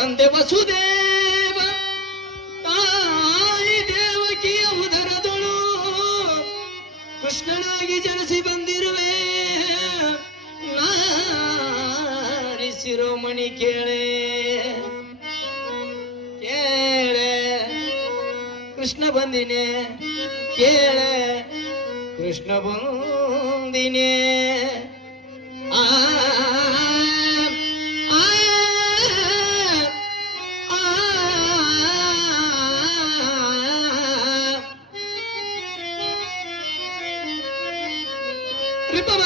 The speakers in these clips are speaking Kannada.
ತಂದೆ ವಸುದೇವ ತಾಯಿ ದೇವಕಿಯ ಉದರದಳು ಕೃಷ್ಣನಾಗಿ ಜನಿಸಿ ಬಂದಿರುವೆ ನಾರಿ ಶಿರೋಮಣಿ ಕೇಳೆ ಕೇಳೆ ಕೃಷ್ಣ ಬಂದಿನೇ ಕೇಳೆ ಕೃಷ್ಣ ಬಂದಿನೇ ಆ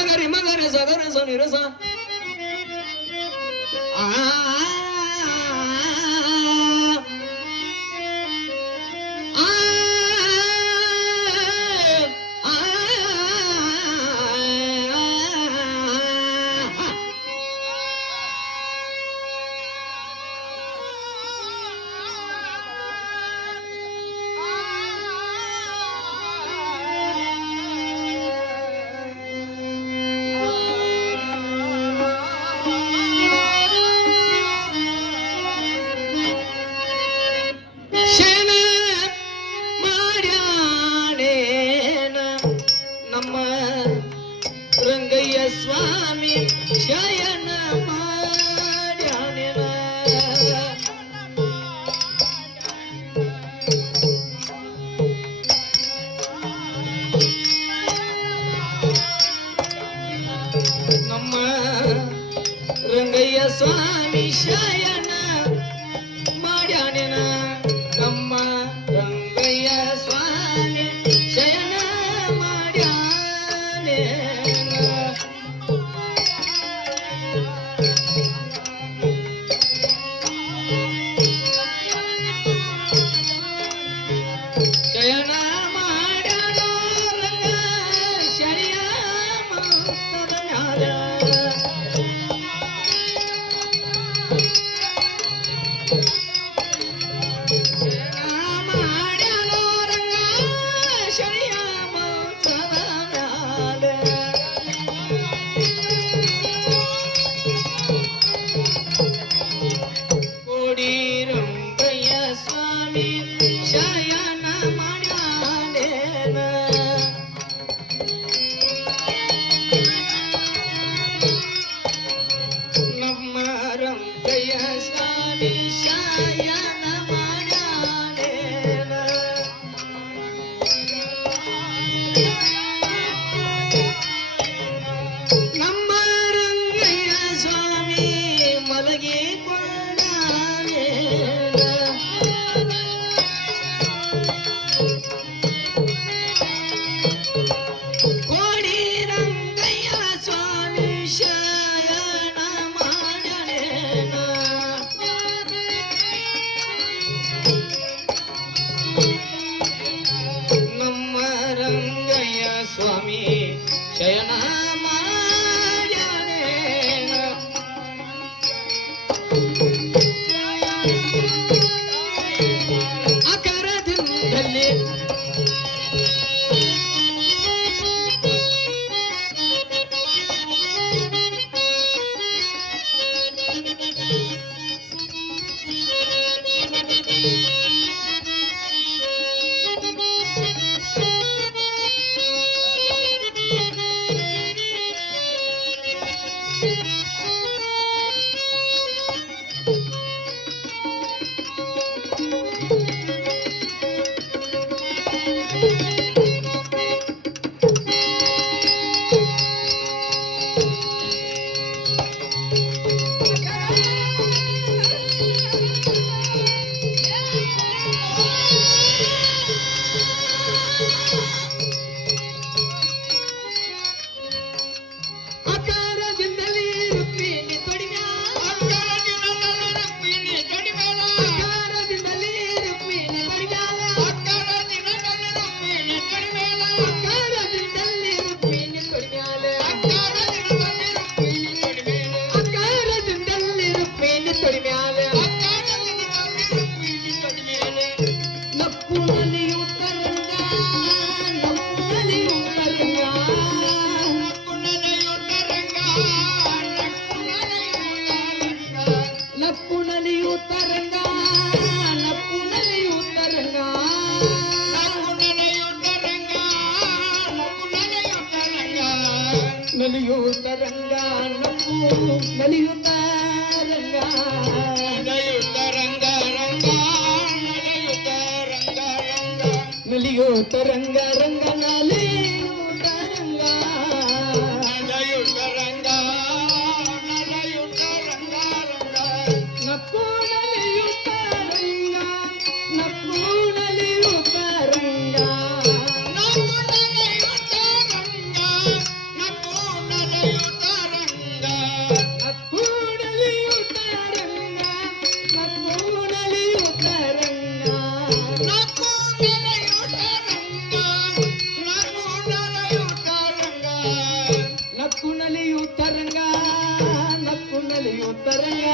ಮಗರಿ ಮಗರಿ ಸಗರ ಸನಿರಸ ರಂಗಯ್ಯ ಸ್ವಾಮಿ ಶಯನ ಮಾಡ್ಯಾನೆನ ನಮ್ಮ ರಂಗಯ್ಯ ಸ್ವಾಮಿ ಶಯನ ಮಾಡ್ಯಾನೆನ ನಮ್ಮ ರಂಗಯ್ಯ ಸ್ವಾಮಿ ಶಯನ ಶಯನ ಮಾಡ್ಯಾನೋ ರಂಗ ಶನಿಯ ಮಾತದ ಮ್ಯಾಲ ಶಯನ ಮಾಡ್ಯಾನೋ ರಂಗ ಶನಿಯ ಮಾತದ ಮ್ಯಾಲ ಕೋಡಿ ರಂಗಯ್ಯ ಸ್ವಾಮಿ ಶಯನ ಮಾಡ್ಯಾನೇನ ನಮ್ಮ ರಂಗಯ್ಯ ಸ್ವಾಮಿ ಶಯನ ಮಾಡ್ಯಾನೇನ ನಮ್ಮ ರಂಗಯ್ಯ ಸ್ವಾಮಿ ಮಲಗಿ ಕೋಡಿ ರಂಗಯ್ಯ ಸ್ವಾಮಿ ಶಯನ ಮಾಡ್ಯಾನೇನ ನಮ್ಮ ರಂಗಯ್ಯ ಸ್ವಾಮಿ ಶಯನ ಮಾಡ್ಯಾನೇನ ಅಕರದಿಂದಲೇ ನಲಿಯೂತ ರಂಗ ನಕ್ಕು ನಲಿಯೂತ ರಂಗ ನಲಿಯುತ್ತ ರಂಗ ರಂಗ ನಲಿಯುತ್ತ ರಂಗ ರಂಗ ನಲಿಯೂತ ರಂಗ ರಂಗ ನಲಿಯೂತ ರಂಗ ನಲಿಯುತ್ತ ರಂಗ ನಲಿಯುತ್ತ ರಂಗ ರಂಗ ನಕ್ಕು ನಲಿಯೂತ ರಂಗ ನಕ್ಕು ನಲಿಯೂತ ರಂಗ ನಲಿಯುತ್ತ ರಂಗ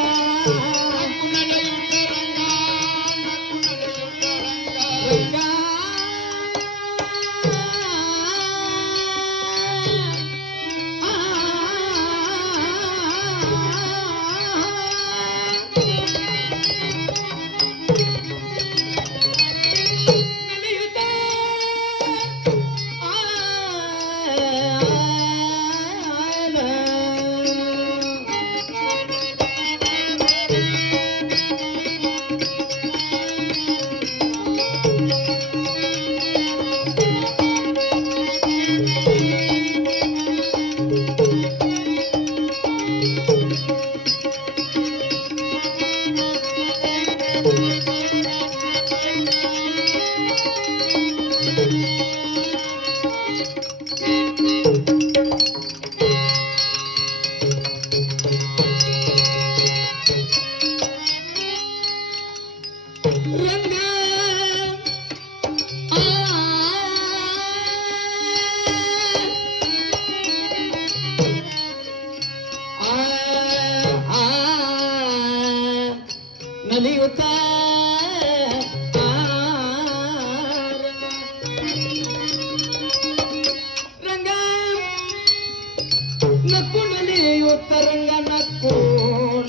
ನಕ್ಕು ನಲಿಯುತ್ತ ರಂಗ ನಕ್ಕು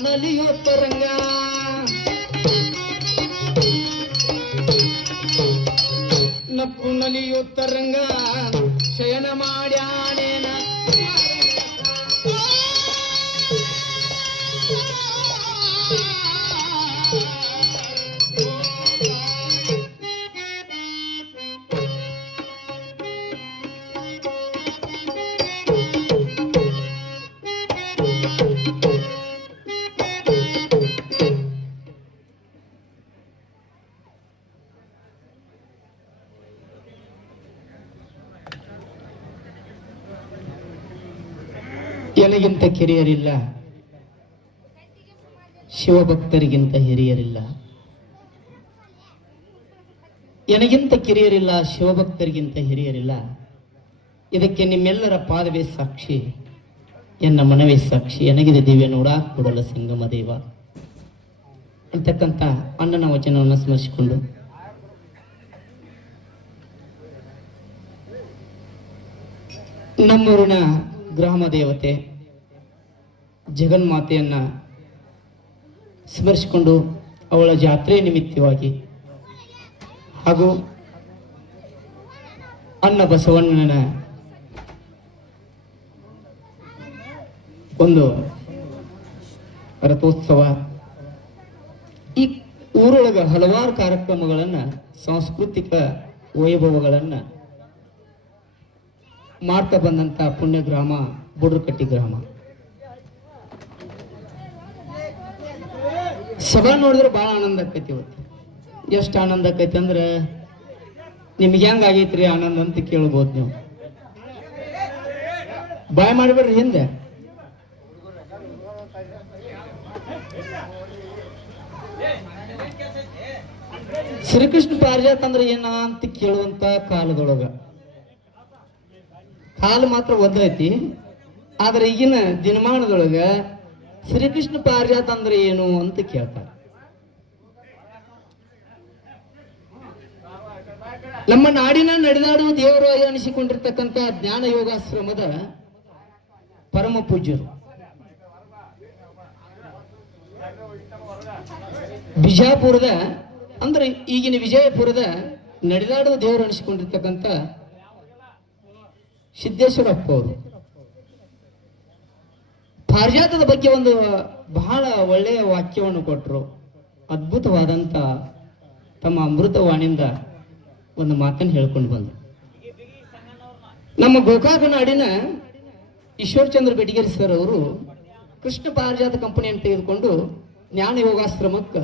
ನಲಿಯುತ್ತ ರಂಗ ನಕ್ಕು ನಲಿಯುತ್ತ ರಂಗ ಶಯನ ಮಾಡ್ಯಾನೇನ ಎನಗಿಂತ ಕಿರಿಯರಿಲ್ಲ, ಶಿವಭಕ್ತರಿಗಿಂತ ಹಿರಿಯರಿಲ್ಲ. ಎನಗಿಂತ ಕಿರಿಯರಿಲ್ಲ, ಶಿವಭಕ್ತರಿಗಿಂತ ಹಿರಿಯರಿಲ್ಲ. ಇದಕ್ಕೆ ನಿಮ್ಮೆಲ್ಲರ ಪಾದವೇ ಸಾಕ್ಷಿ, ಎನ್ನ ಮನವೇ ಸಾಕ್ಷಿ. ಎನಗಿದೆ ದಿವ್ಯ ನೋಡ ಕೂಡಲ ಸಂಗಮ ದೇವ ಅಂತಕ್ಕಂಥ ಅಣ್ಣನ ವಚನವನ್ನು ಸ್ಮರಿಸಿಕೊಂಡು ನಮ್ಮೂರಿನ ಗ್ರಾಮ ದೇವತೆ ಜಗನ್ಮಾತೆಯನ್ನ ಸ್ಮರಿಸಿಕೊಂಡು ಅವಳ ಜಾತ್ರೆ ನಿಮಿತ್ತವಾಗಿ ಹಾಗೂ ಅನ್ನ ಬಸವಣ್ಣನ ಒಂದು ರಥೋತ್ಸವ, ಈ ಊರೊಳಗ ಹಲವಾರು ಕಾರ್ಯಕ್ರಮಗಳನ್ನ, ಸಾಂಸ್ಕೃತಿಕ ವೈಭವಗಳನ್ನ ಮಾಡ್ತಾ ಬಂದಂತ ಪುಣ್ಯ ಗ್ರಾಮ ಬುಡ್ರಕಟ್ಟಿ ಗ್ರಾಮ. ಸಭಾ ನೋಡಿದ್ರೆ ಬಹಳ ಆನಂದ ಆಕೈತಿ. ಇವತ್ತು ಎಷ್ಟು ಆನಂದ ಆಕೈತಿ ಅಂದ್ರೆ ನಿಮ್ಗೆ ಹೆಂಗ ಆಗೈತ್ರಿ ಆನಂದ ಅಂತ ಕೇಳ್ಬೋದು ನೀವು. ಬಾಯ್ ಮಾಡಿಬಿಡ್ರಿ ಹಿಂದೆ. ಶ್ರೀಕೃಷ್ಣ ಪಾರಿಜಾತ ಅಂದ್ರೆ ಏನ ಅಂತ ಕೇಳುವಂತ ಕಾಲದೊಳಗ ಕಾಲ ಮಾತ್ರ ಒಂದೈತಿ. ಆದ್ರೆ ಈಗಿನ ದಿನಮಾನದೊಳಗ ಶ್ರೀಕೃಷ್ಣ ಪಾರಿಜಾತ ಅಂದ್ರೆ ಏನು ಅಂತ ಕೇಳ್ತಾರೆ. ನಮ್ಮ ನಾಡಿನ ನಡೆದಾಡುವ ದೇವರು ಅನಿಸಿಕೊಂಡಿರ್ತಕ್ಕಂಥ ಜ್ಞಾನ ಯೋಗಾಶ್ರಮದ ಪರಮ ಪೂಜ್ಯರು ಬಿಜಾಪುರದ ಅಂದ್ರೆ ಈಗಿನ ವಿಜಯಪುರದ ನಡೆದಾಡುವ ದೇವರು ಅನಿಸಿಕೊಂಡಿರ್ತಕ್ಕಂಥ ಸಿದ್ದೇಶ್ವರಪ್ಪ ಅವರು ಪಾರಿಜಾತದ ಬಗ್ಗೆ ಒಂದು ಬಹಳ ಒಳ್ಳೆಯ ವಾಕ್ಯವನ್ನು ಕೊಟ್ಟರು. ಅದ್ಭುತವಾದಂಥ ತಮ್ಮ ಅಮೃತವಾಣಿಯಿಂದ ಒಂದು ಮಾತನ್ನು ಹೇಳ್ಕೊಂಡು ಬಂದರು. ನಮ್ಮ ಗೋಕಾಕ ನಾಡಿನ ಈಶ್ವರಚಂದ್ರ ಬೆಟಗೇರಿ ಸರ್ ಅವರು ಕೃಷ್ಣ ಪಾರಿಜಾತ ಕಂಪನಿಯನ್ನು ತೆಗೆದುಕೊಂಡು ಜ್ಞಾನ ಯೋಗಾಶ್ರಮಕ್ಕೆ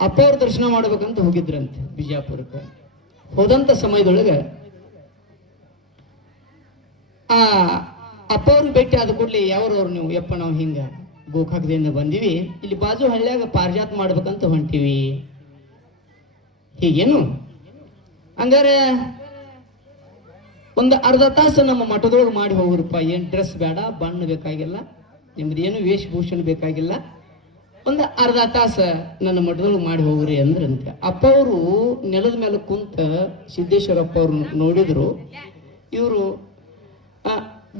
ಅಪ್ಪ ಅವ್ರ ದರ್ಶನ ಮಾಡ್ಬೇಕಂತ ಹೋಗಿದ್ರಂತೆ ಬಿಜಾಪುರಕ್ಕೆ. ಹೋದಂಥ ಸಮಯದೊಳಗೆ ಆ ಅಪ್ಪ ಅವ್ರಿಗೆ ಭೇಟಿ ಆದ ಕೂಡಲೇ ಯಾವ್ರವ್ರು ನೀವು? ಯಪ್ಪ ನಾವು ಹಿಂಗ ಗೋಕಾಕದಿಂದ ಬಂದಿವಿ, ಇಲ್ಲಿ ಬಾಜು ಹಳ್ಳಿಯಾಗ ಪಾರಿಜಾತ ಮಾಡ್ಬೇಕಂತ ಹೊಂಟಿವಿ. ಹೀಗೇನು? ಹಂಗಾರೆ ಒಂದು ಅರ್ಧ ತಾಸು ನಮ್ಮ ಮಠದೊಳಗೆ ಮಾಡಿ ಹೋಗ್ರಪ್ಪ. ಏನು ಡ್ರೆಸ್ ಬೇಡ, ಬಣ್ಣ ಬೇಕಾಗಿಲ್ಲ, ನಿಮ್ದೇನು ವೇಷಭೂಷಣ ಬೇಕಾಗಿಲ್ಲ, ಒಂದು ಅರ್ಧ ತಾಸ ನನ್ನ ಮಠದೊಳಗೆ ಮಾಡಿ ಹೋಗ್ರಿ ಅಂದ್ರಂತೆ. ಅಪ್ಪ ಅವರು ನೆಲದ ಮೇಲೆ ಕುಂತ ಸಿದ್ದೇಶ್ವರಪ್ಪ ಅವ್ರು ನೋಡಿದ್ರು. ಇವರು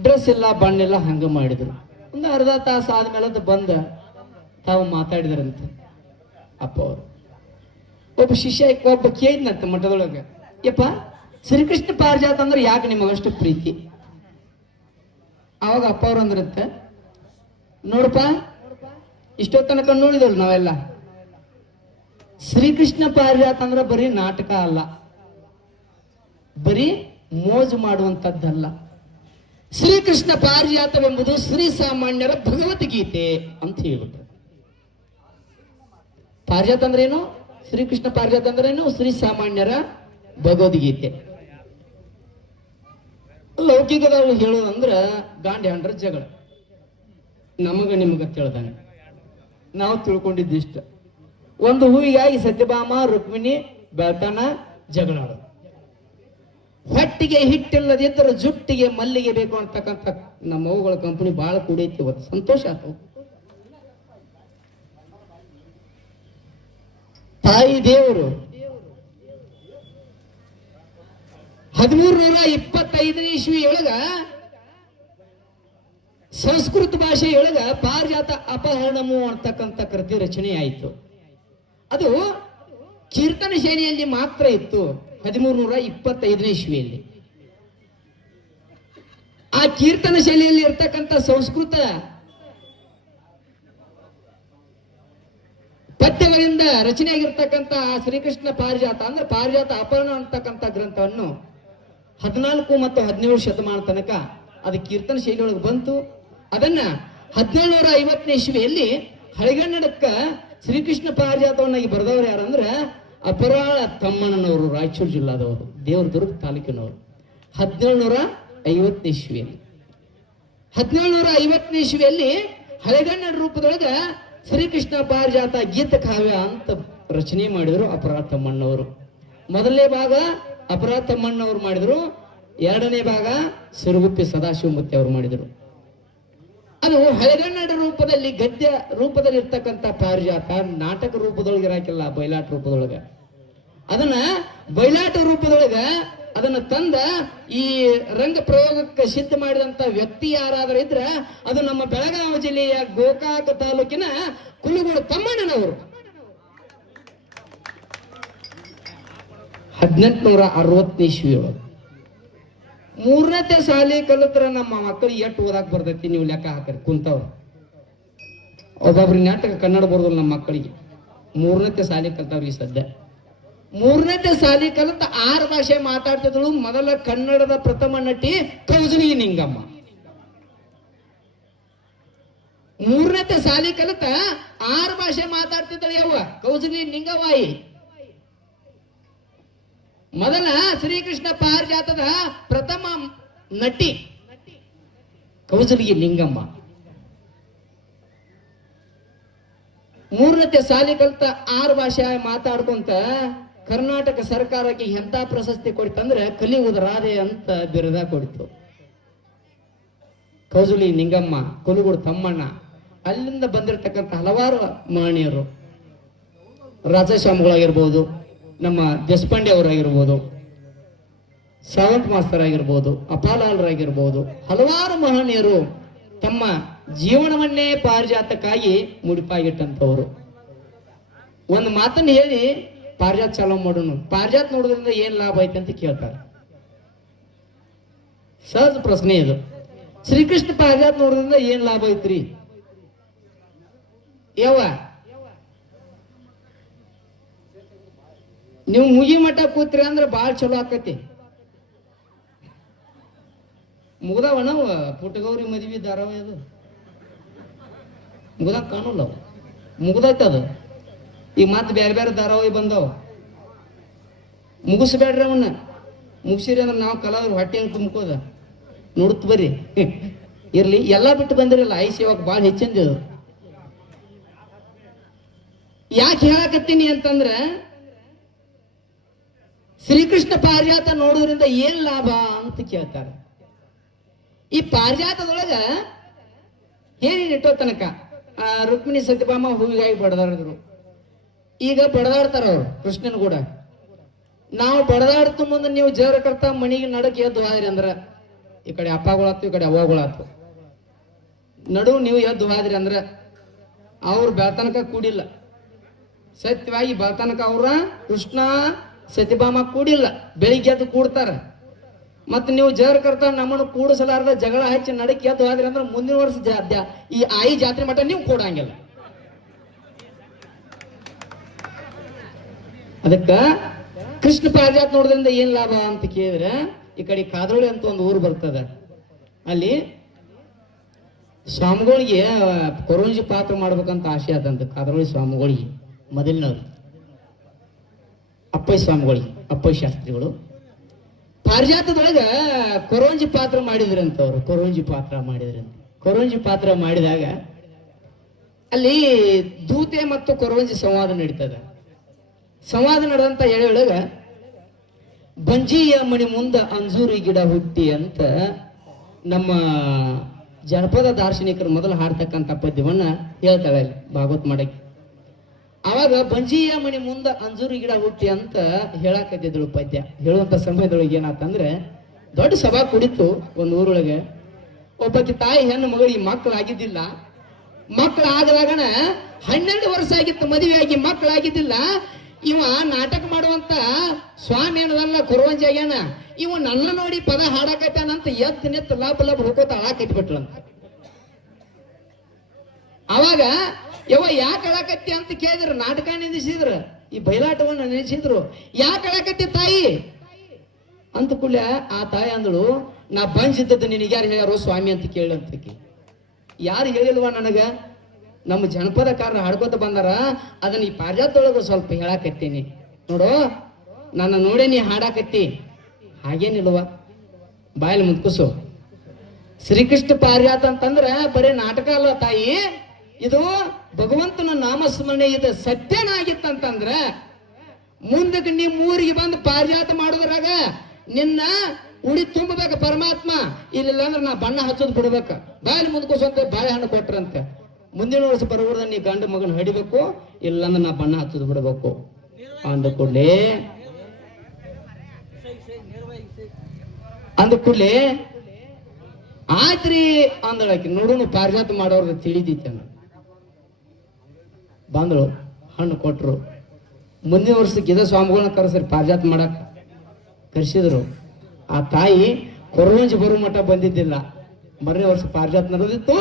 ಡ್ರೆಸ್ ಎಲ್ಲ ಬಣ್ಣ ಎಲ್ಲ ಹಂಗ ಮಾಡಿದ್ರು. ಒಂದು ಅರ್ಧ ತಾಸು ಆದ್ಮೇಲೆ ಅದು ಬಂದ ತಾವು ಮಾತಾಡಿದ್ರಂತೆ ಅಪ್ಪ ಅವರು. ಒಬ್ಬ ಶಿಷ್ಯ ಒಬ್ಬ ಕೇಳಿದ್ನಂತ ಮಠದೊಳಗೆ, ಯಪ್ಪ ಶ್ರೀಕೃಷ್ಣ ಪಾರಿಜಾತ ಅಂದ್ರೆ ಯಾಕೆ ನಿಮಗಷ್ಟು ಪ್ರೀತಿ? ಅವಾಗ ಅಪ್ಪ ಅವ್ರು ಅಂದ್ರಂತೆ, ನೋಡಪ್ಪ ಇಷ್ಟೋ ತನಕ ನೋಡಿದಳು ನಾವೆಲ್ಲ, ಶ್ರೀಕೃಷ್ಣ ಪಾರಿಜಾತ ಅಂದ್ರೆ ಬರೀ ನಾಟಕ ಅಲ್ಲ, ಬರೀ ಮೋಜು ಮಾಡುವಂತದ್ದಲ್ಲ. ಶ್ರೀಕೃಷ್ಣ ಪಾರಿಜಾತವೆಂಬುದು ಶ್ರೀ ಸಾಮಾನ್ಯರ ಭಗವದ್ಗೀತೆ ಅಂತ ಹೇಳ್ಬಿಟ್ರು. ಪಾರಿಜಾತ ಅಂದ್ರೇನು? ಶ್ರೀಕೃಷ್ಣ ಪಾರಿಜಾತ ಅಂದ್ರೇನು? ಶ್ರೀ ಸಾಮಾನ್ಯರ ಭಗವದ್ಗೀತೆ. ಲೌಕಿಕದವ್ರು ಹೇಳೋದಂದ್ರ ಗಾಂಡಿ ಹಂಡ್ರ ಜಗಳ. ನಮಗ ನಿಮಗ ತಿಳ್ದಂಗ ನಾವು ತಿಳ್ಕೊಂಡಿದ್ದಿಷ್ಟ, ಒಂದು ಹೂವಿಗಾಗಿ ಸತ್ಯಭಾಮ ರುಕ್ಮಿಣಿ ಬೆಳ್ತಾನ ಜಗಳಾಡೋದು. ಹೊಟ್ಟಿಗೆ ಹಿಟ್ಟಿಲ್ಲದಿದ್ದರೆ ಜುಟ್ಟಿಗೆ ಮಲ್ಲಿಗೆ ಬೇಕು ಅಂತಕ್ಕಂಥ ನಮ್ಮ ಅವುಗಳ ಕಂಪನಿ ಬಹಳ ಕೂಡೈತಿ. ಇವತ್ತು ಸಂತೋಷ ಆಯ್ತು. ತಾಯಿ ದೇವರು 1325ನೇ ಇಸ್ವಿಯೊಳಗ ಸಂಸ್ಕೃತ ಭಾಷೆಯೊಳಗ ಪಾರಿಜಾತ ಅಪಹರಣಮು ಅಂತಕ್ಕಂಥ ಕೃತಿ ರಚನೆ ಆಯಿತು. ಅದು ಕೀರ್ತನ ಶೈಲಿಯಲ್ಲಿ ಮಾತ್ರ ಇತ್ತು 1325ನೇ ಇಸ್ವಿಯಲ್ಲಿ. ಆ ಕೀರ್ತನ ಶೈಲಿಯಲ್ಲಿ ಇರ್ತಕ್ಕಂಥ ಸಂಸ್ಕೃತ ಪದ್ಯಗಳಿಂದ ರಚನೆಯಾಗಿರ್ತಕ್ಕಂಥ ಆ ಶ್ರೀಕೃಷ್ಣ ಪಾರಿಜಾತ ಅಂದ್ರೆ ಪಾರಿಜಾತ ಅಪಹರಣ ಅಂತಕ್ಕಂಥ ಗ್ರಂಥವನ್ನು 14 ಮತ್ತು 17 ಶತಮಾನ ತನಕ ಅದು ಕೀರ್ತನ ಶೈಲಿಯೊಳಗೆ ಬಂತು. ಅದನ್ನ 1750ನೇ ಇಸ್ವಿಯಲ್ಲಿ ಹಳೆಗನ್ನಡಕ್ಕ ಶ್ರೀಕೃಷ್ಣ ಪಾರಿಜಾತವನ್ನಾಗಿ ಬರೆದವರು ಯಾರಂದ್ರ ಅಪರಾಳ ತಮ್ಮಣ್ಣನವರು, ರಾಯಚೂರು ಜಿಲ್ಲಾದವರು, ದೇವರದುರ್ಗ ತಾಲೂಕಿನವರು. 1750ನೇ ಇಸ್ವಿಯಲ್ಲಿ 1750ನೇ ಇಸ್ವಿಯಲ್ಲಿ ಹಳೆಗನ್ನಡ ರೂಪದೊಳಗ ಶ್ರೀಕೃಷ್ಣ ಪಾರಿಜಾತ ಗೀತ ಕಾವ್ಯ ಅಂತ ರಚನೆ ಮಾಡಿದ್ರು ಅಪರಾಳ ತಮ್ಮಣ್ಣವರು. ಮೊದಲನೇ ಭಾಗ ಅಪರಾಳ ತಮ್ಮಣ್ಣವರು ಮಾಡಿದ್ರು, ಎರಡನೇ ಭಾಗ ಸಿರುಗುಪ್ಪಿ ಸದಾಶಿವಮೂರ್ತಿ ಅವರು ಮಾಡಿದರು. ಅದು ಹಳೆಗನ್ನಡ ರೂಪದಲ್ಲಿ ಗದ್ಯ ರೂಪದಲ್ಲಿ ಇರ್ತಕ್ಕಂಥ ಪಾರಿಜಾತ ನಾಟಕ ರೂಪದೊಳಗೆ ಇರಾಕಿಲ್ಲ, ಬಯಲಾಟ ರೂಪದೊಳಗ. ಅದನ್ನ ಬಯಲಾಟ ರೂಪದೊಳಗ ಅದನ್ನ ತಂದ ಈ ರಂಗ ಪ್ರಯೋಗಕ್ಕೆ ಸಿದ್ಧ ಮಾಡಿದಂತ ವ್ಯಕ್ತಿ ಯಾರಾದ್ರೂ ಇದ್ರ ಅದು ನಮ್ಮ ಬೆಳಗಾವಿ ಜಿಲ್ಲೆಯ ಗೋಕಾಕ ತಾಲೂಕಿನ ಕುಲುಗೋಡು ತಮ್ಮಣ್ಣನವರು. 1860ನೇ ಇಸ್ವಿಯೊಳಗೆ 3ನೇ ಶಾಲೆ ಕಲಿತ್ರ ನಮ್ಮ ಮಕ್ಕಳಿಗೆ ಎಷ್ಟು ಓದಾಕ್ ಬರ್ತೈತಿ ನೀವು ಲೆಕ್ಕ ಹಾಕರಿ ಕುಂತವ್ರು. ಒಬ್ಬೊಬ್ರಿಗೆ ನಾಟಕ ಕನ್ನಡ ಬರೋದಿಲ್ಲ ನಮ್ಮ ಮಕ್ಕಳಿಗೆ. 3ನೇ ಶಾಲೆ ಕಲ್ತವ್ರಿಗೆ ಸದ್ಯ 3ನೇ ಶಾಲೆ ಕಲಿತ 6 ಭಾಷೆ ಮಾತಾಡ್ತಿದ್ಳು. ಮೊದಲ ಕನ್ನಡದ ಪ್ರಥಮ ನಟಿ ಕೌಜಲಿ ನಿಂಗಮ್ಮ. 3ನೇ ಶಾಲೆ ಕಲಿತ 6 ಭಾಷೆ ಮಾತಾಡ್ತಿದ್ದಳು ಯಾವ ಕೌಜಲಿ ನಿಂಗವಾಯಿ. ಮೊದಲ ಶ್ರೀಕೃಷ್ಣ ಪಾರಿಜಾತದ ಪ್ರಥಮ ನಟಿ ಕೌಜಲಿಗೆ ಲಿಂಗಮ್ಮ. 3ನೇ ಶಾಲೆ ಕಲಿತ 6 ಭಾಷೆ ಮಾತಾಡ್ಕೊಂತ ಕರ್ನಾಟಕ ಸರ್ಕಾರಕ್ಕೆ ಎಂತ ಪ್ರಶಸ್ತಿ ಕೊಡ್ತಂದ್ರೆ ಕಲಿಯುವುದು ರಾಧೆ ಅಂತ ಬಿರುದ ಕೊಡ್ತು. ಕೌಜಲಿ ನಿಂಗಮ್ಮ, ಕುಲುಗೋಡು ತಮ್ಮಣ್ಣ, ಅಲ್ಲಿಂದ ಬಂದಿರತಕ್ಕಂಥ ಹಲವಾರು ಮಹನೀಯರು, ರಾಜಸ್ವಾಮಿಗಳಾಗಿರ್ಬೋದು, ನಮ್ಮ ದೇಶಪಾಂಡೆ ಅವರಾಗಿರ್ಬೋದು, ಸಾವಂತ್ ಮಾಸ್ತರ್ ಆಗಿರ್ಬೋದು, ಅಪಾಲಾಲರಾಗಿರ್ಬೋದು, ಹಲವಾರು ಮಹನೀಯರು ತಮ್ಮ ಜೀವನವನ್ನೇ ಪಾರಿಜಾತಕ್ಕಾಗಿ ಮುಡಿಪಾಗಿಟ್ಟಂತವರು. ಒಂದು ಮಾತನ್ನು ಹೇಳಿ ಪಾರಿಜಾತ ಚಾಲೂ ಮಾಡೋಣ. ಪಾರಿಜಾತ ನೋಡೋದ್ರಿಂದ ಏನ್ ಲಾಭ ಐತೆ ಅಂತ ಕೇಳ್ತಾರೆ. ಸಹಜ ಪ್ರಶ್ನೆ ಇದು. ಶ್ರೀಕೃಷ್ಣ ಪಾರಿಜಾತ ನೋಡೋದ್ರಿಂದ ಏನ್ ಲಾಭ ಐತ್ರಿ? ಯಾವ ನೀವು ಮುಗಿ ಮಠ ಕೂತ್ರಿ ಅಂದ್ರ ಬಾಳ್ ಚಲೋ ಆಕತಿ. ಮುಗ್ದಾವಣ ಪುಟ್ಟಗೌರಿ ಮದ್ವಿ ಧಾರಾವಾಹಿ ಅದು ಮುಗ್ದಾಗ ಕಾಣಲ್ಲ, ಮುಗ್ದೈತ ಅದು. ಈಗ ಮತ್ತೆ ಬೇರೆ ಬೇರೆ ಧಾರಾವಾಹಿ ಬಂದಾವ. ಮುಗಿಸ್ಬೇಡ್ರಿ ಅವನ್ನ, ಮುಗಿಸಿರಿ ಅಂದ್ರೆ ನಾವು ಕಲಾವಿದ್ರು ಹೊಟ್ಟೆ ಹೆಂಗ್ ತುಂಬ್ಕೋದ ನೋಡುತ್ತ ಬರ್ರಿ. ಇರ್ಲಿ, ಎಲ್ಲಾ ಬಿಟ್ಟು ಬಂದಿರಲ್ಲ. ಐಸಿ ಇವಾಗ ಭಾಳ ಹೆಚ್ಚಿಂದ ಯಾಕೆ ಹೇಳಕತ್ತೀನಿ ಅಂತಂದ್ರ, ಶ್ರೀಕೃಷ್ಣ ಪಾರಿಜಾತ ನೋಡೋದ್ರಿಂದ ಏನ್ ಲಾಭ ಅಂತ ಕೇಳ್ತಾರ. ಈ ಪಾರಿಜಾತದೊಳಗ ಏನಿಟ್ಟೋ ತನಕ ರುಕ್ಮಿಣಿ ಸತ್ಯಭಾಮ ಹೂವಿಗಾಗಿ ಬಡದಾಡಿದ್ರು. ಈಗ ಬಡದಾಡ್ತಾರ ಅವ್ರು ಕೃಷ್ಣನ್ ಕೂಡ. ನಾವು ಬಡದಾಡ್ತು ಮುಂದೆ ನೀವು ಜೇರಕರ್ತ ಮಣಿಗೆ ನಡಕ್ ಎದ್ದು ಹಾದ್ರಿ ಅಂದ್ರ, ಈ ಕಡೆ ಅಪ್ಪಗಳಾತು ಈ ಕಡೆ ಅವ್ವಗಳಾತು, ನಡು ನೀವು ಎದ್ದು ಹಾದ್ರಿ ಅಂದ್ರ ಅವ್ರು ಬೆಳತನಕ ಕೂಡಿಲ್ಲ. ಸತ್ಯವಾಗಿ ಬೆಳತನಕ ಅವ್ರ ಕೃಷ್ಣ ಸತ್ಯಭಾಮ ಕೂಡಿಲ್ಲ, ಬೆಳಿಗ್ಗೆ ಎದ್ದು ಕೂಡ್ತಾರ. ಮತ್ ನೀವು ಜೇರಕರ್ತ ನಮ್ಮನ್ನು ಕೂಡಿಸಲಾರ್ದ ಜಗಳ ಹಚ್ಚಿ ನಡಕ್ ಎದ್ದು ಹಾದ್ರಿ ಅಂದ್ರ ಮುಂದಿನ ವರ್ಷ ಈ ಆಯಿ ಜಾತ್ರೆ ಮಟ್ಟ ನೀವು ಕೂಡಂಗಿಲ್ಲ. ಅದಕ್ಕ ಕೃಷ್ಣ ಪಾರಿಜಾತ ನೋಡೋದ್ರಿಂದ ಏನ್ ಲಾಭ ಅಂತ ಕೇಳಿದ್ರೆ, ಈ ಕಡೆ ಕಾದ್ರೋಳಿ ಅಂತ ಒಂದು ಊರು ಬರ್ತದ. ಅಲ್ಲಿ ಸ್ವಾಮಿಗಳಿಗೆ ಕೊರಂಜಿ ಪಾತ್ರ ಮಾಡ್ಬೇಕಂತ ಆಸೆ ಆದಂತ ಕಾದ್ರೋಳಿ ಸ್ವಾಮಿಗಳಿಗೆ, ಮೊದಲಿನವ್ರು ಅಪ್ಪಯ್ಯ ಸ್ವಾಮಿಗಳಿಗೆ, ಅಪ್ಪಯ್ಯ ಶಾಸ್ತ್ರಿಗಳು ಪಾರಿಜಾತದೊಳಗ ಕೊರಂಜಿ ಪಾತ್ರ ಮಾಡಿದ್ರಂತ. ಅವ್ರು ಕೊರಂಜಿ ಪಾತ್ರ ಮಾಡಿದ್ರಂತ. ಕೊರಂಜಿ ಪಾತ್ರ ಮಾಡಿದಾಗ ಅಲ್ಲಿ ದೂತೆ ಮತ್ತು ಕೊರಂಜಿ ಸಂವಾದ ನಡೀತದ. ಸಂವಾದ ನಡೆದಂತ ಎಳೆಯೊಳಗ ಬಂಜಿಯ ಮಣಿ ಮುಂದ ಅಂಜೂರಿ ಗಿಡ ಹುಟ್ಟಿ ಅಂತ ನಮ್ಮ ಜನಪದ ದಾರ್ಶನಿಕರು ಮೊದಲು ಹಾಡ್ತಕ್ಕಂಥ ಪದ್ಯವನ್ನ ಹೇಳ್ತಾಳೆ ಭಾಗವತ್ ಮಾಡಕ್ಕೆ. ಅವಾಗ ಬಂಜಿಯ ಮಣಿ ಮುಂದ ಅಂಜೂರಿ ಗಿಡ ಹುಟ್ಟಿ ಅಂತ ಹೇಳಾಕತ್ತಿದ್ದಳು ಪದ್ಯ. ಹೇಳುವಂತ ಸಮಯದೊಳಗೆ ಏನಾತಂದ್ರೆ, ದೊಡ್ಡ ಸಭಾ ಕುಡಿತು ಒಂದು ಊರೊಳಗೆ. ಒಬ್ಬಾಕಿ ತಾಯಿ ಹೆಣ್ಣು ಮಗಳಿಗೆ ಮಕ್ಕಳಾಗಿದ್ದಿಲ್ಲ. ಮಕ್ಕಳಾಗದಾಗನ 12 ವರ್ಷ ಆಗಿತ್ತು ಮದುವೆಯಾಗಿ, ಮಕ್ಕಳಾಗಿದ್ದಿಲ್ಲ. ಇವ ನಾಟಕ ಮಾಡುವಂತ ಸ್ವಾಮಿ ಏನದಲ್ಲ ಕೊರವಂಜಿ ಆಗ್ಯಾನ, ಇವ ನನ್ನ ನೋಡಿ ಪದ ಹಾಡಾಕತ್ತಾನಂತ ಎದ್ದು ನಿತ್ತು ಲಾಭ ಲಾಭ ಹೋಗೋತ ಅಳಾಕತ್ಬಿಟ್ಲಂತ. ಅವಾಗ ಯವ ಯಾಕೆ ಅಳಾಕತ್ತಿ ಅಂತ ಕೇಳಿದ್ರು, ನಾಟಕ ನಿಂದಿಸಿದ್ರು, ಈ ಬಯಲಾಟವನ್ನ ನಿಲ್ಲಿಸಿದ್ರು. ಯಾಕೆ ಅಳಾಕತ್ತಿ ತಾಯಿ ಅಂತ ಕೂಡಲೇ ಆ ತಾಯಿ ಅಂದಳು, ನಾ ಬಂಜಿದ್ದದ್ದು ನಿನಗೆ ಯಾರು ಹೇಳ್ಯಾರೋ ಸ್ವಾಮಿ ಅಂತ ಕೇಳಂತಕಿ. ಯಾರು ಹೇಳಿಲ್ವಾ ನನಗ? ನಮ್ಮ ಜನಪದಕಾರರು ಹಾಡ್ಕೋತ ಬಂದಾರ, ಅದನ್ನ ಈ ಪಾರಿಜಾತದೊಳಗ ಸ್ವಲ್ಪ ಹೇಳಾಕತ್ತೀನಿ ನೋಡು. ನನ್ನ ನೋಡೇ ನೀ ಹಾಡಾಕತ್ತಿ, ಹಾಗೇನಿಲ್ವ ಬಾಯಲ್ಲಿ ಮುತ್ಕುಸು. ಶ್ರೀಕೃಷ್ಣ ಪಾರಿಜಾತ ಅಂತಂದ್ರ ಬರೀ ನಾಟಕ ಅಲ್ವ ತಾಯಿ, ಇದು ಭಗವಂತನ ನಾಮಸ್ಮರಣೆ. ಇದು ಸತ್ಯನಾಗಿತ್ತಂತಂದ್ರ ಮುಂದಕ್ಕೆ ನೀ ಊರಿಗೆ ಬಂದು ಪಾರಿಜಾತ ಮಾಡೋದ್ರಾಗ ನಿನ್ನ ಉಡಿ ತುಂಬಬೇಕ ಪರಮಾತ್ಮ. ಇಲ್ಲಿಲ್ಲ ಅಂದ್ರೆ ನಾ ಬಣ್ಣ ಹಚ್ಚೋದು ಬಿಡ್ಬೇಕ. ಬಾಯಲ್ಲಿ ಮುದ್ಕೋಸಂತ ಬಾಳೆಹಣ್ಣು ಕೊಟ್ರಂತೆ. ಮುಂದಿನ ವರ್ಷ ಬರೋದ ನೀ ಗಂಡ ಮಗನ ಹಡಿಬೇಕು, ಇಲ್ಲಂದ್ರೆ ನಾ ಬಣ್ಣ ಹಚ್ಚೋದು ಬಿಡ್ಬೇಕು ಅಂದ ಕೂಡ್ಲೆ ಆಯ್ತ್ರಿ ಅಂದಳಾಕಿ. ನೋಡೋಣ ಪಾರಿಜಾತ ಮಾಡೋರ್ಗ ತಿಳಿದೈತೆ. ಬಂದಳು, ಹಣ್ಣು ಕೊಟ್ರು. ಮುಂದಿನ ವರ್ಷಕ್ಕೆ ಇದ ಸ್ವಾಮಿಗಳನ್ನ ಕರೆಸ್ರಿ ಪಾರಿಜಾತ ಮಾಡಕ್ ಕರೆಸಿದ್ರು. ಆ ತಾಯಿ ಕೊರವಂಜಿ ಬರೋ ಮಠ ಬಂದಿದ್ದಿಲ್ಲ. ಮರನೇ ವರ್ಷ ಪಾರಿಜಾತ ನಡೆದಿತ್ತು,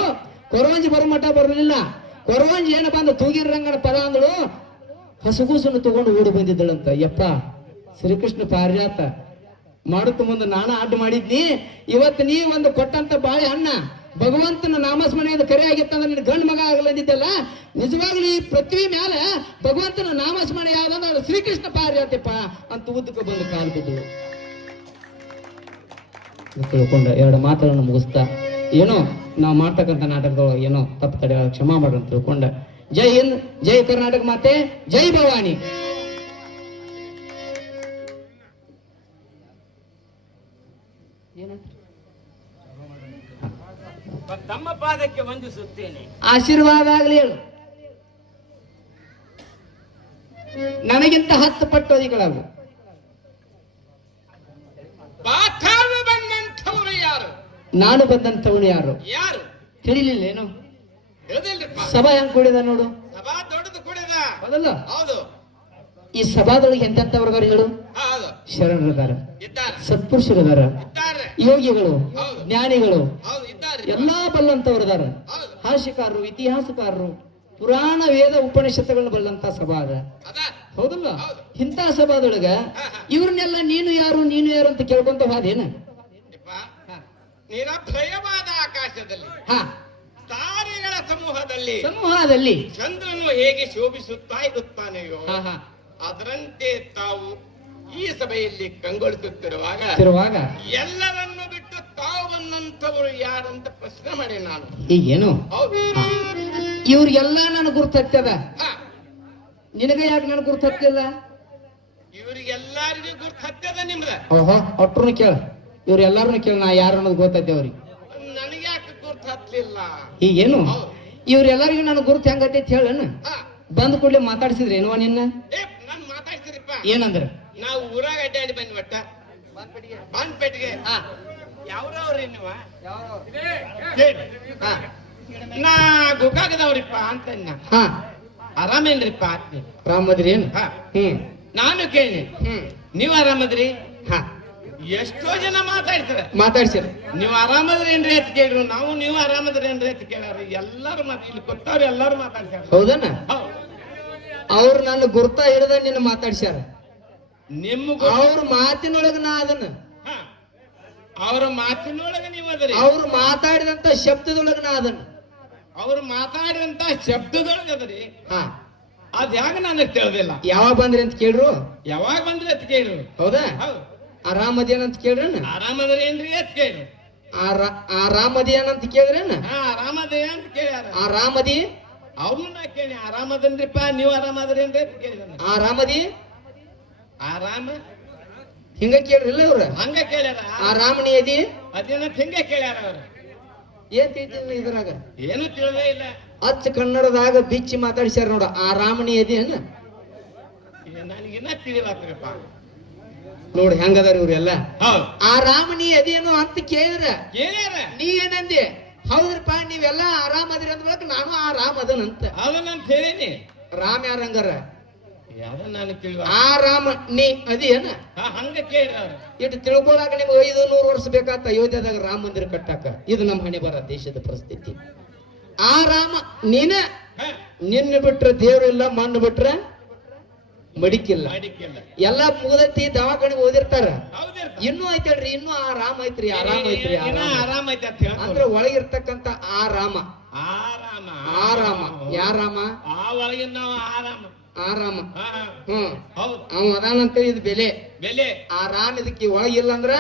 ಕೊರವಂಜಿ ಬರೋ ಮಠ ಬರಲಿಲ್ಲ. ಕೊರವಂಜಿ ಏನ ಬಂದ ತೂಗಿರಂಗನ ಪದ ಅಂದಳು, ಹಸುಗೂಸನ್ನು ತಗೊಂಡು ಓಡಿ ಬಂದಿದ್ದಳಂತ. ಯಪ್ಪ ಶ್ರೀಕೃಷ್ಣ ಪಾರಿಜಾತ ಮಾಡುತ್ತ ಮುಂದೆ ನಾನ ಅಡ್ಡ ಮಾಡಿದ್ನಿ. ಇವತ್ತು ನೀ ಒಂದು ಕೊಟ್ಟಂತ ಬಾಳೆ ಹಣ್ಣ ಭಗವಂತನ ನಾಮಸ್ಮರಣೆಯಿಂದ ಕರೆ ಆಗಿತ್ತಂದ್ರೆ ನಿನ್ನ ಗಂಡು ಮಗ ಆಗಲಂದಿದ್ದಲ್ಲ. ನಿಜವಾಗ್ಲೂ ಈ ಪೃಥ್ವಿ ಮ್ಯಾಲ ಭಗವಂತನ ನಾಮಸ್ಮರಣೆ ಯಾವ್ದಂದ್ರೆ ಶ್ರೀಕೃಷ್ಣ ಪಾರಿಜಾತಪ್ಪ ಅಂತ ಉದ್ದಕ್ಕೆ ಬಂದು ಕಾಲು ಬಿದ್ದು ತಿಳ್ಕೊಂಡ. 2 ಮಾತುಗಳನ್ನು ಮುಗಿಸ್ತಾ, ಏನೋ ನಾವು ಮಾಡ್ತಕ್ಕಂಥ ನಾಟಕದೊಳಗೆ ಏನೋ ತಪ್ಪು ತಡೆ ಕ್ಷಮಾ ಮಾಡ್ರಿ ಅಂತ ತಿಳ್ಕೊಂಡ. ಜೈ ಹಿಂದ್, ಜೈ ಕರ್ನಾಟಕ ಮಾತೆ, ಜೈ ಭವಾನಿ. ತಮ್ಮ ಪಾದಕ್ಕೆ ವಂದಿಸುತ್ತೇನೆ. ಆಶೀರ್ವಾದ ಆಗ್ಲಿ ಹೇಳು. ನನಗಿಂತ 10 ಪಟ್ಟು ಅಧಿಕಳಾಗು. ಬಂದಂಥವ್ರು ಯಾರು? ನಾನು ಬಂದಂಥವನು ಯಾರು? ಯಾರು ತಿಳಿಲಿಲ್ಲ ಏನು? ಹೇಳಿಲ್ರಿಪ್ಪ. ಸಭಾ ಹೆಂಗ್ ಕೂಡಿದ ನೋಡು. ಸಭಾ ದೊಡ್ಡದು ಕೂಡಿದ. ಹೌದಲ್ಲ? ಹೌದು. ಈ ಸಭಾದೊಳಗೆ ಎಂತೆಂಥವ್ರದಾರ ಹೇಳು? ಹೌದು. ಶರಣರದಾರ, ಇದ್ದಾರೆ, ಸತ್ಪುರುಷರದಾರ, ಇದ್ದಾರೆ, ಯೋಗಿಗಳು, ಹೌದು, ಜ್ಞಾನಿಗಳು, ಹೌದು, ಇದ್ದಾರೆ. ಎಲ್ಲಾ ಬಲ್ಲಂತವ್ರದಾರ. ಹೌದು ಹಾಸ್ಯಕಾರರು, ಇತಿಹಾಸಕಾರರು, ಪುರಾಣ ವೇದ ಉಪನಿಷತ್ತುಗಳನ್ನ ಬಲ್ಲಂತ ಸಭಾ ಅದ. ಅದ ಹೌದಲ್ಲ? ಹೌದು. ಇಂಥ ಸಭಾದೊಳಗ ಇವ್ರನ್ನೆಲ್ಲ ನೀನು ಯಾರು ಅಂತ ಕೇಳ್ಕೊಂತ ಹೋದೇನ? ಯಪ್ಪ, ನಿರಭಯವಾದ ಆಕಾಶದಲ್ಲಿ ಹಾ, ತಾರೆಗಳ ಸಮೂಹದಲ್ಲಿ ಚಂದ್ರನು ಹೇಗೆ ಶೋಭಿಸುತ್ತಾ ಇರುತ್ತಾನೆಯೋ ಹಾ ಹಾ ಅದರಂತೆ ತಾವು ಈ ಸಭೆಯಲ್ಲಿ ಕಂಗೊಳಿಸುತ್ತಿರುವಾಗ ಎಲ್ಲರನ್ನು ಬಿಟ್ಟು ತಾವು ಬಂದಂತವರು ಯಾರಂತ ಪ್ರಶ್ನೆ ಮಾಡಿ ನಾನು. ಈಗೇನು ಹೌದು ಇವ್ರಿಗೆಲ್ಲ ನನಗೆ ಗುರ್ತದ, ಹಾ, ನಿನಗ ಯಾಕೆ ನನಗೆ ಗುರ್ತಲ್ಲ? ಇವ್ರಿಗೆಲ್ಲರಿಗೂ ಗುರ್ತು ಹತ್ತದ ನಿಮ್ದ. ಓಹೋ, ಒಟ್ರು ಕೇಳ, ಇವ್ರೆಲ್ಲಾರನು ಕೇಳ, ನಾ ಯಾರು ಅನ್ನೋದು ಗೊತ್ತೈತೆ ಅವ್ರಿಗೆ. ನನಗೆ ಯಾಕೆ ಗುರ್ತು ಹತ್ತಲಿಲ್ಲ? ಈಗೇನು ಹೌದು. ಇವ್ರೆಲ್ಲರಿಗೂ ನನಗೆ ಗುರ್ತು ಹೆಂಗೈತಿ ಹೇಳಣ? ಹಾ, ಬಂದ ಕೂಡಲೇ ಮಾತಾಡ್ಸಿದ್ರೇನು ನಿನ್ನ? ನಾನು ಮಾತಾಡ್ತೀರಿಪ್ಪ. ಏನಂದ್ರ? ನಾವು ಊರಾಗ ಅಡ್ಡಾಡಿ ಬಂದ್ ಮಟ್ಟ ಬಾನ್ಪೇಟೆಗೆ. ಯಾವ್ರವ್ರಿ ನೀವು? ಹಾ ನಾ ಗೋಕಾಕದವ್ರಿಪ್ಪ ಅಂತ ಹಾ, ಆರಾಮೇನ್ರಿಪ್ಪ ಅಂತ. ರಾಮದ್ರಿ ಏನ್? ಹಾ, ಹ್ಮ್ ನಾನು ಕೇಳಿ ನೀವ್ ಆರಾಮದ್ರಿ? ಹಾ, ಎಷ್ಟೋ ಜನ ಮಾತಾಡ್ಸಿರ. ನೀವ್ ಆರಾಮದ್ರಿ ಏನ್ರಿ ಅಂತ ಕೇಳ್ರು, ನಾವು ನೀವು ಆರಾಮದ್ರಿ ಏನ್ರಿ ಅಂತ ಕೇಳ್ಯಾರ. ಎಲ್ಲಾರು ಇಲ್ಲಿ ಗೊತ್ತವ್ರು ಎಲ್ಲಾರು ಮಾತಾಡ್ಸ್ಯಾರ. ಹೌದನ? ಹೌದು. ಅವ್ರು ನನ್ನ ಗುರ್ತ ಹಿಡ್ದ ನಿನ್ನ ಮಾತಾಡ್ಸ್ಯಾರ. ನಿಮ್ಗೂ ಅವ್ರ ಮಾತಿನೊಳಗ ನಾ ಅದನ್ನ, ಅವ್ರ ಮಾತಿನೊಳಗ ನೀವು ಅದರಿ, ಅವ್ರು ಮಾತಾಡಿದಂತ ಶಬ್ದದೊಳಗ ನಾ ಅದನ್ನ, ಅವ್ರು ಮಾತಾಡಿದಂತ ಶಬ್ದದೊಳಗ ಅದರಿ. ಹಾ, ಅದ್ ಯಾಕ ನನಗ್ ತಿಳಿದಿಲ್ಲ. ಯಾವಾಗ ಬಂದ್ರಿ ಅಂತ ಕೇಳ್ರು? ಯಾವಾಗ ಬಂದ್ರಿ ಅಂತ ಕೇಳ್ರು. ಹೌದಾ? ಹೌದು. ಆರಾಮದೇನಂತ ಕೇಳ್ರಣ್ಣ? ಆರಾಮದ್ರಿ ಏನ್ರಿ ಅಂತ ಕೇಳ್ರು. ಆರಾಮದೇನಂತ ಕೇಳ್ರೇನ? ಹಾ, ಆರಾಮದೇ ಅಂತ ಕೇಳ್ಯಾರ. ಆರಾಮದಿ? ಅವ್ನು ನಾ ಕೇಳಿ ಆರಾಮದನ್ರಿಪ್ಪ, ನೀವು ಆರಾಮದ್ರಿ ಏನ್ರಿ ಅಂತ ಕೇಳಿದ. ಆರಾಮದಿ ಆರಾಮ ಹಿಂಗ ಕೇಳ್ರಿಲ್ಲ ಅವ್ರ? ಹಂಗ ಕೇಳ್ಯಾರ. ಆರಾಮನಿ ಅದಿ ಅದೇನ ಹಿಂಗ ಕೇಳ್ಯಾರ ಅವ್ರು. ಏನ್ ತಿಳ್ತೀನಿ ಇದ್ರಾಗ? ಏನು ತಿಳಿದೇ ಇಲ್ಲ. ಅಚ್ಚ ಕನ್ನಡದಾಗ ಬಿಚ್ಚಿ ಮಾತಾಡ್ಸ್ಯಾರ ನೋಡ, ಆರಾಮನಿ ಅದಿ ಅನ್ನ. ನನಗಿನ್ನ ತಿಳಿವಾಕ್ರಪ್ಪ. ನೋಡಿ ಹೆಂಗದಾರ ಇವ್ರೆಲ್ಲ. ಹೌದು. ಆರಾಮನಿ ಅದೇನು ಅಂತ ಕೇಳಿದ್ರ ಕೇಳ್ಯಾರ. ನೀ ಏನಂದಿ? ಹೌದ್ರಪ್ಪ, ನೀವೆಲ್ಲ ಆರಾಮದಿರಿ ಅಂದ ಬಳಕ ನಾನು ಆರಾಮದನಂತ. ಅದನ್ನಂತ ಹೇಳೀನಿ. ರಾಮ ಯಾರಂಗಾರ? ಯಾವ್ದ ನಾನು ತಿಳಿವ. ಆರಾಮ ನೀ ಅದಿ ಏನ? ಹಂಗ ಕೇಳ್ಯಾರ. ಇಟ್ಟು ತಿಳ್ಕೊಳಕ ನಿಮ್ಗೆ 500 ವರ್ಷ ಬೇಕಾತ ಅಯೋಧ್ಯದಾಗ ರಾಮ ಮಂದಿರ ಕಟ್ಟಾಕ. ಇದು ನಮ್ಮ ಹಣೆ ಬರ ದೇಶದ ಪರಿಸ್ಥಿತಿ. ಆರಾಮ ನೀನ, ನಿನ್ನ ಬಿಟ್ರ ದೇವ್ರಿಲ್ಲ, ಮಣ್ಣು ಬಿಟ್ರ ಮಡಿಕಿಲ್ಲ. ಎಲ್ಲಾ ಮುಗದೈತಿ, ದವಾಖಾನಿಗೆ ಓದಿರ್ತಾರ. ಇನ್ನೂ ಐತಲ್ರಿ, ಇನ್ನೂ ಆರಾಮ ಐತ್ರಿ, ಆರಾಮ ಐತ್ರಿ, ಆರಾಮ ಐತಿ ಅಂತ ಹೇಳ. ಅಂದ್ರೆ ಒಳಗಿರ್ತಕ್ಕಂತ ಆರಾಮ. ಆರಾಮ ಆರಾಮ ಯಾರಾಮ? ಆ ಒಳಗಿನ ನಾವು ಆರಾಮ ಆರಾಮ. ಹೌದು. ಅವ ಅದಾನಂತ ಇದು ಬೆಲೆ. ಬೆಲೆ ಆರಾಮ. ಇದಕ್ಕೆ ಒಳಗಿಲ್ಲ ಅಂದ್ರ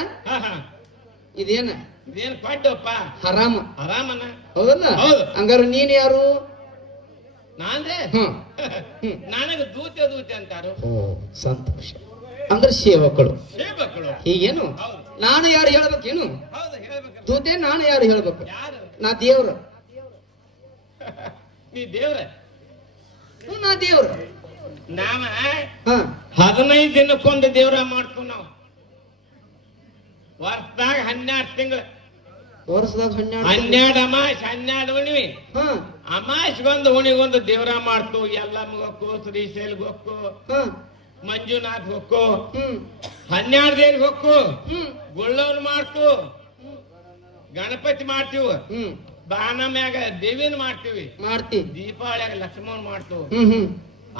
ಇದೇನ? ಇದೇನ್ ಪಡ್ಡಪ್ಪ? ಹರಾಮ. ಆರಾಮನ. ಹೌದಲ್ಲ? ಹೌದು. ಹಂಗಾರ ನೀನ್ ಯಾರು? ನಾನ್ರೆ ನನಗ ದೂತೆ ಅಂತಾರು. ಸಂತೋಷ. ಅಂದ್ರೆ ಸೇವಕಳು. ಸೇವಕಳು. ಹೀಗೇನು? ನಾನು ಯಾರು ಹೇಳ್ಬೇಕೇನು? ಹೌದು, ಹೇಳ್ಬೇಕು. ದೂತೆ ನಾನು ಯಾರು ಹೇಳ್ಬೇಕು? ಯಾರು? ನಾ ದೇವ್ರ. ನೀ ದೇವ್ರ? ನಾ ದೇವ್ರ. ನಾವ 15 ದಿನಕ್ಕೊಂದು ದೇವ್ರ ಮಾಡ್ತೀವಿ ನಾವು. ವರ್ಷದಾಗ 12 ತಿಂಗಳು. ವರ್ಷದಾಗ 12 ಅಮಾಸ್, 12 ಹುಣ್ಣಿಮೆ. ಅಮಾಸ್ಗೊಂದು ಹುಣಿಗೊಂದು ದೇವ್ರ ಮಾಡ್ತು. ಎಲ್ಲಮ್ಮ ಹೋಗ್ಕು, ಶ್ರೀಶೈಲ್ ಹೋಗ್ಕು, ಮಂಜುನಾಥ್ ಹೋಗ್ಕು, 12 ದೇವ್ರಿಗೆ ಹೋಗ್ಕು, ಗುಳ್ಳವನ್ ಮಾಡ್ತು, ಗಣಪತಿ ಮಾಡ್ತೀವಿ, ಬಾನ ಮ್ಯಾಗ ದೇವಿನ ಮಾಡ್ತೀವಿ, ದೀಪಾವಳಿಯಾಗ ಲಕ್ಷ್ಮಣ್ ಮಾಡ್ತು.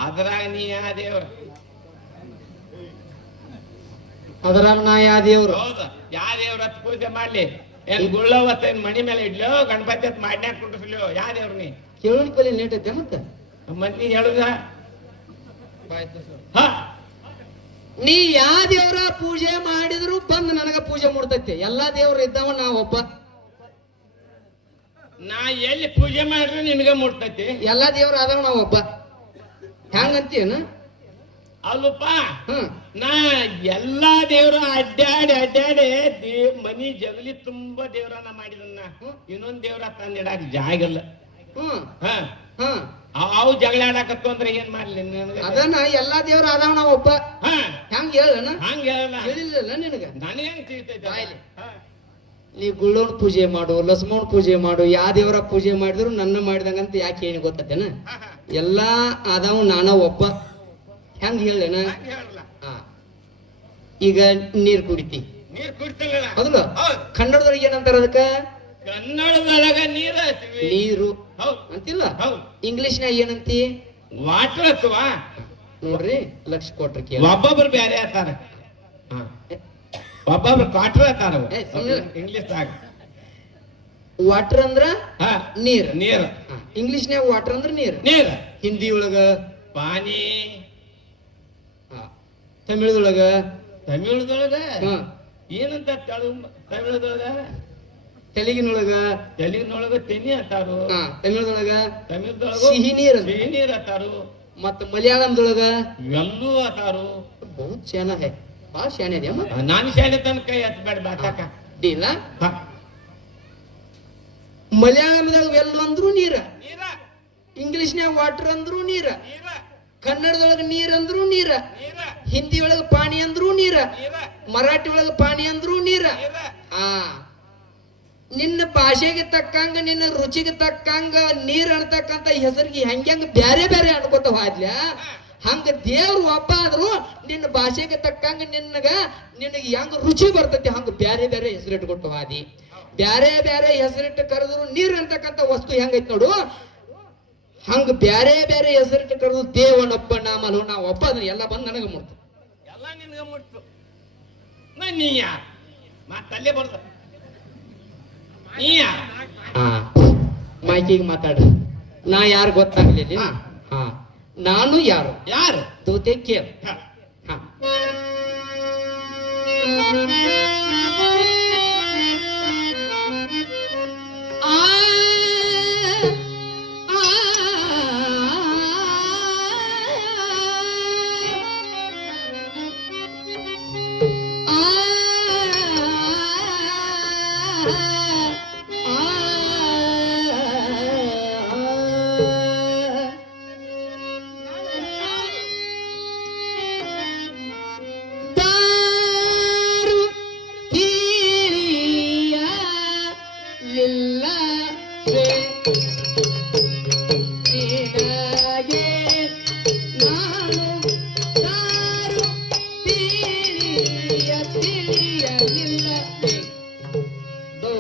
ಅದ್ರಾಗ ನೀ ಯಾ ದೇವ್ರ? ಅದ್ರಾಗ ನಾ ಯಾ ದೇವ್ರ? ಹೌದ. ಯಾ ದೇವ್ರ ಹತ್ ಪೂಜೆ ಮಾಡ್ಲಿ? ಏನ್ ಗುಳ್ಳವತ್ತ ಏನ್ ಮಣಿ ಮೇಲೆ ಇಡ್ಲೋ, ಗಣಪತಿ ಹತ್ ಮಾಡ್ನ್ಯಾಕ ಕುಂಡ್ರಸ್ಲೋ? ಯಾ ದೇವ್ರ ನೀ? ಕೇಳೋಣ ಪಲ್ಲಿ ಲೇಟ್ ಐತೆ ಮತ್ತೆ ಮಂದಿ ಹೇಳುದ. ನೀ ಯಾ ದೇವ್ರ ಪೂಜೆ ಮಾಡಿದ್ರು ಬಂದು ನನಗ ಪೂಜೆ ಮಾಡ್ತೈತೆ. ಎಲ್ಲಾ ದೇವ್ರ ಇದ್ದಾವ, ನಾ ಒಬ್ಬ. ನಾ ಎಲ್ಲಿ ಪೂಜೆ ಮಾಡ್ರಿ ನಿನಗ ಮುಟ್ತೈತಿ. ಎಲ್ಲಾ ದೇವ್ರ ಆದವ, ನಾ ಒಬ್ಬ. ಹೆಂಗಂತೀನ? ಅಲ್ಲಪ್ಪ, ನಾ ಎಲ್ಲಾ ದೇವ್ರ ಅಡ್ಡಾಡಿ ಮನಿ ಜಗಲಿ ತುಂಬಾ ದೇವ್ರನ್ನ ಮಾಡಿದನ್ನ. ಇನ್ನೊಂದ್ ದೇವ್ರ ತಂದಿಡಾಕ ಜಾಗಿಲ್ಲ. ಅವು ಜಗಳ ಆಡಾಕತ್ತು ಅಂದ್ರೆ ಏನ್ ಮಾಡ್ಲಿ? ಅದನ್ನ ಎಲ್ಲಾ ದೇವ್ರ ಆದವ, ನಾ ಒಬ್ಬ. ಹೆಂಗ ಹೇಳಣ? ಹಂಗ ಹೇಳಲ್ಲ. ಹೇಳಿಲ್ಲ ನಿನಗ? ನನಗೆ ಹೆಂಗ್ ತಿಳಿತೈತೆ? ನೀ ಗುಳ್ಳೋನ್ ಪೂಜೆ ಮಾಡು, ಲಕ್ಷ್ಮಣ್ ಪೂಜೆ ಮಾಡು, ಯಾ ದೇವರ ಪೂಜೆ ಮಾಡಿದ್ರು ನನ್ನ ಮಾಡಿದಂಗಂತ ಯಾಕೆ ಹೇಳಿ ಗೊತ್ತೇನ? ಎಲ್ಲಾ ಆದವ್ ನಾನ ಒಬ್ಬ. ಹೆಂಗ ಹೇಳೇನ? ಈಗ ನೀರ್ ಕುಡಿತಿ. ನೀರ್ ಕುಡಿತಿಲ್ಲ. ಹೌದಲ್ಲ? ಕನ್ನಡದೊಳಗೆ ಏನಂತಾರ ಅದಕ್ಕ? ಕನ್ನಡದೊಳಗ ನೀರ ಹಚ್ಚಿವಿ. ನೀರು ಹೌದ್ ಅಂತಿಲ್ಲ. ಹೌದ್ ಇಂಗ್ಲಿಷ್ನ್ಯಾಗ ಏನಂತಿ ವಾಟರ್ ಹಚ್ಚುವ. ನೋಡ್ರಿ ಲಕ್ಷ ಕೊಟ್ರ ಒಬ್ಬೊಬ್ರು ಬೇರೆ ಆತಾರ, ಒಬ್ಬೊಬ್ರು ಕ್ವಾರ್ಟರ್ ಆತಾರ ಏ, ಸುಮ್ನೆ. ಇಂಗ್ಲಿಷ್ದಾಗ. ವಾಟರ್ ಅಂದ್ರ ಹಾ ನೀರ್. ನೀರ್ ಇಂಗ್ಲಿಷ್ನ್ಯಾಗ ವಾಟರ್ ಅಂದ್ರ ನೀರ್. ನೀರ್ ಹಿಂದಿ ಒಳಗ ಪಾನಿ. ತಮಿಳದೊಳಗ ತಮಿಳದೊಳಗ ಹಾ, ಏನಂತ ತಮಿಳದೊಳಗ ತೆಲುಗಿನೊಳಗ ತೆಲುಗಿನೊಳಗ ತೆನಿ ಅಂತಾರು, ಹಾ, ತಮಿಳದೊಳಗ ತಮಿಳದೊಳಗ ಸಿಹಿ ನೀರ್ ಅಂತ. ಸಿಹಿ ನೀರ್ ಅಂತಾರು, ಮತ್ತ ಮಲಯಾಳಂದೊಳಗ ಇವೆಲ್ಲೂ ಅಂತಾರು. ಬಹುತ್ ಶಾನ ಹೈ, ಭಾಳ ಶಾನೆ ಇದೆ ಅಮ್ಮ. ನಾನು ಶಾಲೆ ತನಕ ಕೈ ಹತ್ಬೇಡ ಬಾಟಾಕ. ಇಲ್ಲ ಹಾ. ಮಲಯಾಳಂದಾಗ ವೆಲ್ ಅಂದ್ರು ನೀರ, ನೀರ ಇಂಗ್ಲಿಷ್ನ್ಯಾಗ ವಾಟರ್ ಅಂದ್ರು ನೀರ, ನೀರ ಕನ್ನಡದೊಳಗ ನೀರ್ ಅಂದ್ರು ನೀರ, ನೀರ ಹಿಂದಿ ಒಳಗ ಪಾನಿ ಅಂದ್ರು ನೀರ, ನೀರ ಮರಾಠಿ ಒಳಗ ಪಾನಿ ಅಂದ್ರು ನೀರ. ನೀರ ಆ ನಿನ್ನ ಭಾಷೆಗೆ ತಕ್ಕಂಗ ನಿನ್ನ ರುಚಿಗೆ ತಕ್ಕಂಗ ನೀರ್ ಅನ್ತಕ್ಕಂತ ಹೆಸರಿಗೆ ಹೆಂಗ ಬ್ಯಾರೆ ಬ್ಯಾರೆ ಅನ್ಕೋತ ಹೋದ್ಲ. ಹಂಗ ದೇವ್ರು ಒಬ್ಬ ಆದ್ರು ನಿನ್ನ ಭಾಷೆಗೆ ತಕ್ಕಂಗ ನಿನಗೆ ಹೆಂಗ ರುಚಿ ಬರ್ತೈತಿ ಹಂಗ ಬ್ಯಾರೆ ಬ್ಯಾರೆ ಹೆಸರಿಟ್ಕೊಟ್ಟು ಹಾದಿ. ಬ್ಯಾರೆ ಬ್ಯಾರೆ ಹೆಸರಿಟ್ಟು ಕರೆದ್ರು ನೀರ್ ಅಂತಕ್ಕಂಥ ವಸ್ತು ಹೆಂಗೈತಿ ನೋಡು, ಹಂಗ ಬ್ಯಾರೆ ಬ್ಯಾರೆ ಹೆಸರಿಟ್ಟು ಕರೆದು ದೇವನೊಬ್ಬ ನಾಮಲು ನಾ ಒಬ್ಬ ಅದನ್ನ ಎಲ್ಲ ಬಂದು ನನಗೆ ಮುಟ್ತು. ಎಲ್ಲ ನಿನ್ಗ ಮುಟ್ತು. ನೀ ಯಾರ ಮತ್ತಲ್ಲೇ ಬರ್ದ ನೀ ಯಾರ? ಹಾ, ಮೈಕಿಗೆ ಮಾತಾಡ. ನಾ ಯಾರು ಗೊತ್ತಾಗ್ಲಿಲ್ಲ. ಹಾ, ನಾನು ಯಾರು ಯಾರು? ತೂತೆ ಕೇಳ. ಹ. ಹಾ, ಆ, ಆ, ದಾರು ತಿಳಿಯಲಿಲ್ಲವೇ ನಿನಗೆ ನಾನು ದಾರು ತಿಳಿಯಲಿಲ್ಲವೇ. ದೋ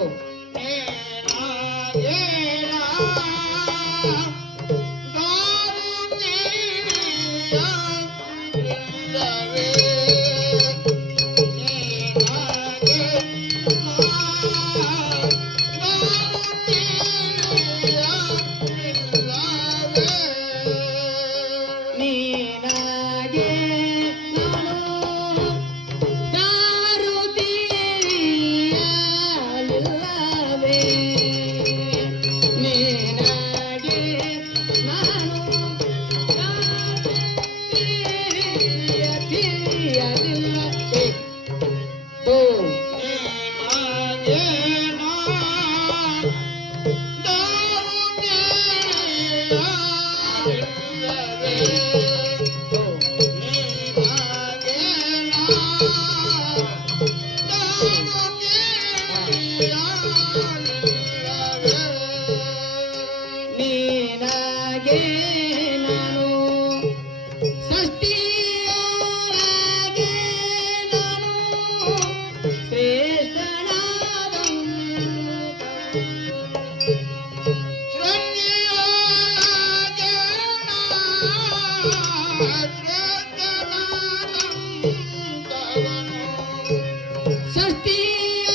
ನೀನಾಗೆ ನಾನು ದಾರು ತಿಳಿಯಲಿಲ್ಲವೇ. ನೀನಾಗೆ ನಾನು ದಾರು ತಿಳಿಯಲಿಲ್ಲವೇ. ದೋ ನೀನಾಗೆ ನಾನು ಸೃಷ್ಟಿಯೊಳಗೆ ನಾನು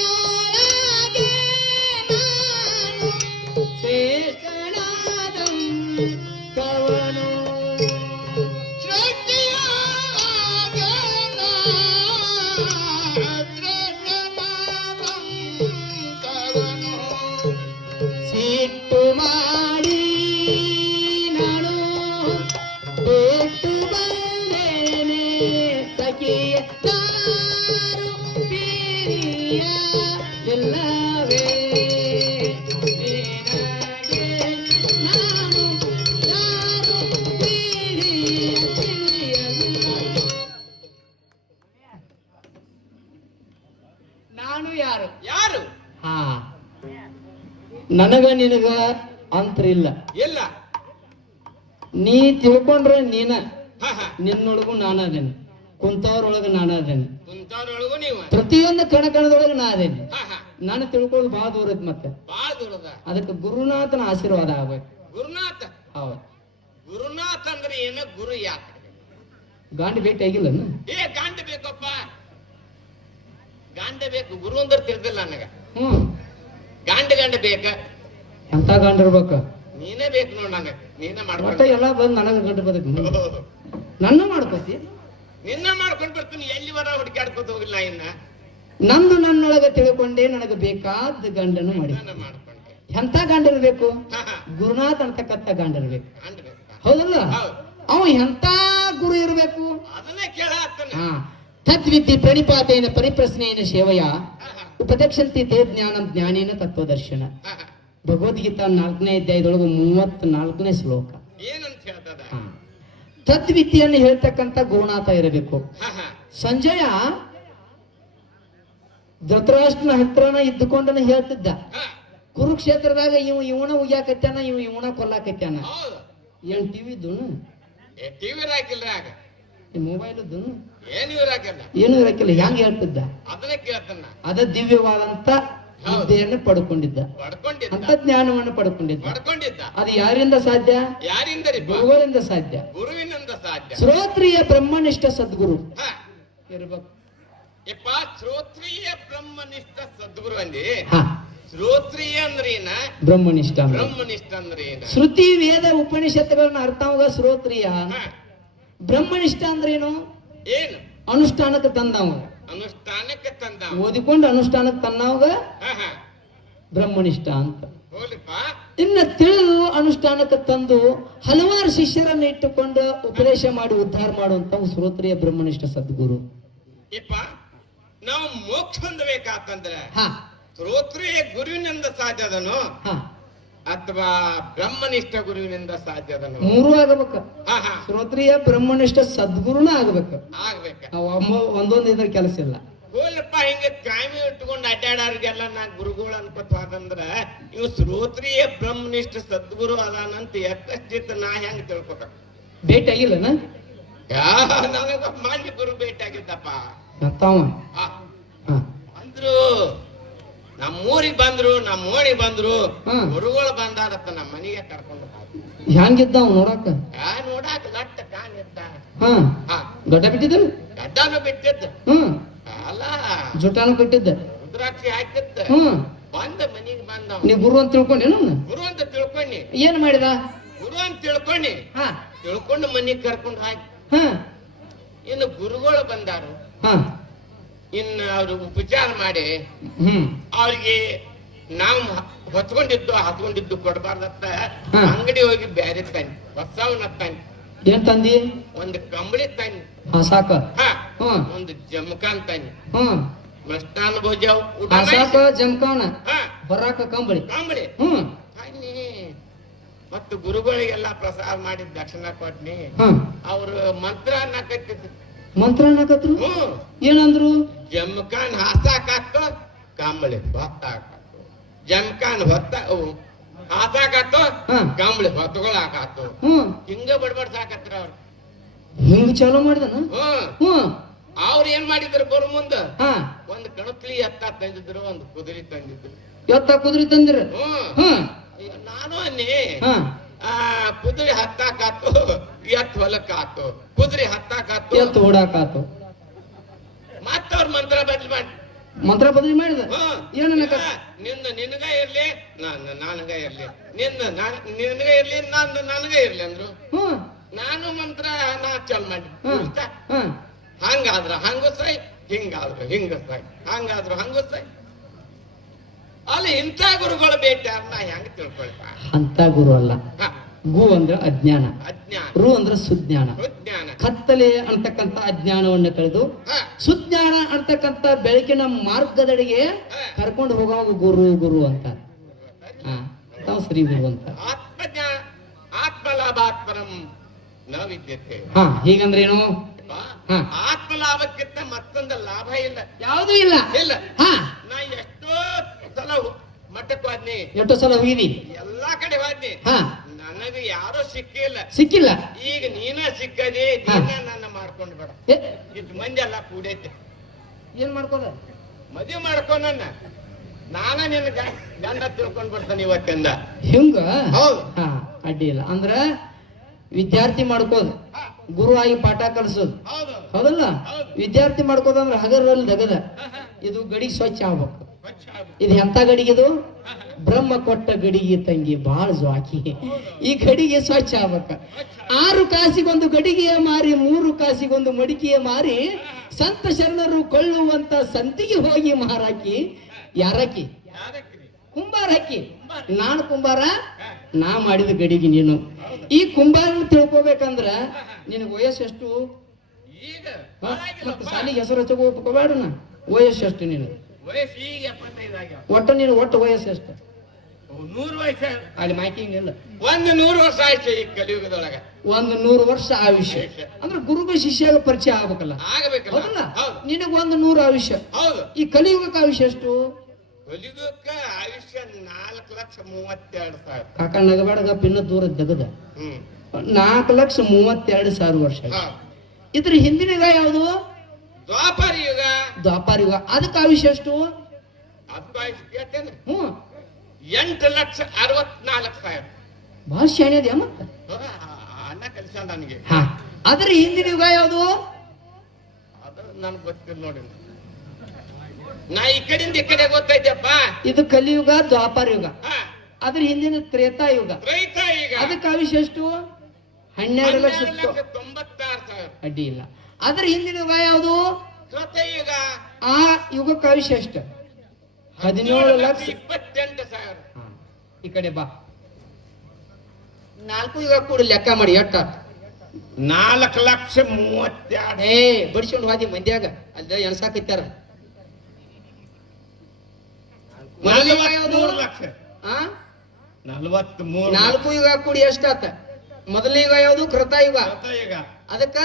ಸೃಷ್ಟಿಯೊಳಗೆ ನಾನು ಶ್ರೇಷ್ಠನಾದಂ ಕವನು. ಸಿಟ್ಟು ಮಾಡಿ ನಾನು ಬಿಟ್ಟು ಬಂದೇನೆ ಸಖಿಯ ದಾರು ತಿಳಿಯಲಿಲ್ಲವೇ. ನಿನಗೆ ನಾನು ದಾರು ತಿಳಿಯಲಿಲ್ಲವೇ. ನಾನು ಯಾರು? ಯಾರು? ಹಾ, ನನಗ ನಿನಗ ಅಂತ್ರಿಲ್ಲ. ಇಲ್ಲ. ನೀ ತಿಳ್ಕೊಂಡ್ರೆ ನೀನ, ಹ, ಹ. ನಿನ್ನೊಳಗೂ ನಾನ ಅದೇನೆ, ಕುಂತವ್ರೊಳಗ ನಾನ ಅದೇನೆ, ಕುಂತವ್ರೊಳಗೂ ನೀವು. ಪ್ರತಿಯೊಂದು ಕಣಕಣದೊಳಗೆ ನಾ ಅದೇನೆ. ಹ, ಹ. ನಾನು ತಿಳ್ಕೊಳ್ಳೋದು ಬಹಳ ದೂರ ಐತಿ ಮತ್ತೆ ಬಾಳ ದೂರದ. ಅದಕ್ಕೆ ಗುರುನಾಥನ ಆಶೀರ್ವಾದ ಆಗ್ಬೇಕು. ಗುರುನಾಥ. ಹೌದು. ಗುರುನಾಥ ಅಂದ್ರೆ ಏನು? ಗುರು ಯಾತ್ರೆ. ಗಾಂಡಿ ಭೇಟಿ ಆಗಿಲ್ಲ ಏ ಗಾಂಡ ಬೇಕಪ್ಪ, ಗಾಂಡ ಬೇಕು. ಗುರು ಅಂದ್ರೆ ತಿಳಿದಿಲ್ಲ ನನಗ. ಗಾಂಡ ಬೇಕ. ಎಂತ ಗಾಂಡ ಇರ್ಬೇಕ? ನೀನೇ ಬೇಕು ನೋಡ್ ನಂಗ. ನೀನೇ ಒಟ್ಟ ಮಾಡ್ಕೊಂಡು ಎಲ್ಲ ಬಂದ್ ನನಗ ಗಂಡ ಬದಕ್ ನನ್ನ ಮಾಡ್ಕೋತಿ. ನಿನ್ನ ಮಾಡ್ಕೊಂಡ್ ಬರ್ತೀನಿ. ಎಲ್ಲಿವರ ಹುಡುಕಾಡ್ಕೊತ ಹೋಗಿಲ್ಲ ಇನ್ನ. ನಂದು ನನ್ನೊಳಗ ತಿಳ್ಕೊಂಡೆ ನನಗೆ ಬೇಕಾದ ಗಂಡನು ಮಾಡಿ. ನಾನು ಮಾಡ್ಕೊಂಡೆ. ಎಂತ ಗಂಡ ಇರ್ಬೇಕು? ಹಾ, ಹಾ. ಗುರುನಾಥ್ ಅಂತಕ್ಕಂಥ ಗಂಡ ಇರ್ಬೇಕು. ಗಾಂಡ ಬೇಕಾ? ಹೌದಲ್ಲ? ಹೌದು. ಅವ ಎಂತ ಗುರು ಇರ್ಬೇಕು? ಅದನ್ನೇ ಕೇಳ ಆಗ್ತಾನೆ. ಹಾ. ತದ್ವಿದ್ಯೆ ಪ್ರಣಿಪಾತೇನ ಪರಿಪ್ರಶ್ನೆಯನ ಸೇವಯ ಉಪದಕ್ಷಂತಿ ತೇ ಜ್ಞಾನಂ ಜ್ಞಾನೇನ ತತ್ವದರ್ಶನ. ಭಗವದ್ಗೀತಾ 4ನೇ ಅಧ್ಯಾಯದೊಳಗೆ 34ನೇ ಶ್ಲೋಕ. ಏನಂತ ಹೇಳ್ತದ? ಹಾ. ತದ್ವಿದ್ಯೆಯನ್ನು ಹೇಳ್ತಕ್ಕಂಥ ಗುರುನಾಥ ಇರಬೇಕು. ಸಂಜಯ ಧೃತರಾಷ್ಟ್ರನ ಹತ್ರನ ಇದ್ದುಕೊಂಡನ ಹೇಳ್ತಿದ್ದ, ಕುರುಕ್ಷೇತ್ರದಾಗ ಇವನ ಉಗ್ಯಾಕತ್ಯಾನ, ಇವನ ಕೊಲ್ಲಾಕತ್ಯಾನ. ಹೌದು. ಏನ್ ಟಿವಿ ಇದ್ದು? ಟಿವಿ ಹಾಕಿಲ್ರಿ ಆಗ. ಮೊಬೈಲ್ ಇದ್ದು? ಏನು ಇವ್ರು ಹಾಕಿಲ್ಲ. ಏನು ಇರಕ್ಕಿಲ್ಲ. ಹೆಂಗ್ ಹೇಳ್ತಿದ್ದ? ಅದನ್ನೇ ಕೇಳ್ತಾನ. ಅದ ದಿವ್ಯವಾದಂತ ವಿದ್ಯೆಯನ್ನು ಪಡ್ಕೊಂಡಿದ್ದ, ಪಡ್ಕೊಂಡಿದ್ದ, ಅಂತ ಜ್ಞಾನವನ್ನು ಪಡ್ಕೊಂಡಿದ್ದ. ಪಡ್ಕೊಂಡಿದ್ದ. ಅದು ಯಾರಿಂದ ಸಾಧ್ಯ? ಯಾರಿಂದರಿ? ಗುರುಗಳಿಂದ ಸಾಧ್ಯ. ಗುರುವಿನಿಂದ ಸಾಧ್ಯ. ಶ್ರೋತ್ರಿಯ ಬ್ರಹ್ಮನಿಷ್ಠ ಸದ್ಗುರು ಹ. ಇರ್ಬೇಕು. ಯಪ್ಪ, ಶ್ರೋತ್ರಿಯ ಬ್ರಹ್ಮನಿಷ್ಠ ಸದ್ಗುರು ಅಂದಿ. ಹಾ. ಶ್ರೋತ್ರಿಯ ಅಂದ್ರೇನ? ಬ್ರಹ್ಮನಿಷ್ಠ ಅಂದ್ರೆ ಬ್ರಹ್ಮನಿಷ್ಠ ಅಂದ್ರೆ ಏನ? ಶ್ರುತಿ ವೇದ ಉಪನಿಷತ್ತುಗಳನ್ನ ಅರ್ಥವಾಗ ಶ್ರೋತ್ರಿಯ. ಹ. ಬ್ರಹ್ಮನಿಷ್ಠ ಅಂದ್ರೇನು? ಏನು? ಅನುಷ್ಠಾನಕ್ಕೆ ತಂದವ, ಅನುಷ್ಠಾನಕ್ಕೆ ತಂದ. ಓದಿಕೊಂಡು ಅನುಷ್ಠಾನಕ್ಕೆ ತನ್ನವಾಗ ಹ, ಹ. ಬ್ರಹ್ಮನಿಷ್ಠ ಅಂತ. ಹೋಲಿಪ್ಪ. ಇನ್ನ ತಿಳಿದು ಅನುಷ್ಠಾನಕ್ಕೆ ತಂದು ಹಲವಾರು ಶಿಷ್ಯರನ್ನು ಇಟ್ಟುಕೊಂಡು ಉಪದೇಶ ಮಾಡಿ ಉದ್ಧಾರ ಮಾಡುವಂತ ಶ್ರೋತ್ರಿಯ ಬ್ರಹ್ಮನಿಷ್ಠ ಸದ್ಗುರು. ಯಪ್ಪ, ನಾವು ಮೋಕ್ಷ ಹೊಂದಬೇಕಾತಂದ್ರೆ ಹಾ. ಶ್ರೋತ್ರಿಯ ಗುರುವಿನಿಂದ ಸಾಧ್ಯದನು ಹಾ. ಅಥವಾ ಬ್ರಹ್ಮನಿಷ್ಠ ಗುರುವಿನಿಂದ ಸಾಧ್ಯದನು? ಮೂರು ಆಗಬೇಕು. ಹ, ಹ. ಶ್ರೋತ್ರಿಯ ಬ್ರಹ್ಮನಿಷ್ಠ ಸದ್ಗುರುನ ಆಗ್ಬೇಕು. ಆಗ್ಬೇಕ. ಒಂದೊಂದು ಇದ್ರ ಕೆಲಸ ಇಲ್ಲ. ಹೋಲಪ್ಪ, ಹಿಂಗ ಕಾಮಿ ಇಟ್ಕೊಂಡು ಅಡ್ಡಾಡೋರಿಗೆಲ್ಲ ನಾ ಗುರುಗಳು ಅನ್ಕೋತಂದ್ರ ಇವ್ ಶ್ರೋತ್ರಿಯ ಬ್ರಹ್ಮನಿಷ್ಠ ಸದ್ಗುರು ಅದಾನಂತ ಎಷ್ಟೆಷ್ಟಿತ್ತು ನಾ ಹೆಂಗ್ ತಿಳ್ಕೊತ? ಭೇಟಿ ಆಗಿಲ್ಲನ? ನನಗ ಮಾನ್ಯ ಗುರು ಭೇಟಿ ಆಗಿದ್ದಪ್ಪ. ಮತ್ತವ ಆ, ಹಾ. ಅಂದ್ರು ನಮ್ಮೂರಿಗೆ ಬಂದ್ರು, ನಮ್ಮ ಓಣಿ ಬಂದ್ರು, ಹಾ. ಗುರುಗಳು ಬಂದಾರತ್ತ ನಮ್ಮ ಮನೆಗೆ ಕರ್ಕೊಂಡು ಹೆಂಗಿದ್ದ ಅವ್ ನೋಡಾಕ? ನೋಡಾಕ ಲಟ್ಟ ಕಾಣಿದ್ದ. ಹಾ. ಹಾ. ಗಡ್ಡ ಬಿಟ್ಟಿದ್ದನು? ಗಡ್ಡಾನು ಬಿಟ್ಟಿದ್ದ. ಹ್ಮ್. ಅಲ್ಲ, ಜುಟಾನು ಕಟ್ಟಿದ್ದ. ರುದ್ರಾಕ್ಷಿ ಹಾಕಿದ್ದ. ಹ್ಮ್. ಬಂದ ಮನಿಗೆ ಬಂದ. ನೀ ಗುರು ಅಂತ ತಿಳ್ಕೊಂಡೇನು? ಗುರು ಅಂತ ತಿಳ್ಕೊಂಡಿ. ಏನ್ ಮಾಡಿದ? ಗುರು ಅಂತ ತಿಳ್ಕೊಂಡಿ. ಹಾ. ತಿಳ್ಕೊಂಡು ಮನಿಗೆ ಕರ್ಕೊಂಡು ಹಾಕಿ. ಹಾ. ಇನ್ನು ಗುರುಗಳು ಬಂದಾರು. ಹಾ. ಇನ್ನು ಅವ್ರು ಉಪಚಾರ ಮಾಡಿ ಹ್ಮ್. ಅವ್ರಿಗೆ ನಾವು ಹತ್ಕೊಂಡಿದ್ದು ಕೊಡಬಾರ್ದತ್ತ ಹಾ. ಅಂಗಡಿ ಹೋಗಿ ಬ್ಯಾರೆ ತಾನೆ ಹೊಸವನ್ನ ತಾನೆ. ಏನ್ ತಂದಿ? ಒಂದು ಕಂಬಳಿ ತಾನೆ. ಹಾ, ಸಾಕ. ಹಾ. ಹ್ಮ್. ಒಂದು ಜಮಖಾನ್ ತಾನೆ. ಹ್ಮ್. ಮೃಷ್ಟಾನ್ನ ಭೋಜ ಊಟ ಹಾ, ಮಾಡಿ. ಸಾಕ. ಜಮಖಾನ ಹಾ. ಹೊರಾಕ ಕಂಬಳಿ. ಕಂಬಳಿ ಹ್ಮ್. ತಾನೆ. ಮತ್ತು ಗುರುಗಳಿಗೆಲ್ಲ ಪ್ರಸಾದ ಮಾಡಿ ದಕ್ಷಿಣ ಕೊಟ್ನಿ. ಹ್ಮ್. ಅವ್ರು ಮಂತ್ರ ಅನ್ನಕತ್ತಿದ್ರು. ಮಂತ್ರ ಅನ್ನಕತ್ರು? ಹ್ಮ್. ಏನಂದ್ರು? ಜಮಖಾನ್ ಹಾಸಾಕಾತು, ಕಂಬಳಿ ಹೊತ್ತಾಕಾತು. ಜಮಖಾನ್ ಹಾಸಾಕಾತು, ಹಾ. ಕಂಬಳಿ ಹೊತ್ಕೊಳಕಾತು. ಹ್ಮ್. ಹಿಂಗ ಬಡ್ಬಡ್ ಸಾಕತ್ರ ಅವ್ರು. ಹಿಂಗ್ ಚಾಲೂ ಮಾಡಿದನ? ಹ್ಮ್. ಹ್ಮ್. ಅವ್ರು ಏನ್ ಮಾಡಿದ್ರು ಬರು ಮುಂದ ಹಾ. ಒಂದು ಕಣಕ್ಲಿ ಎತ್ತ ತಂದಿದ್ರು, ಒಂದು ಕುದುರೆ ತಂದಿದ್ರು. ಎತ್ತ ಕುದುರೆ ತಂದಿರ? ಹ್ಮ್. ಹ್ಮ್. ಈಗ ನಾನು ಅನ್ನಿ ಹಾ. ಕುದುರೆ ಹತ್ತಾಕಾತು, ಎತ್ ಹೊಲಕ್ಕಾತು. ಕುದುರೆ ಹತ್ತಾಕಾತು, ಎತ್ತ ಓಡಾಕಾತು. ಮತ್ತವ್ರ ಮಂತ್ರ ಬದ್ಲಿ ಮಾಡಿ. ಮಂತ್ರ ಬದಲಿ ಮಾಡಿದ? ಹ್ಮ್. ಏನನ್ನಕ? ನಿನಗ ಇರ್ಲಿ, ನನಗ ಇರ್ಲಿ, ನಿನಗ ಇರ್ಲಿ, ನನಗ ಇರ್ಲಿ ಅಂದ್ರು. ಹ್ಮ್. ನಾನು ಮಂತ್ರ ನಾ ಚಲ್ ಮಾಡಿ. ಹ್ಮ್. ಹ್ಮ್. ಹಂಗಾದ್ರ ಹಂಗ ಸೈ, ಹಿಂಗಾದ್ರು ಹಿಂಗ ಸೈ, ಹಂಗಾದ್ರು ಹಂಗ ಸೈ. ಅಲ್ಲಿ ಇಂಥ ಗುರುಗಳು ಭೇಟಿ ನಾ ಹೆಂಗ ತಿಳ್ಕೊಳ್ಪ? ಅಂತ ಗುರು ಅಲ್ಲ. ಹ. ಗು ಅಂದ್ರ ಅಜ್ಞಾನ, ಅಜ್ಞಾನ, ರು ಅಂದ್ರ ಸುಜ್ಞಾನ. ಸುಜ್ಞಾನ. ಕತ್ತಲೆ ಅಂತಕ್ಕಂತ ಅಜ್ಞಾನವನ್ನು ಕಳೆದು ಹ. ಸುಜ್ಞಾನ ಅಂತಕ್ಕಂತ ಬೆಳಕಿನ ಮಾರ್ಗದಡಿಗೆ ಹ. ಕರ್ಕೊಂಡು ಹೋಗುವಾಗ ಗುರು ಗುರು ಅಂತ. ಹಾ, ತಾವು ಶ್ರೀ ಗುರು ಅಂತ. ಆತ್ಮಜ್ಞಾನ ಆತ್ಮಲಾಭಾತ್ಮರಂ ನ ವಿದ್ಯತೆ. ಹಾ, ಹೀಗಂದ್ರೇನು? ಹ. ಆತ್ಮಲಾಭಕ್ಕಿಂತ ಮತ್ತೊಂದು ಲಾಭ ಇಲ್ಲ. ಯಾವುದೂ ಇಲ್ಲ. ಇಲ್ಲ. ಹಾ. ನಾ ಎಷ್ಟೋ ಸಲ ಮಠಕ್ಕೆ ಹೋದ್ನಿ, ಎಷ್ಟು ಸಲ ಹೋಗಿದಿ? ಎಲ್ಲಾ ಕಡೆ ಹೋದ್ನಿ. ಹಾ. ನನಗೆ ಯಾರೋ ಸಿಕ್ಕಿಲ್ಲ. ಸಿಕ್ಕಿಲ್ಲ. ಈಗ ನೀನ ಸಿಕ್ಕದಿ, ಹಾ. ನೀನ ನನ್ನ ಮಾಡ್ಕೊಂಡು ಬೇಡ. ಏ, ಇಷ್ಟು ಮಂದಿ ಎಲ್ಲ ಕೂಡೈತೆ. ಏನ್ ಮಾಡ್ಕೋದ? ಮದುವೆ ಮಾಡ್ಕೊ ನನ್ನ. ನಾನ ನಿನ್ನ ಗಂಡ ತಿಳ್ಕೊಂಡ್ ಬರ್ತಾನೆ ಇವತ್ತಿಂದ. ಹಿಂಗ ಹೌದು. ಹಾ ಅಡ್ಡಿ ಇಲ್ಲ ಅಂದ್ರ ವಿದ್ಯಾರ್ಥಿ ಮಾಡ್ಕೋದು, ಗುರು ಆಗಿ ಪಾಠ ಕಲಿಸೋದು, ಹೌದು ಹೌದಲ್ಲ? ಹೌದು. ವಿದ್ಯಾರ್ಥಿ ಮಾಡ್ಕೋದಂದ್ರ ಹಗರಲ್ಲಿ ದಗದ ಇದು ಗಡಿ ಸ್ವಚ್ಛ ಆಗ್ಬೇಕು. ಇದು ಎಂತ ಗಡಿಗಿದು? ಬ್ರಹ್ಮ ಕೊಟ್ಟ ಗಡಿಗೆ ತಂಗಿ ಬಾಳ ಜ್ವಾಕಿ. ಈ ಗಡಿಗೆ ಸ್ವಚ್ಛ ಆಗ್ಬೇಕ. 6 ಕಾಸಿಗೊಂದು ಗಡಿಗೆಯ ಮಾರಿ 3 ಕಾಸಿಗೊಂದು ಮಡಿಕೆಯ ಮಾರಿ ಸಂತ ಶರಣರು ಕೊಳ್ಳುವಂತ ಸಂತಿಗೆ ಹೋಗಿ ಮಾರಾಕಿ. ಯಾರಾಕಿ? ಕುಂಬಾರ ಹಾಕಿ. ನಾನು ಕುಂಬಾರ, ನಾ ಮಾಡಿದ ಗಡಿಗೆ ನೀನು. ಈ ಕುಂಬಾರ ತಿಳ್ಕೊಬೇಕಂದ್ರ ನಿನಗೆ ವಯಸ್ಸು ಎಷ್ಟು? ಈಗ ಮತ್ತೆ ಸಾಲಿಗೆ ಹೆಸರು ಹಚ್ಚಕೋಬೇಡ. ವಯಸ್ಸು ಎಷ್ಟು ನೀನು? ವಯಸ್ಸು ಈಗ 75 ಆಗ್ಯಾವ. ಒಟ್ಟು ನೀನು ಒಟ್ಟು ವಯಸ್ಸು ಎಷ್ಟು? 100 ವಯಸ್ಸ. ಅಲ್ಲಿ ಮೈಕಿಂಗ್ ಇಲ್ಲ. 100 ವರ್ಷ ಆಯ್ತು ಈ ಕಲಿಯುಗದೊಳಗ. 100 ವರ್ಷ ಆಯುಷ್ಯ ಅಂದ್ರೆ ಗುರುಗೂ ಶಿಷ್ಯಾಗ ಪರಿಚಯ ಆಗ್ಬೇಕಲ್ಲ, ಆಗಬೇಕಲ್ಲ. ಹೌದಲ್ಲ? ಹೌದು ನಿನಗ 100 ಆಯುಷ್ಯ. ಹೌದು. ಈ ಕಲಿಯುಗಕ್ಕೆ ಆಯುಷ್ಯ ಎಷ್ಟು? ಕಲಿಯುಗಕ್ಕ ಆಯುಷ್ಯ 4,32,000. ಕಾಕ ನಗಬೇಡಗ ಪಿನ್ನ ದೂರ ತೆಗದ ಹ್ಮ್ 4,32,000 ವರ್ಷ. ಹಾ. ಇದ್ರ ಹಿಂದಿನ ಯುಗ ಯಾವುದು? ದ್ವಾಪರ ಯುಗ. ದ್ವಾಪಾರ ಯುಗ. ಅದಕ್ಕೆ ಆಯುಷ್ಯ ಎಷ್ಟು? ಅದು ಆಯುಷ್ಯ ಕೇಳ್ತೇನೆ. 8,64,000. ಬಹಳ ಶಾಣ್ಯದ ಮತ್ತ. ಅನ್ನ ಕಲಿಸ ನನಗೆ. ಹಾ, ಅದ್ರ ಹಿಂದಿನ ಯುಗ ಯಾವುದು? ಅದು ನನ್ಗೆ ಗೊತ್ತಿಲ್ಲ ನೋಡಿ. ನಾ ಈ ಕಡೆಯಿಂದ ಈ ಕಡೆ ಗೊತ್ತೈತಪ್ಪ. ಇದು ಕಲಿಯುಗ, ದ್ವಾಪಾರ ಯುಗ. ಹಾ. ಅದ್ರ ಹಿಂದಿನ ತ್ರೇತಾಯುಗ. ರೈತ ಈಗ. ಅದಕ್ಕೆ ಆಯುಷ್ಯ ಎಷ್ಟು? 12,96,000. ಅಡ್ಡಿ ಇಲ್ಲ. ಅದ್ರ ಹಿಂದಿನ ಯುಗ ಯಾವುದು? ಕೃತಯುಗ. ಆ ಯುಗಕ್ಕೆ ಆಯುಷ್ಯ ಎಷ್ಟು? 17,28,000. ಹಾ, ಈ ಕಡೆ ಬಾ. 4 ಯುಗ ಕೂಡ ಲೆಕ್ಕ ಮಾಡಿ ಎಟ್ಟ? 4,32,000. ಏ ಬಡಿಸ್ಕೊಂಡು ವಾದಿ ಮಂದ್ಯಾಗ ಅಲ್ಲ ಎಣಸಾಕತ್ತಾರ. 43 ಲಕ್ಷ. ಆ 43. 4 ಯುಗ ಕೂಡಿ ಎಷ್ಟಾತ? ಮೊದಲನೇ ಯುಗ ಯಾವುದು? ಕೃತಯುಗ. ಕೃತಯುಗ. ಅದಕ್ಕ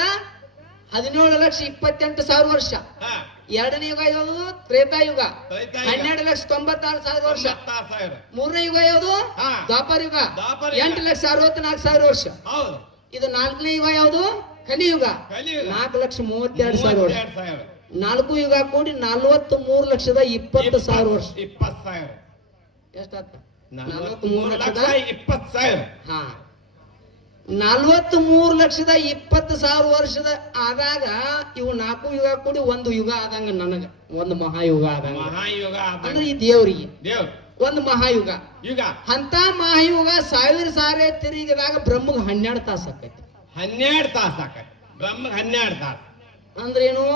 17,28,000 ವರ್ಷ. ಹಾ. ಎರಡನೇ ಯುಗ ಯಾವುದು? ತ್ರೇತಾಯುಗ. ತ್ರೇತಾಯುಗ. 12,96,000 ವರ್ಷ. 96,000. ಮೂರನೇ ಯುಗ ಯಾವುದು? ಹಾ. ದ್ವಾಪರ ಯುಗ. ದ್ವಾಪರ ಯುಗ. 8,64,000 ವರ್ಷ. ಹೌದು. ಇದು ನಾಲ್ಕನೇ ಯುಗ ಯಾವುದು? ಕಲಿಯುಗ. ಕಲಿಯುಗ. 4,32,000 ವರ್ಷ. 32,000. 4 ಯುಗ ಕೂಡಿ 43,20,000 ವರ್ಷ. 20,000. ಎಷ್ಟಾತ? 43,20,000. ಹಾ, 43,20,000 ವರ್ಷದ ಆದಾಗ ಇವು 4 ಯುಗ ಕೂಡಿ ಒಂದು ಯುಗ ಆದಂಗ, ನನಗ ಒಂದು ಮಹಾಯುಗ ಆದಂಗ. ಮಹಾಯುಗ ಅಂದ್ರೆ ಈ ದೇವ್ರಿಗೆ ದೇವ್ ಒಂದು ಮಹಾಯುಗ. ಯುಗ. ಅಂತ ಮಹಾಯುಗ 1000 ಸಾರೆ ತಿರುಗಿದಾಗ ಬ್ರಹ್ಮಗ್ 12 ತಾಸು ಆಕೈತಿ. 12 ತಾಸು ಆಕೈತಿ. ಬ್ರಹ್ಮ 12 ತಾಸು ಅಂದ್ರೇನು?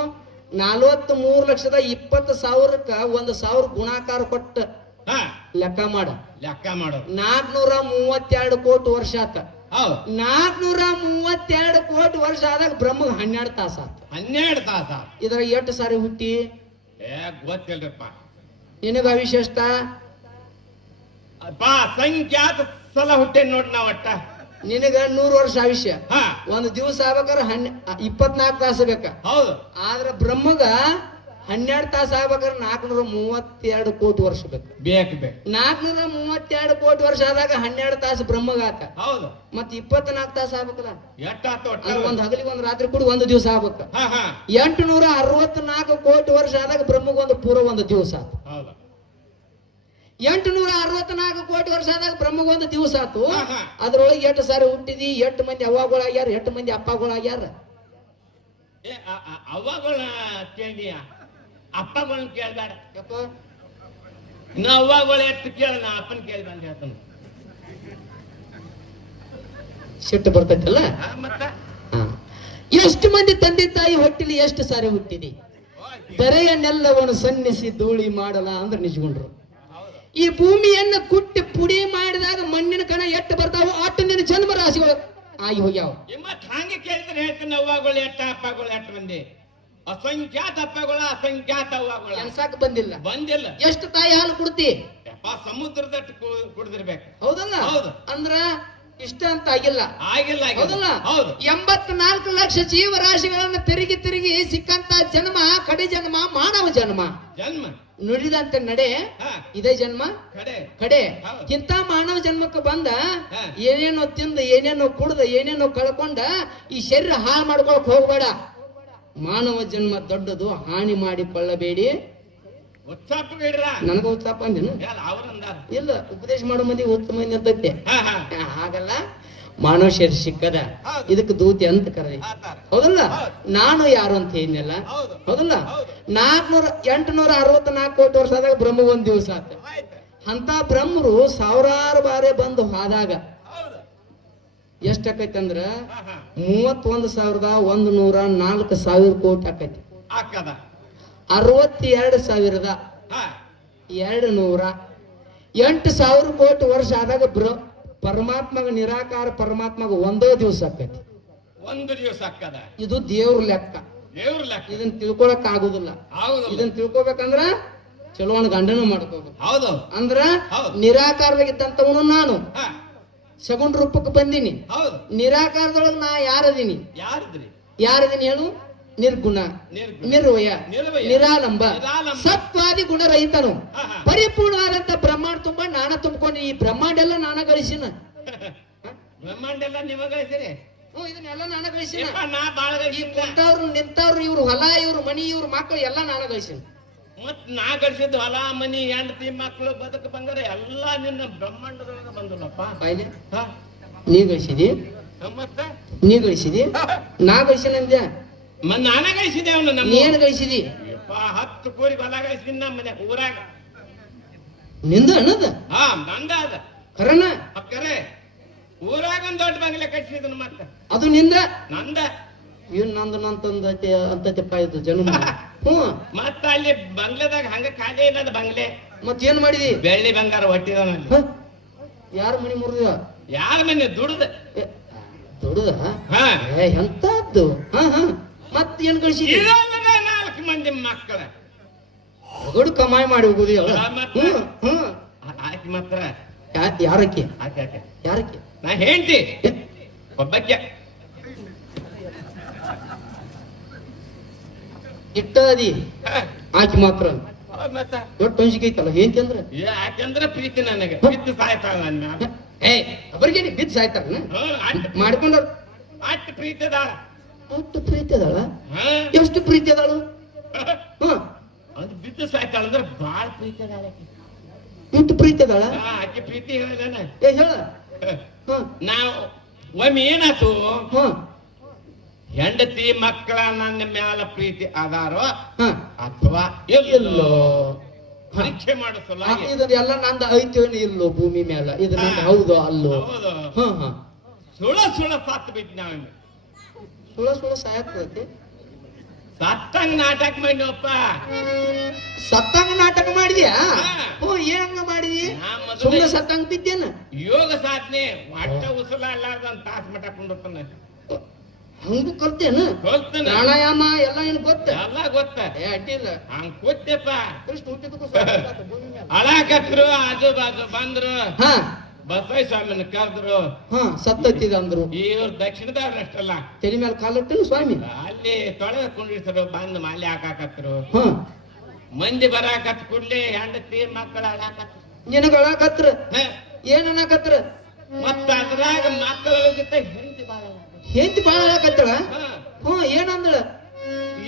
43,20,000ಕ್ಕ 1,000 ಗುಣಾಕಾರ ಕೊಟ್ಟ ಹಾ ಲೆಕ್ಕ ಮಾಡ. ಲೆಕ್ಕ ಮಾಡೋದು 432 ಕೋಟಿ ವರ್ಷ ಆತ. ಹೌದು. 432 ಕೋಟಿ ವರ್ಷ ಆದಾಗ ಬ್ರಹ್ಮಗ್ 12 ತಾಸ ಆತ. 12 ತಾಸ. ಇದ್ರ 8 ಸಾರಿ ಹುಟ್ಟಿ? ಗೊತ್ತಿಲ್ರಿಪ್ಪ. ನಿನಗ ಆಯುಷ್ಯ ಎಷ್ಟ? ಅಪ್ಪ ಸಂಖ್ಯಾತ ಸಲ ಹುಟ್ಟೆ ನೋಡ್ ನಾವ್ ಒಟ್ಟ. ನಿನಗ 100 ವರ್ಷ ಆಯುಷ್ಯ. ಹಾ. ಒಂದು ದಿವಸ ಆಗ್ಬೇಕಾದ್ರೆ 24 ತಾಸು ಬೇಕ. ಹೌದು. ಆದ್ರ ಬ್ರಹ್ಮಗ 12 ತಾಸು ಆಗ್ಬೇಕಾದ್ರೆ 432 ಕೋಟಿ ವರ್ಷ ಬೇಕು. ಬೇಕು 432 ಕೋಟಿ ವರ್ಷ ಆದಾಗ 12 ತಾಸು ಬ್ರಹ್ಮಗ ಆತ. ಹೌದು. ಮತ್ 24 ತಾಸು ಆಗ್ಬೇಕಲ್ಲ. ಎಷ್ಟಾತ ಒಟ್ಟ? ಅಂದ್ರೆ ಒಂದ್ ಹಗಲಿಗೆ ಒಂದ್ ರಾತ್ರಿ ಕೂಡ ಒಂದು ದಿವಸ ಆಗ್ಬೇಕ. 864 ಕೋಟಿ ವರ್ಷ ಆದಾಗ ಬ್ರಹ್ಮಗ ಒಂದು ಪೂರ ಒಂದು ದಿವಸ ಆತ. ಹೌದು. 864 ಕೋಟಿ ವರ್ಷ ಆದಾಗ ಬ್ರಹ್ಮಗ ಒಂದು ದಿವಸ ಆತು. ಹಾ, ಹಾ. ಅದ್ರೊಳಗೆ 8 ಸಾರಿ ಹುಟ್ಟಿದಿ, 8 ಮಂದಿ ಅವ್ವಗಳಾಗ್ಯಾರ, 8 ಮಂದಿ ಅಪ್ಪಗಳಾಗ್ಯಾರ. ಅವ್ವಗಳ ಕೇಳಿಯ, ಅಪ್ಪಗಳನ್ನ ಕೇಳ್ಬೇಡ. ಯಾಕ? ನಾ ಅವ್ವಗಳು ಎಷ್ಟು ಕೇಳ, ನಾ ಅಪ್ಪನ ಕೇಳಿ ಬಂದ ಹೇಳ್ತಾನ. ಸಿಟ್ಟು ಬರ್ತೈತಲ್ಲ. ಮತ್ತ ಎಷ್ಟು ಮಂದಿ ತಂದೆ ತಾಯಿ ಹೊಟ್ಟಿಲಿ ಎಷ್ಟು ಸಾರಿ ಹುಟ್ಟಿದಿ? ತೆರೆಯನ್ನೆಲ್ಲವನ್ನು ಸನ್ನಿಸಿ ಧೂಳಿ ಮಾಡಲ ಅಂದ್ರೆ ನಿಜಗೊಂಡ್ರು. ಈ ಭೂಮಿಯನ್ನ ಕುಟ್ಟಿ ಪುಡಿ ಮಾಡಿದಾಗ ಮಣ್ಣಿನ ಕಣ ಎಟ್ಟು ಬರ್ತಾವ ಅಟ್ಟು ನಿನ್ನ ಜನ್ಮ ರಾಶಿಗಳು ಆಗಿ ಹೋಗ್ಯಾವ. ಮತ್ ಹಂಗೆ ಕೇಳಿದ್ರೆ ಹೇಳ್ತೀನಿ. ಅವ್ವಗಳು ಎಟ್ಟ, ಅಪ್ಪಗಳು ಎಷ್ಟು ಮಂದಿ? ಅಸಂಖ್ಯಾತ ಅಪ್ಪಗಳ, ಅಸಂಖ್ಯಾತ ಅವ್ವಗಳ. ಎನ್ಸಾಕ್ ಬಂದಿಲ್ಲ. ಬಂದಿಲ್ಲ. ಎಷ್ಟು ತಾಯಿ ಹಾಲು ಕುಡ್ತಿ? ಸಮುದ್ರದಟ್ಟು ಕುಡಿದಿರ್ಬೇಕು. ಹೌದಲ್ಲ? ಹೌದು. ಅಂದ್ರ ಇಷ್ಟ ಅಂತ ಆಗಿಲ್ಲ. ಆಗಿಲ್ಲ. ಹೌದಲ್ಲ? ಹೌದು. 84 ಲಕ್ಷ ಜೀವರಾಶಿಗಳನ್ನ ತಿರುಗಿ ಜನ್ಮ, ಕಡೆ ಜನ್ಮ, ಮಾನವ ಜನ್ಮ. ಜನ್ಮ ನುಡಿದಂತೆ ನಡೆ ಹಾ. ಇದೇ ಜನ್ಮ ಕಡೆ. ಹೌದು. ಇಂಥ ಮಾನವ ಜನ್ಮಕ್ಕೆ ಬಂದ ಹಾ. ಏನೇನೋ ತಿಂದ, ಏನೇನೋ ಕುಡ್ದ, ಏನೇನೋ ಕಳ್ಕೊಂಡ ಈ ಶರೀರ ಹಾಳು ಮಾಡ್ಕೊಳಕ್ ಹೋಗ್ಬೇಡ. ಮಾನವ ಜನ್ಮ ದೊಡ್ಡದು, ಹಾನಿ ಮಾಡಿಕೊಳ್ಳಬೇಡಿ. ಉತ್ಸಾಪ ಇಡ್ರ ನನಗ ಉತ್ಸಾಪ ಅಂದೇನು ಅವ್ರಂದಾರ ಇಲ್ಲ ಉಪದೇಶ ಮಾಡೋ ಮಂದಿ ಉತ್ತಮ ಮಂದಿ ಅಂತೈತೆ ಹಾ ಹಾ ಹಾಗಲ್ಲ ಮಾನವ ಶರೀರ ಸಿಕ್ಕದ ಹೌದು. ಇದಕ್ಕೆ ದೂತಿ ಅಂತ ಕರೆದಿ ಆತಾರ. ಹೌದಲ್ಲ ಹೌದು. ನಾನು ಯಾರು ಅಂತ ಹೇಳಿದ್ನಲ್ಲ ಹೌದು. ಹೌದಲ್ಲ ಹೌದು. 864 ಕೋಟಿ ವರ್ಷ ಆದಾಗ ಬ್ರಹ್ಮ ಒಂದ್ ದಿವಸ ಆತ ಆಯ್ತು ಅಂತ ಬ್ರಹ್ಮರು ಸಾವಿರಾರು ಬಾರಿ ಬಂದು ಹೋದಾಗ ಹೌದು ಎಷ್ಟಾಕೈತಿ ಅಂದ್ರ ಹಾ ಹಾ 31,104,000 ಕೋಟಿ ಆಕೈತಿ ಆಕ್ಕದ 62,200 ಹಾ 8,000 ಕೋಟಿ ವರ್ಷ ಆದಾಗ ಪರಮಾತ್ಮಗ ನಿರಾಕಾರ ಪರಮಾತ್ಮಗ ಒಂದೇ ದಿವಸ ಆಕೈತಿ ಒಂದು ದಿವಸ ಆಕ್ಕದ ಇದು ದೇವ್ರ ಲೆಕ್ಕ ದೇವ್ರ ಲೆಕ್ಕ ಇದನ್ನ ತಿಳ್ಕೊಳಕ್ ಆಗುದಿಲ್ಲ ಹೌದು ಇದನ್ನ ತಿಳ್ಕೊಬೇಕಂದ್ರ ಚಲೋಣ ಗಂಡನ ಮಾಡ್ಕೋಬೇಕು ಹೌದು ಅಂದ್ರ ಹೌದು. ನಿರಾಕಾರದಾಗಿದ್ದಂತವನು ನಾನು ಹಾ ಸಗುಣ ರೂಪಕ್ಕೆ ಬಂದೀನಿ ಹೌದು ನಿರಾಕಾರದೊಳಗ ನಾ ಯಾರದೀನಿ ಯಾರಿದ್ರಿ ಯಾರದೀನಿ ಹೇಳು ನಿರ್ಗುಣ ನಿರ್ಗುಣ. ನಿರ್ವಯ ನಿರ್ವಯ. ನಿರಾಲಂಬ ನಿರಾಲಂಬ. ಸತ್ವಾದಿ ಗುಣರಹಿತನು ಹಾ, ಹಾ. ಪರಿಪೂರ್ಣವಾದಂತ ಬ್ರಹ್ಮಾಂಡ ತುಂಬ ನಾನ ತುಂಬಿಕೊಂಡು ಈ ಬ್ರಹ್ಮಾಂಡ ಎಲ್ಲ ನಾನ ಗಳಿಸಿನ ಬ್ರಹ್ಮಾಂಡ ಎಲ್ಲ ನಿಮಗ ಐತಿರಿ ಇದನ್ನೆಲ್ಲ ನಾನ ಗಳಿಸಿನ ನಾ ಬಾಳ ಈ ಕುಂತವ್ರು ನಿಂತವ್ರು ಇವ್ರು ಹೊಲ ಇವ್ರು ಮನಿ ಇವ್ರು ಮಕ್ಕಳು ಎಲ್ಲ ನಾನ ಗಳಿಸಿನ ಮತ್ ನಾ ಗಳಿಸಿದ್ ಹೊಲ ಮನಿ ಹೆಂಡತಿ ಮಕ್ಕಳು ಬದುಕು ಬಂಗಾರ ಎಲ್ಲ ನಿನ್ನ ಬ್ರಹ್ಮಾಂಡದೊಳಗ ಬಂದಲ್ಲಪ್ಪ ಬಾಯ್ಲೆ ಹಾ ನೀ ಗಳಿಸಿದಿ ಮತ್ತ ನೀ ಗಳಿಸಿದಿ ನಾ ಗಳಿಸಿನ ಅಂದ್ಯಾ ನಾನ ಗಳಿಸಿದೆ ಅವನು ನಮ್ಮ ನೀ ಏನ್ ಗಳಿಸಿದಿ 10 ಕೋರಿ ಹೊಲ ಗಳಿಸಿದ ನಮ್ಮ ಮನೆ ಊರಾಗ ನಿಂದ ಅನ್ನದ ಹಾ ನಂದ ಅದ ಖರನ ಅಕ್ಕರೆ ಊರಾಗ ಒಂದ್ ದೊಡ್ಡ ಬಂಗ್ಲೆ ಕಟ್ಸಿದನು ಮತ್ತ ಅದು ನಿಂದ ನಂದ ಇವ್ ನಂದು ನಂತಂದೈತೆ ಅಂತೈತೆ ಇದು ಜನ ಹ್ಮ್ ಮತ್ತ ಅಲ್ಲಿ ಬಂಗ್ಲೆದಾಗ ಹಂಗ ಖಾಲಿ ಇಲ್ಲದ ಬಂಗ್ಲೆ ಮತ್ತೇನ್ ಮಾಡಿದಿ ಬೆಳ್ಳಿ ಬಂಗಾರ ಹೊಟ್ಟಿದವನಲ್ಲಿ ಯಾರ ಮನಿ ಮುರಿದ ಯಾರ ಮನೆ ದುಡ್ದ ದೊಡ್ಡದ ಹಾ ಎಂತದ್ದು ಹಾ ಹಾ ಮತ್ ಏನ್ ಗಳಿಸಿದಿ ಇರೋದ 4 ಮಂದಿ ಮಕ್ಕಳ ದೊಡ್ಡ ಕಮಾಯಿ ಮಾಡಿ ಹೋಗುದಿ ಅವಳ ಮತ್ತೆ? ಹ್ಮ್ ಹ್ಮ್ ಆಕಿ ಮಾತ್ರ ಯಾರಕ್ಕೆ ಆಕೆ ಆಕೆ ಯಾರಕ್ಕೆ ನಾ ಹೇಳ್ತಿ ಒಬ್ಬಕ್ಕೆ ಇಟ್ಟ ಅದಿ ಆಕಿ ಮಾತ್ರ ಮತ್ತ ದೊಡ್ಡ ಪಂಚಿಕೆ ಐತಲ್ಲ ಏನ್ ಚಂದ್ರ ಯಾಕಂದ್ರ ಪ್ರೀತಿ ನನಗೆ ಬಿದ್ದು ಸಾಯ್ತಾಳ ನನ್ನ ಏ ಅವ್ರಿಗೆ ಬಿದ್ದು ಸಾಯ್ತಾರ ಅಟ್ ಮಾಡ್ಕೊಂಡವ್ರ ಅಟ್ ಪ್ರೀತಿ ಅದಾಳ ಅಷ್ಟು ಪ್ರೀತಿ ಅದಾಳ ಹಾ ಎಷ್ಟು ಪ್ರೀತಿ ಅದಾಳು ಹ ಅದು ಬಿದ್ದು ಸಾಯ್ತಾಳ ಅಂದ್ರೆ ಬಾಳ ಪ್ರೀತಿ ಅದಾಳ ಆಕಿ. ಎಷ್ಟು ಪ್ರೀತಿ ಅದಾಳ ಆಕಿ ಪ್ರೀತಿ ಹೇಳಿದಾನ ಏ ಹೇಳ ಹ ನಾವು ಒಮ್ಮೆ ಏನಾತು ಹ ಹೆಂಡತಿ ಮಕ್ಕಳ ನನ್ನ ಮ್ಯಾಲ ಪ್ರೀತಿ ಅದಾರೋ ಹ ಅಥವಾ ಎಲ್ಲೋ ಎಲ್ಲೋ ಪರೀಕ್ಷೆ ಮಾಡೋ ಸಲುವಾಗಿ ಇದೆಲ್ಲ ನಂದು ಐತೋ ಇಲ್ಲೋ ಭೂಮಿ ಮ್ಯಾಲ ಇದು ನಂದು ಹೌದು ಅಲ್ಲೋ ಹೌದು ಹ ಹ ಸುಳ ಸಾತ್ ಬಿಟ್ಟು ನಾವ್ ಸುಳ ಸಾಯತ್ತೈತಿ ಸತ್ತಂಗ್ ನಾಟಕ ಮಾಡಿನಪ್ಪ ಸತ್ತಂಗ ನಾಟಕ ಮಾಡಿದ್ಯಾ ಹಾ. ಓ ಏನಂಗ ಮಾಡಿದಿ ನಾ ಮೊದಲೇ ಸುಮ್ಮನೆ ಸತ್ತಂಗ ಬಿದ್ದೇನ ಯೋಗ ಸಾಧನೆ ಒಟ್ಟ ಉಸಲ ಅಲ್ಲಾರ್ದ ಒಂದ್ ತಾಸ್ ಮಟ ಕುಂಡಿರ್ತಾನೆ ಹಂಗೂ ಕಲ್ತೇನ ಗೊತ್ತನ ಪ್ರಾಣಾಯಾಮ ಎಲ್ಲ ನಿನ್ ಗೊತ್ತ ಎಲ್ಲ ಗೊತ್ತ ಏ ಅಡ್ಡಿಲ್ಲ ಹಂಗ್ ಕೂತ್ಯಪ್ಪ ಕೃಷ್ಣ ಹುಟ್ಟಿದಕ್ಕೂ ಸಾಕಾಗ್ತದೆ ಭೂಮಿ ಮ್ಯಾಲ. ಅಳಾಕತ್ರು ಆಜು ಬಾಜು ಬಂದ್ರು ಹಾ ಬಸವಯ್ಯ ಸ್ವಾಮಿನ ಕರೆದ್ರು ಹಾ ಸತ್ತತ್ತಿದ ಅಂದ್ರು ಇವ್ರು ದಕ್ಷಿಣದವ್ರಷ್ಟಲ್ಲ ತಲೆ ಮೇಲೆ ಕಾಲಿಟ್ಟನು ಸ್ವಾಮಿ ಅಲ್ಲಿ ತೊಳೆದ ಕುಂಡಿರ್ತಾರೆ ಬಂದು ಮಾಲಿ ಹಾಕಾಕತ್ರು ಹಾ ಮಂದಿ ಬರಾಕತ್ ಕೂಡ್ಲೆ ಹೆಂಡತಿ ಮಕ್ಕಳ ಅಳಾಕತ್ರು ನಿನಗಳಾಕತ್ರ ಹ? ಏನ್ ಅನ್ನಕತ್ರ ಮತ್ತ ಅದ್ರಾಗ ಮಕ್ಕಳ ಜೊತೆ ಹೆಂಡತಿ ಬಾಳ ಹೆಂಡತಿ ಬಾಳ ಆಕತ್ತಳ ಹ. ಹ್ಮ್ ಏನಂದಳ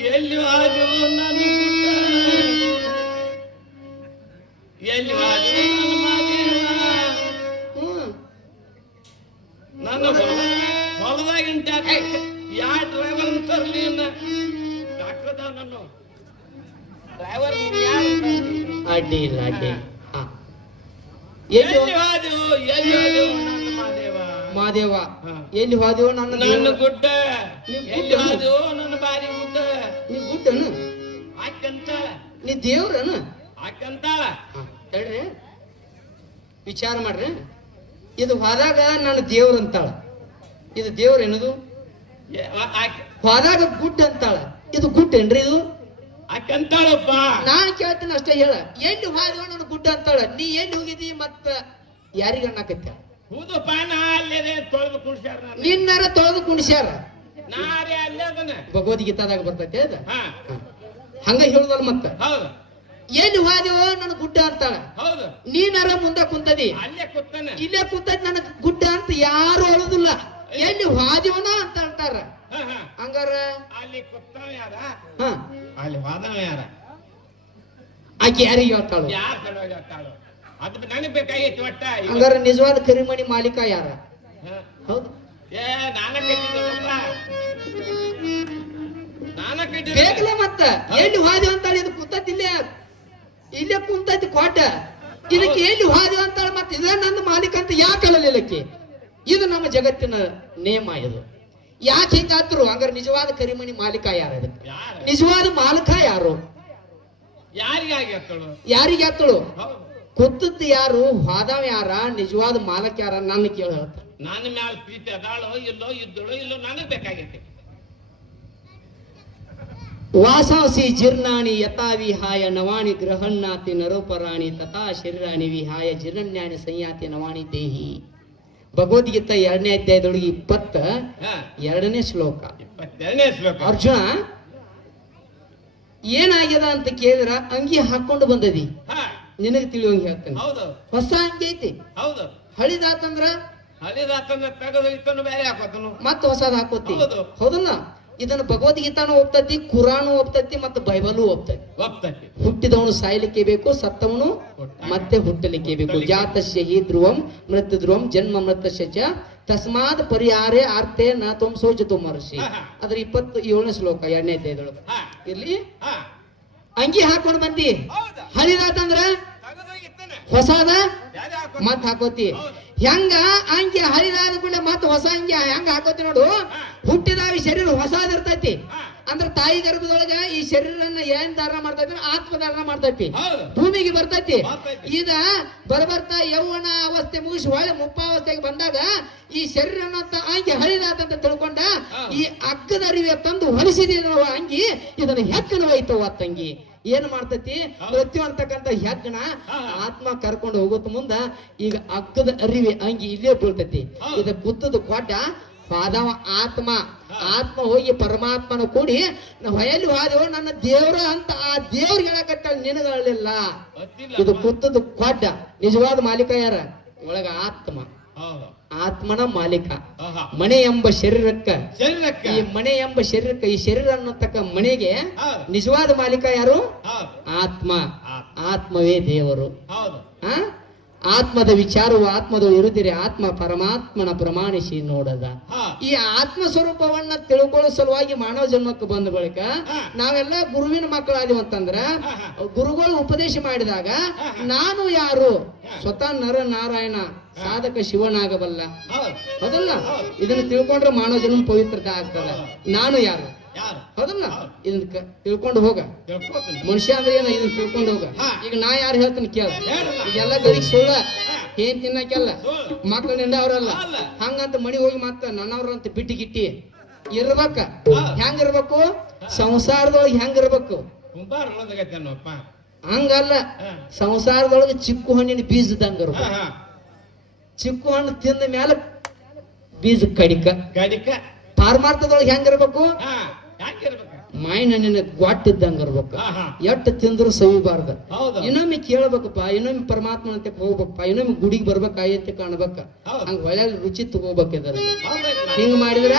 ಎಲ್ಲಿ ಹಾಜು ನನ್ನ ಗುಡ್ಡ? ಎಲ್ಲಿ ಹಾಜು ನನ್ನ ಮಾದೇವ? ಹ್ಮ್ ನನ್ನ ಹೊಲದಾಗಿಂಟ ಯಾ ಡ್ರೈವರ್ ತರ್ಲಿ ಡಾಕ್ಟರ್ ನಾನು ಡ್ರೈವರ್ ಅಡ್ಡಿ ಇಲ್ಲ ಅಡ್ಡಿ ಇಲ್ಲ. ಹಾ ಎಲ್ಲಿ ಹಾಜು ಎಲ್ಲಿ ಹಾಜು ನನ್ನ ಮಾದೇವ ಮಾದೇವ ಹಾ. ಎಲ್ಲಿ ಹೋದೆವು ನನ್ನ ನನ್ನ ದೇವ್ರ? ಗುಡ್ಡ ನೀ ಎಲ್ಲಿ ಗುಡ್ಡ? ಹಾಜು ನನ್ನ ಬಾರಿ ಗುಡ್ಡ ನೀ ಗುಡ್ಡನು ಆಕಂತ ನೀ ದೇವ್ರನ ಆಕಂತಾಳ ಹೇಳ್ರಿ ವಿಚಾರ ಮಾಡ್ರಿ ಇದು ಹೋದಾಗ ನನ್ನ ದೇವ್ರ ಅಂತಾಳ ಇದು ದೇವ್ರ ಏನದು ಹೋದಾಗ ಗುಡ್ ಅಂತಾಳ ಇದು ಗುಡ್ ಏನ್ರಿ ಇದು ಆಕಂತಾಳಪ್ಪ ನಾನ್ ಕೇಳ್ತೀನಿ ಅಷ್ಟೇ ಹೇಳ ಎಲ್ಲಿ ಹೋದೆವು ನನ್ನ ಗುಡ್ಡ ಅಂತಾಳ ನೀ ಎಲ್ಲಿ ಹೋಗಿದಿ ಮತ್ತ ಯಾರಿಗ ಅನ್ನಕತ್ತ ಹೂದು ಪಾನ ಅಲ್ಲೇ ತೊಳೆದು ಕುಣಿಸ್ಯಾರ ನಾನು ನಿನ್ನಾರ ತೊಳೆದು ಕುಣಿಸ್ಯಾರ ನಾರೇ ಅಲ್ಲೇ ಅದನ್ನ ಭಗವದ್ಗೀತಾದಾಗ ಬರ್ತೈತೆ ಅದ ಹಾ ಹಂಗ ಹೇಳುದಲ್ಲ ಮತ್ತ ಹೌದು ಎಲ್ಲಿ ಹೋದೆವು ನನ್ನ ಗುಡ್ಡ ಅಂತಾಳ ಹೌದು ನೀನಾರ ಮುಂದ ಕುಂತದಿ ಅಲ್ಲೇ ಕೂತಾನೆ ಇಲ್ಲೇ ಕುಂತದ್ ನನಗ್ ಗುಡ್ಡ ಅಂತ ಯಾರು ಹೇಳುದಿಲ್ಲ ಎಲ್ಲಿ ಹಾದಿವನ ಅಂತ ಅಂತಾರ ಹಾ ಹಾ ಹಂಗಾರ ಅಲ್ಲಿ ಕೂತಾವ ಯಾರ ಹ ಅಲ್ಲಿ ವಾದವ ಯಾರ ಆಕೆ ಯಾರಿಗೆ ಹೇಳ್ತಾಳು? ಯಾರ ಸಲುವಾಗಿ ಹೇಳ್ತಾಳು? ಅದು ನನಗ್ ಬೇಕಾಗಿತ್ತು ಒಟ್ಟ. ಹಂಗಾರ ನಿಜವಾದ ಕರಿಮಣಿ ಮಾಲೀಕ ಯಾರ? ಹೌದು, ಏ ನಾನ ಕಟ್ಟಿದ್ದಪ್ಪ, ನಾನ ಕಟ್ಟಿದ್ದೆ. ಬೇಕಲ್ಲ ಮತ್ತ ಎಲ್ಲಿ ಹಾದಿ ಅಂತಾಳೆ? ಇದು ಕುಂತೈತಿ ಇಲ್ಲೇ ಕುಂತೈತಿ ಕೋಟ. ಇದಕ್ಕೆ ಎಲ್ಲಿ ಹಾದಿ ಅಂತಾಳೆ? ಮತ್ತೆ ಇದ ನನ್ನ ಮಾಲೀಕ ಅಂತ ಯಾಕೆ ಹೇಳಲಿಲ್ಲಕ್ಕೆ? ಇದು ನಮ್ಮ ಜಗತ್ತಿನ ನೇಮ. ಇದು ಯಾಕೆ ಹಿಂಗಾದ್ರು? ಹಂಗಾರೆ ನಿಜವಾದ ಕರಿಮಣಿ ಮಾಲೀಕ ಯಾರು? ಅದಕ್ಕೆ ನಿಜವಾದ ಮಾಲಕ ಯಾರು? ಯಾರಿಗಾಗಿ ಹೇಳ್ತಾಳು? ಯಾರಿಗೆ ಹೇಳ್ತಾಳು? ಕೂತದ್ದು ಯಾರು? ಹಾದವ ಯಾರ? ನಿಜವಾದ ಮಾಲಕ ಯಾರ? ನನ್ನ ಕೇಳ ಹೇಳ್ತ. ನನ್ನ ಮ್ಯಾಲ ಪ್ರೀತಿ ಅದಾಳೋ ಇಲ್ಲೋ, ಇದ್ದಳೋ ಇಲ್ಲೋ, ನನಗ್ ಬೇಕಾಗೈತಿ. ವಾಸಾಂಸಿ ಜೀರ್ಣಾನಿ ಯಥಾ ವಿಹಾಯ ನವಾಣಿ ಗ್ರಹಣ್ಣಾತಿ ನರೋಪರಾಣಿ ತಥಾ ಶರೀರಾಣಿ ವಿಹಾಯ ಜೀರ್ಣಾನಿ ಸಂಯಾತಿ ನವಾಣಿ ದೇಹಿ. ಭಗವದ್ಗೀತಾ 2ನೇ ಅಧ್ಯಾಯದೊಳಗೆ 22ನೇ ಶ್ಲೋಕ. 22ನೇ ಶ್ಲೋಕ. ಅರ್ಜುನ ಏನಾಗ್ಯದ ಅಂತ ಕೇಳಿದ್ರ, ಅಂಗಿ ಹಾಕೊಂಡು ಬಂದದಿ, ನಿನಗೆ ತಿಳಿಯೋಂಗ್ ಹೇಳ್ತೇನೆ. ಹೌದು, ಹೊಸ ಅಂಗಿ ಐತಿ. ಹೌದು, ಹಳಿದಾತಂದ್ರ ಹಳಿದಾತಂದ್ರ ತೆಗೆದು ಇತ್ತನ್ನು ಬೇರೆ ಹಾಕೋತನು, ಮತ್ತ ಹೊಸದ್ ಹಾಕೋತಿ. ಹೌದು. ಹೌದಲ್ಲ? ಇದನ್ನ ಭಗವದ್ಗೀತಾನು ಒಪ್ತತಿ, ಕುರಾನು ಒಪ್ತತಿ, ಮತ್ತು ಬೈಬಲು ಒಪ್ತತಿ. ಒಪ್ತತಿ. ಹುಟ್ಟಿದವನು ಸಾಯ್ಲಿಕ್ಕೆ ಬೇಕು, ಸತ್ತವನು ಮತ್ತೆ ಹುಟ್ಟಲಿಕ್ಕೆ ಬೇಕು. ಜಾತಸ್ಯ ಹಿ ಧ್ರುವಂ ಮೃತ್ಯು ಧ್ರುವಂ ಜನ್ಮ ಮೃತಸ್ಯ ಚ ತಸ್ಮಾತ್ ಪರಿಹಾರೇ ಆರ್ತೆ ನ ತ್ವಂ ಶೋಚಿತು ಮಹರ್ಷಿ. ಅದ್ರ 27ನೇ ಶ್ಲೋಕ 2ನೇ ಅಧ್ಯಾಯದೊಳಗೆ. ಇರ್ಲಿ, ಅಂಗಿ ಹಾಕೊಂಡ್ ಬಂದಿ, ಹಳಿದಾತಂದ್ರ ಹೊಸದ ಮತ್ ಹಾಕೋತಿ. ಹೆಂಗ ಅಂಗಿ ಹರಿದಾದ ಕೂಡ ಮತ್ ಹೊಸ ಅಂಗಿ ಹೆಂಗ ಹಾಕೋತಿ ನೋಡು. ಹುಟ್ಟಿದಾಗ ಶರೀರ ಹೊಸದ ಇರ್ತೈತಿ. ಅಂದ್ರ ತಾಯಿ ಗರ್ಭದೊಳಗ ಈ ಶರೀರನ್ನ ಏನ್ ಧಾರಣ ಮಾಡ್ತೈತಿ? ಆತ್ಮ ಧಾರಣ ಮಾಡ್ತೈತಿ, ಭೂಮಿಗೆ ಬರ್ತೈತಿ. ಇದ ಬರ್ಬರ್ತಾ ಯೌವನ ಅವಸ್ಥೆ ಮುಗಿಸಿ ಹೊಳೆ ಮುಪ್ಪಾವಸ್ಥೆಗೆ ಬಂದಾಗ ಈ ಶರೀರ ಅಂಗಿ ಹರಿದಾದಂತ ತಿಳ್ಕೊಂಡ ಈ ಅಗ್ಗದ ಅರಿವೆ ತಂದು ಹೊಲಿಸಿದ ಅಂಗಿ ಇದನ್ನ ಹೆಕ್ಕನ ಒಯ್ತವ ತಂಗಿ. ಏನ್ ಮಾಡ್ತೈತಿ? ಮೃತ್ಯು ಅಂತಕ್ಕಂಥ ಹೆಗ್ಗಣ ಆತ್ಮ ಕರ್ಕೊಂಡು ಹೋಗೋತ್ ಮುಂದ ಈಗ ಅಗ್ಗದ ಅರಿವೆ ಅಂಗಿ ಇಲ್ಲೇ ಬೀಳ್ತೈತಿ. ಇದ ಕುತ್ತದ ಕೊಟ್ಟ ಪಾದವ ಆತ್ಮ. ಆತ್ಮ ಹೋಗಿ ಪರಮಾತ್ಮನ ಕೂಡಿ ಹೊಯಲ್ಲಿ ಹಾದೇವ ನನ್ನ ದೇವ್ರ ಅಂತ ಆ ದೇವ್ರಿಗೆ ಹೇಳಕಟ್ಟ ನಿನಗಳಿಲ್ಲ. ಇದು ಕುತ್ತದ ಕೊಡ್ಡ. ನಿಜವಾದ ಮಾಲೀಕ ಯಾರ? ಒಳಗ ಆತ್ಮ. ಆತ್ಮನ ಮಾಲೀಕ. ಮನೆ ಎಂಬ ಶರೀರಕ್ಕ, ಈ ಮನೆ ಎಂಬ ಶರೀರಕ್ಕ, ಈ ಶರೀರ ಅನ್ನತಕ್ಕ ಮನೆಗೆ ನಿಜವಾದ ಮಾಲೀಕ ಯಾರು? ಆತ್ಮ. ಆತ್ಮವೇ ದೇವರು. ಆತ್ಮದ ವಿಚಾರವು ಆತ್ಮದ ಇರುದಿರೆ ಆತ್ಮ ಪರಮಾತ್ಮನ ಪ್ರಮಾಣಿಸಿ ನೋಡದ. ಈ ಆತ್ಮ ಸ್ವರೂಪವನ್ನ ತಿಳ್ಕೊಳ್ಳೋ ಸಲುವಾಗಿ ಮಾನವ ಜನ್ಮಕ್ಕೆ ಬಂದ ಬಳಿಕ ನಾವೆಲ್ಲ ಗುರುವಿನ ಮಕ್ಕಳಾದಿವ ಅಂತಂದ್ರ, ಗುರುಗಳು ಉಪದೇಶ ಮಾಡಿದಾಗ ನಾನು ಯಾರು? ಸ್ವತಃ ನರ ನಾರಾಯಣ ಸಾಧಕ ಶಿವನಾಗಬಲ್ಲ. ಹೌದಲ್ಲ? ಇದನ್ನ ತಿಳ್ಕೊಂಡ್ರೆ ಮಾನವ ಜನ್ಮ ಪವಿತ್ರತೆ ಆಗ್ತದ. ನಾನು ಯಾರು? ಹೌದಲ್ಲ? ಇದನ್ನ ತಿಳ್ಕೊಂಡು ಹೋಗ. ಮನುಷ್ಯ ಅಂದ್ರೆ ಏನ? ಇದನ್ನ ತಿಳ್ಕೊಂಡು ಹೋಗ. ಈಗ ನಾ ಯಾರು ಹೇಳ್ತಾನೆ ಕೇಳ. ಈಗೆಲ್ಲ ಗರಿಗೆ ಸುಳ್ಳ, ಏನ್ ತಿನ್ನಕ್ಕೆಲ್ಲ, ಮಕ್ಳು ನಿಂದವ್ರಲ್ಲ. ಹಂಗಂತ ಮನಿ ಹೋಗಿ ಮತ್ತ ನನ್ನವ್ರಂತ ಬಿಟ್ಟಿ ಗಿಟ್ಟಿ ಇರ್ಬೇಕ. ಹೆಂಗಿರ್ಬೇಕು? ಸಂಸಾರದೊಳಗೆ ಹೆಂಗಿರ್ಬೇಕು? ಹಂಗಲ್ಲ, ಸಂಸಾರದೊಳಗೆ ಚಿಕ್ಕು ಹಣ್ಣಿನ ಬೀಜದಂಗ ಇರ್ಬೇಕು. ಚಿಕ್ಕು ಹಣ್ಣು ತಿಂದ ಮ್ಯಾಲ ಬೀಜ ಕಡಿಕ. ಪಾರಮಾರ್ಥದೊಳಗೆ ಹೆಂಗಿರ್ಬೇಕು? ಮಾಯಿನ ಹಣ್ಣಿನ ಗ್ವಾಟಿದ್ದಂಗ ಇರ್ಬೇಕು. ಎಟ್ಟು ತಿಂದ್ರು ಸವಿಬಾರ್ದ. ಇನ್ನೊಮ್ಮೆ ಕೇಳ್ಬೇಕಪ್ಪ, ಇನ್ನೊಮ್ಮೆ ಪರಮಾತ್ಮ ಅಂತ ಹೋಗ್ಬೇಕಪ್ಪ, ಇನ್ನೊಮ್ಮೆ ಗುಡಿಗೆ ಬರ್ಬೇಕಾಯತ್ತೆ ಕಾಣ್ಬೇಕ. ಹಂಗ ಒಳ್ಳೆ ರುಚಿ ತಗೋಬೇಕಿದ್ರ. ಹಿಂಗ್ ಮಾಡಿದ್ರ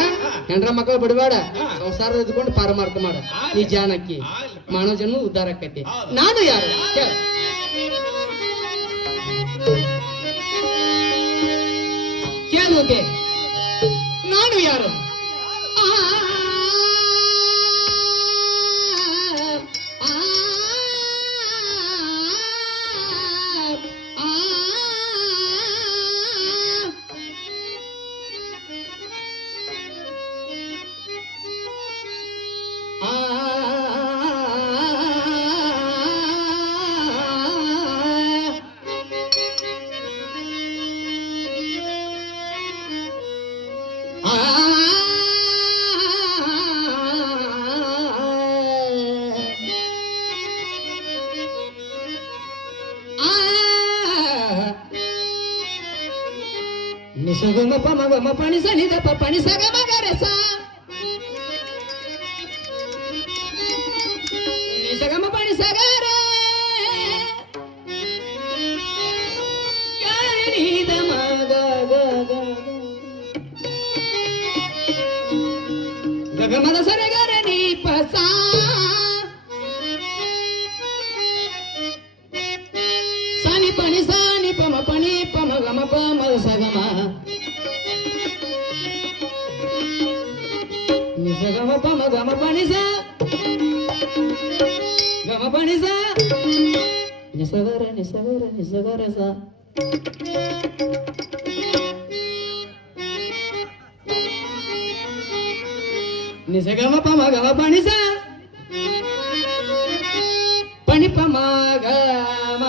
ಹೆಂಡ್ರ ಮಕ್ಕಳು ಬಿಡಬೇಡ, ಸಂಸಾರ ಇದ್ಕೊಂಡು ಪಾರಮಾರ್ಥ ಮಾಡ. ನೀ ಜಾನಕಿ ಮಾನವ ಜನ್ಮ ಉದ್ಧಾರ ಆಕೈತಿ. ನಾನು ಯಾರು? ಕೇಳುತ್ತೆ, ನಾನು ಯಾರು? ನಿಸಗಮ ಪಮಗಮ ಪಣಿಸ ನಿದಪ ಪಣಿಸಗಮ ಗರಸ ನಿಸಗಮ ಪಣಿಸಗರ ಕಾರಿನಿದ ಮಗ ಗಗಮದ ಸರಗರ ನೀ ಪಸ ಗಮ ಪನಿ ಸ ಗಮ ಪನಿ ಸ ನಿಸಗರ ನಿಸಗರ ನಿಸಗರ ಸ ನಿಸಗಮ ಪಮ ಗಮ ಪನಿ ಸ ಪನಿ ಪಮ ಗಮ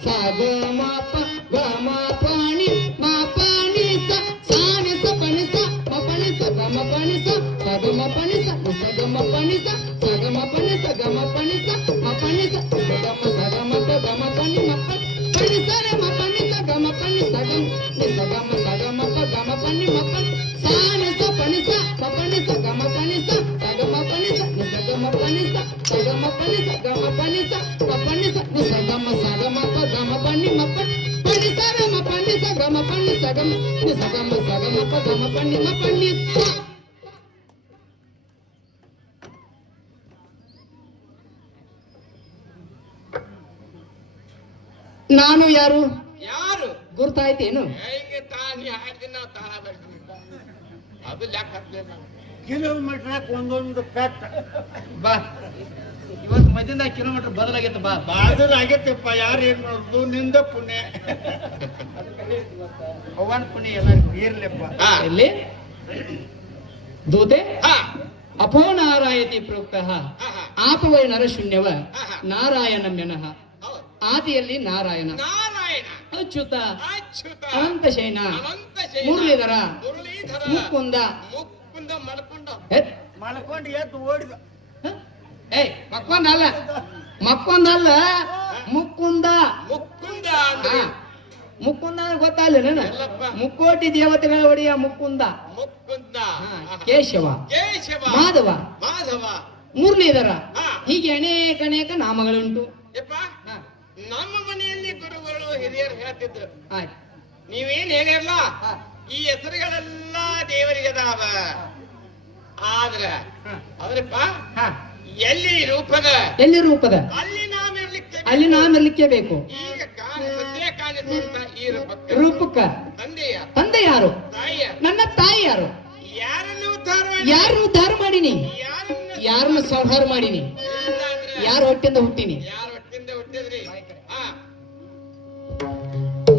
सा ग म प ग म प नि सा सा नि ಸ ಸಗಮ ಪನಿ ಸಗಮ ಪನಿ ಸ ಮ ಪನಿ ಸ ಸಗಮ ಸಗಮ ಪ ಗಮ ಪನಿ ಮ ಪನಿ ಸ ರೆ ಮ ಪನಿ ಸ ಗಮ ಪನಿ ಸಗಮ ನಿ ಸಗಮ ಸಗಮ ಪ ಗಮ ಪನಿ ಮ ಪನಿ ಸಾ ನಿ ಸ ಪನಿ ಸ ಮ ಪನಿ ಸ ಗಮ ಪನಿ ಸ ಸಗಮ ಪನಿ ಸ ನಿ ಸಗಮ ಪನಿ ಸ ಸಗಮ ಪನಿ ಸ ಗಮ ಪನಿ ಸ ಮ ಪನಿ ಸ ನಿ ಸಗಮ ಸಗಮ ಪ ಗಮ ಪನಿ ಮ ಪನಿ ಪನಿ ಸ ರೆ ಮ ಪನಿ ಸ ಗಮ ಪನಿ ಸಗಮ ನಿ ಸಗಮ ಸಗಮ ಪ ಗಮ ಪನಿ ಮ ಪನಿ ಸ. ನಾನು ಯಾರು ಯಾರು ಗುರ್ತಾಯ್ತೇನು? ಹೇಗೆ ತಾನಿ ಹಾಡ್ತೀನಿ ನಾವು ತಾಳ ಬರ್ತೀನಿ ಅದು ಲೆಕ್ಕ ಹಾಕ್ಲಿಲ್ಲ. ಕಿಲೋಮೀಟರ್ ಒಂದೊಂದು ಪೆಟ್ ಬಾ ಇವತ್ತು ಮಧ್ಯಾಹ್ನ ಕಿಲೋಮೀಟರ್ ಬದಲಾಗೈತೆ ಬಾ ಬಾದಲ್ ಆಗೈತೆಪ್ಪ. ಯಾರು ಏನ್ ಮಾಡೋದು? ನಿಂದ ಪುಣ್ಯ. ಅವನ್ ಪುಣ್ಯ ಎಲ್ಲರಿಗೂ ಇರ್ಲಿಪ್ಪ. ಹಾ. ಇಲ್ಲಿ ದೂತೆ ಹಾ, ಅಪೋ ನಾರಾಯತಿ ಪ್ರೋಕ್ತ ಹಾ, ಹಾ. ಆಪವೈ ನರಶೂನ್ಯವ ಹಾ, ಹಾ. ನಾರಾಯಣ ಮೆನಃ ಹೌದು. ಆದಿಯಲ್ಲಿ ನಾರಾಯಣ ನಾರಾಯಣ ಅಚ್ಯುತ ಅಚ್ಯುತ ಅನಂತ ಶಯನ ಅನಂತ ಶಯನ, ಮುರಳೀಧರ ಮುರಳೀಧರ ಮುಕುಂದ ಮುಕುಂದ ಮಡ್ಕೊಂಡ ಮಲ್ಕೊಂಡು ಎದ್ದು ಓಡಿದ. ಏಯ್ ಮಕ್ಕೊಂದಲ್ಲ ಮಕ್ಕೊಂದಲ್ಲ ಮುಕುಂದ ಮುಕುಂದ ಹಾ. ಅಂದ್ರೆ ಮುಕುಂದ ಅಂದ್ರೆ ಗೊತ್ತಾಗಲ್ಲ ನಾನು ಎಲ್ಲಪ್ಪ. ಮುಕ್ಕೋಟಿ ದೇವತೆಗಳ ಒಡೆಯ ಮುಕುಂದ ಮುಕುಂದ ಹಾ. ಕೇಶವ ಕೇಶವ ಮಾಧವ ಮಾಧವ ಮುರಳೀಧರ ಹಾ. ಹೀಗೆ ಅನೇಕ ಅನೇಕ ನಾಮಗಳುಂಟು. ಯಪ್ಪ ಹಾ. ನಮ್ಮ ಮನೆಯಲ್ಲಿ ಗುರುಗಳು ಹಿರಿಯರು ಹೇಳ್ತಿದ್ರು, ಆಯ್ತು ನೀವೇನ್ ಹೇಳಿರಲ್ಲ ಹಾ. ಈ ಹೆಸರುಗಳೆಲ್ಲ ದೇವರಿಗೆ ಅದಾವ, ಆದ್ರ ಹಾ. ಅವ್ರಪ್ಪ ಹಾ. ಎಲ್ಲಿ ರೂಪದ ಎಲ್ಲಿ ರೂಪದ ಅಲ್ಲಿ ನಾವಿರ್ಲಿಕ್ಕೆ ಅಲ್ಲಿ ನಾಮಿರ್ಲಿಕ್ಕೆ ಬೇಕು. ಈಗ ಸದ್ಯ ಕಾಣಿಸುವಂತ ಈ ರೂಪಕ್ಕೆ ರೂಪಕ್ಕ ತಂದೆಯ ತಂದೆ ಯಾರು? ತಾಯಿಯ ನನ್ನ ತಾಯಿ ಯಾರು? ಯಾರನ್ನು ಉದ್ಧಾರ ಮಾಡಿ ಯಾರನ್ನು ಉದ್ಧಾರ ಮಾಡೀನಿ? ಯಾರನ್ನ ಯಾರನ್ನು ಸಂಹಾರ ಮಾಡೀನಿ? ಇಲ್ಲಾಂದ್ರೆ ಯಾರ ಹೊಟ್ಟಿಂದ ಹುಟ್ಟಿನಿ? ಯಾರ ಹೊಟ್ಟಿಂದ ಹುಟ್ಟಿದ್ರಿ? ಹಾ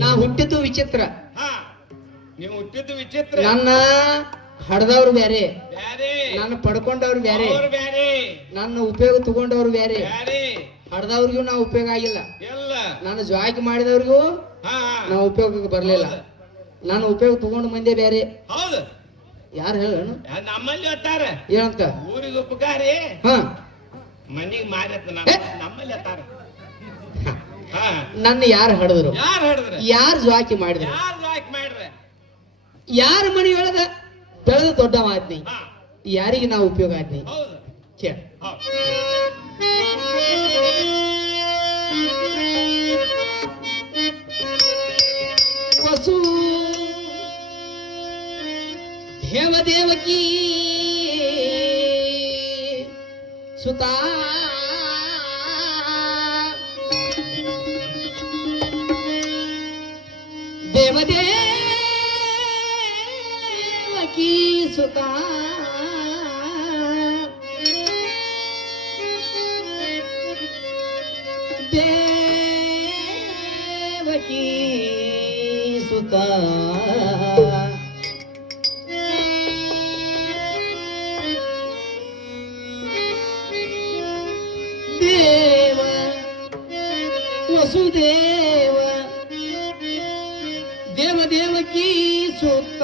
ನಾ ಹುಟ್ಟಿದ್ದು ವಿಚಿತ್ರ. ಹಾ ನೀವು ಹುಟ್ಟಿದ್ದು ವಿಚಿತ್ರ. ನನ್ನ ಹಡ್ದವ್ರು ಬ್ಯಾರೆ, ಬ್ಯಾರೆ ನನ್ನ ಪಡ್ಕೊಂಡವ್ರು ಬ್ಯಾರೆ, ಅವ್ರು ಬ್ಯಾರೆ ನನ್ನ ಉಪಯೋಗ ತಗೊಂಡವ್ರು ಬ್ಯಾರೆ. ಬ್ಯಾರೆ ಹಡ್ದವ್ರಿಗೂ ನಾ ಉಪಯೋಗ ಆಗಿಲ್ಲ, ಎಲ್ಲ. ನಾನು ಜಾಯ್ಕ್ ಮಾಡಿದವ್ರಿಗೂ ಹಾ ನಾ ಉಪಯೋಗಕ್ಕೆ ಬರ್ಲಿಲ್ಲ. ನಾನು ಉಪಯೋಗ ತಗೊಂಡ ಮಂದಿ ಬ್ಯಾರೆ. ಹೌದು, ಯಾರು ಹೇಳನು ನಮ್ಮಲ್ಲಿ ಹೊತ್ತಾರ ಏನಂತ? ಊರಿಗೆ ಉಪಕಾರಿ ಹಾ ಮನಿಗ್ ಮಾರತ್ತ ಏ? ನಮ್ಮಲ್ಲಿ ಹೊತ್ತಾರ. ಹಾ ನನ್ನ ಯಾರು ಹಡದ್ರು? ಯಾರು ಹಿಡಿದ್ರ? ಯಾರು ಜಾಕಿ ಮಾಡಿದ್ರು? ಯಾರು ಲಾಯ್ಕ್ ಮಾಡ್ರ? ಯಾರ ಮನೆಯೊಳಗ ಬೆಳೆದ ದೊಡ್ಡವ ಆದ್ನಿ? ಹಾ ಯಾರಿಗೆ ನಾವು ಉಪಯೋಗ ಆದ್ನಿ? ಹೌದು ಕೇಳ. ಹೌದು. ವಸು ದೇವದೇವಕಿ ಸುತಾ ದೇವದೇವಕಿ ಸುತಾ ದೇವಕಿ ಸುತಾ ದೇವ ವಸುದೇವ ದೇವದೇವಕಿ ಸುತ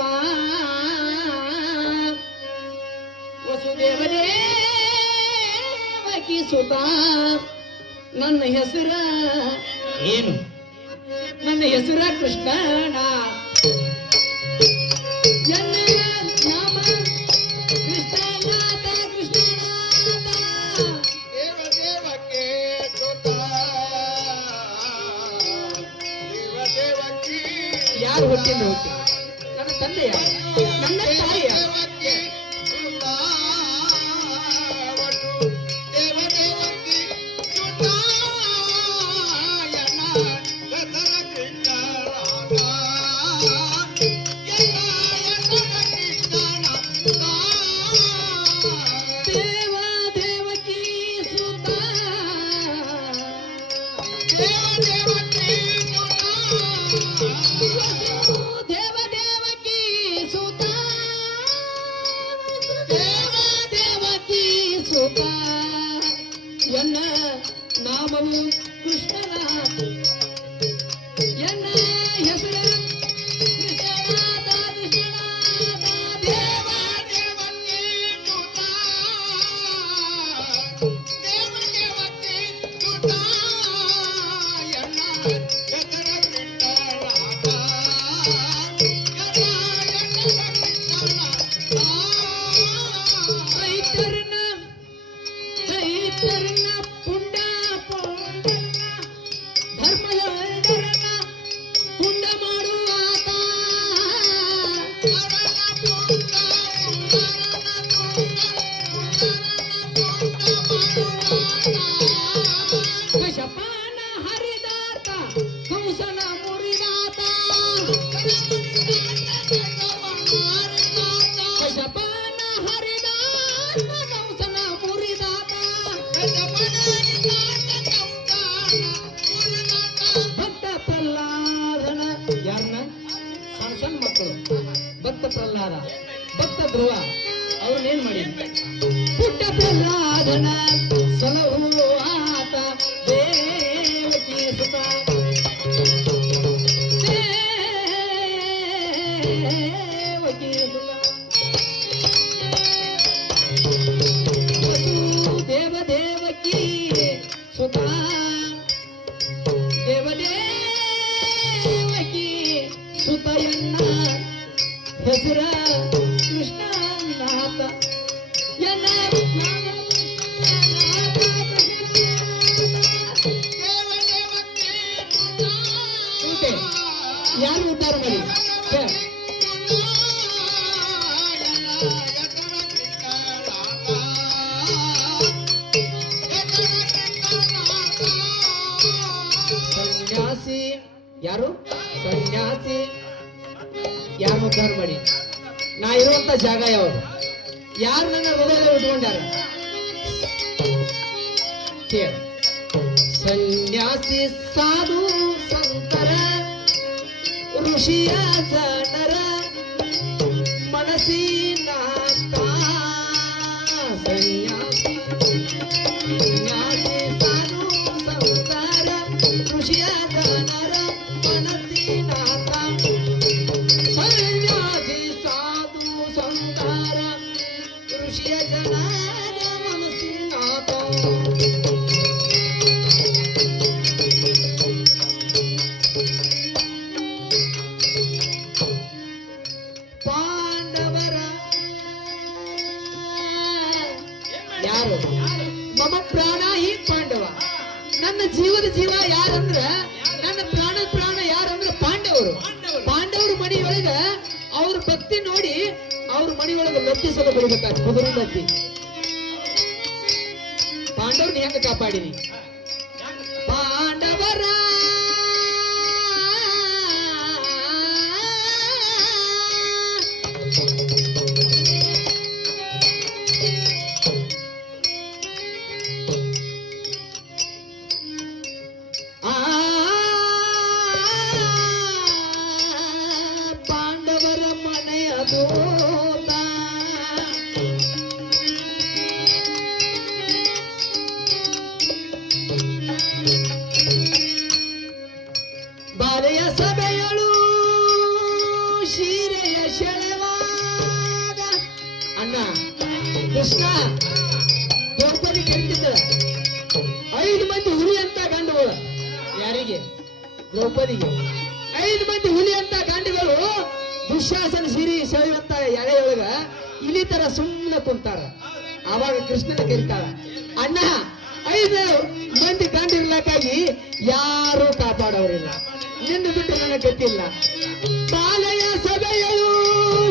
ವಸುದೇವ ದೇವಕಿ ಸುತ. ನನ್ನ ಹೆಸರ ಏನು? ನನ್ನ ಹೆಸರ ಕೃಷ್ಣನ. ಎನ್ನ ನಾಮ ಕೃಷ್ಣನಾಥ ಕೃಷ್ಣನಾಥ. ದೇವ ದೇವಕ್ಕೆ ಸುತ, ದೇವ ದೇವಕಿ ಯಾರು ಹೊಟ್ಟಿಂದ ಹುಟ್ಟಿ? ನನ್ನ ತಂದೆ ಯಾರು? ನನ್ನ ತಾಯಿ ಯಾರು? ದೇವಕ್ಕೆ ಸುತ, ಒಟ್ಟು ದೇವ ದೇವಕಿ ಸುತ, ಎನ್ನ ಹೆಸರ ಕೃಷ್ಣನಾಥ, ಎನ್ನ ಹೆಸರ ಕೃಷ್ಣನಾಥ. ದೇವ ದೇವಕಿ ಸುತ. ದೇವ ದೇವಕಿ ಸುತ, ದೇವ ದೇವಕಿ ಸುತ. ಪ್ರಹ್ಲಾದನ ಯಾರನ್ನ ಸಣ್ಣ ಸಣ್ಣ ಮಕ್ಕಳು ಭಕ್ತ ಪ್ರಹ್ಲಾದ ಭಕ್ತ ಧ್ರುವ ಅವ್ರನ್ನೇನ್ ಮಾಡಿ ಪುಟ್ಟ ಪ್ರಹ್ಲಾದನ ಸಲಹು ಆತ ದೇವಕಿ ಸುತ ದೇವಕಿ ಸುತ ದೇವ ದೇವಕಿ ಸುತ ದೇವದೇವಕಿ ಸುತಯನ್ನ ಹೆಸರ ಕೃಷ್ಣನಾಥ ಎನ್ನ ಯಾರು ಉದ್ಧಾರ ಮಾಡಿ ಸನ್ಯಾಸಿ ಯಾರು ಸನ್ಯಾಸಿ ಯಾರು ಉದ್ಧಾರ ಮಾಡಿ ನಾ ಇರುವಂತ ಜಾಗ ಯಾವುದು ಯಾರು ನನ್ನ ಹೃದಯದಲ್ಲಿ ಉಟ್ಕೊಂಡಾರ ಸನ್ಯಾಸಿ ಸಾಧು ಸಂತರ ಋಷಿಯ ಜನರ ಮನಸ್ಸಿನ ಸನ್ಯಾಸಿ ಸನ್ಯಾಸಿ ಸಾಧು ಸಂತರ ಋಷಿಯ ಜನರ ಮನಸ್ಸಿನ ಸನ್ಯಾಸಿ ಸಾಧು ಸಂತರ ಋಷಿಯ ಜನರ ಮನಸ್ಸಿನ ಪಾಂಡವರ ಯಾರು ಮಮ ಪ್ರಾಣ ಈ ಪಾಂಡವ ನನ್ನ ಜೀವದ ಜೀವ ಯಾರಂದ್ರ ನನ್ನ ಪ್ರಾಣ ಪ್ರಾಣ ಯಾರಂದ್ರ ಪಾಂಡವರು ಪಾಂಡವರು ಮನೆಯೊಳಗ ಅವ್ರ ಭಕ್ತಿ ನೋಡಿ ಅವ್ರ ಮನೆಯೊಳಗ ಲಜ್ಜಿಸಲು ಬರಬೇಕಾದ ಕುದುರೆ ಲದ್ದಿ ಪಾಂಡವ್ರನ್ನ ಹೆಂಗ ಕಾಪಾಡಿನಿ ಪಾಂಡವರ ಪಾಂಡವರ ಮನೆಯ ದೂತ ಬಾಲೆಯ ಸಭೆಯಳು ಶೀರೆಯ ಸೆಳೆವಾಗ ಅಣ್ಣ ಕೃಷ್ಣ ದ್ರೌಪದಿ ಕರೀತಿದ್ದ 5 ಮಂದಿ ಹುಲಿ ಅಂತ ಗಂಡುಗಳು ಯಾರಿಗೆ ದ್ರೌಪದಿಗೆ 5 ಮಂದಿ ಹುಲಿ ಅಂತ ಗಂಡುಗಳು ದುಶ್ಯಾಸನ ಸಿರಿ ಸೆಳೆಯುವಂತ ಎಳೆಯೊಳಗ ಇಲಿ ತರ ಸುಮ್ಮನೆ ಕುಂತಾರ ಆವಾಗ ಕೃಷ್ಣನ ಕರೀತಾಳ ಅಣ್ಣ 5 ಮಂದಿ ಗಂಡಿರ್ಲಕ್ಕಾಗಿ ಯಾರು ಕಾಪಾಡೋರಿಲ್ಲ ನಿನ್ನ ಬಿಟ್ಟು ನನಗೆ ಗೊತ್ತಿಲ್ಲ ಬಾಲೆಯ ಸಭೆಯಳು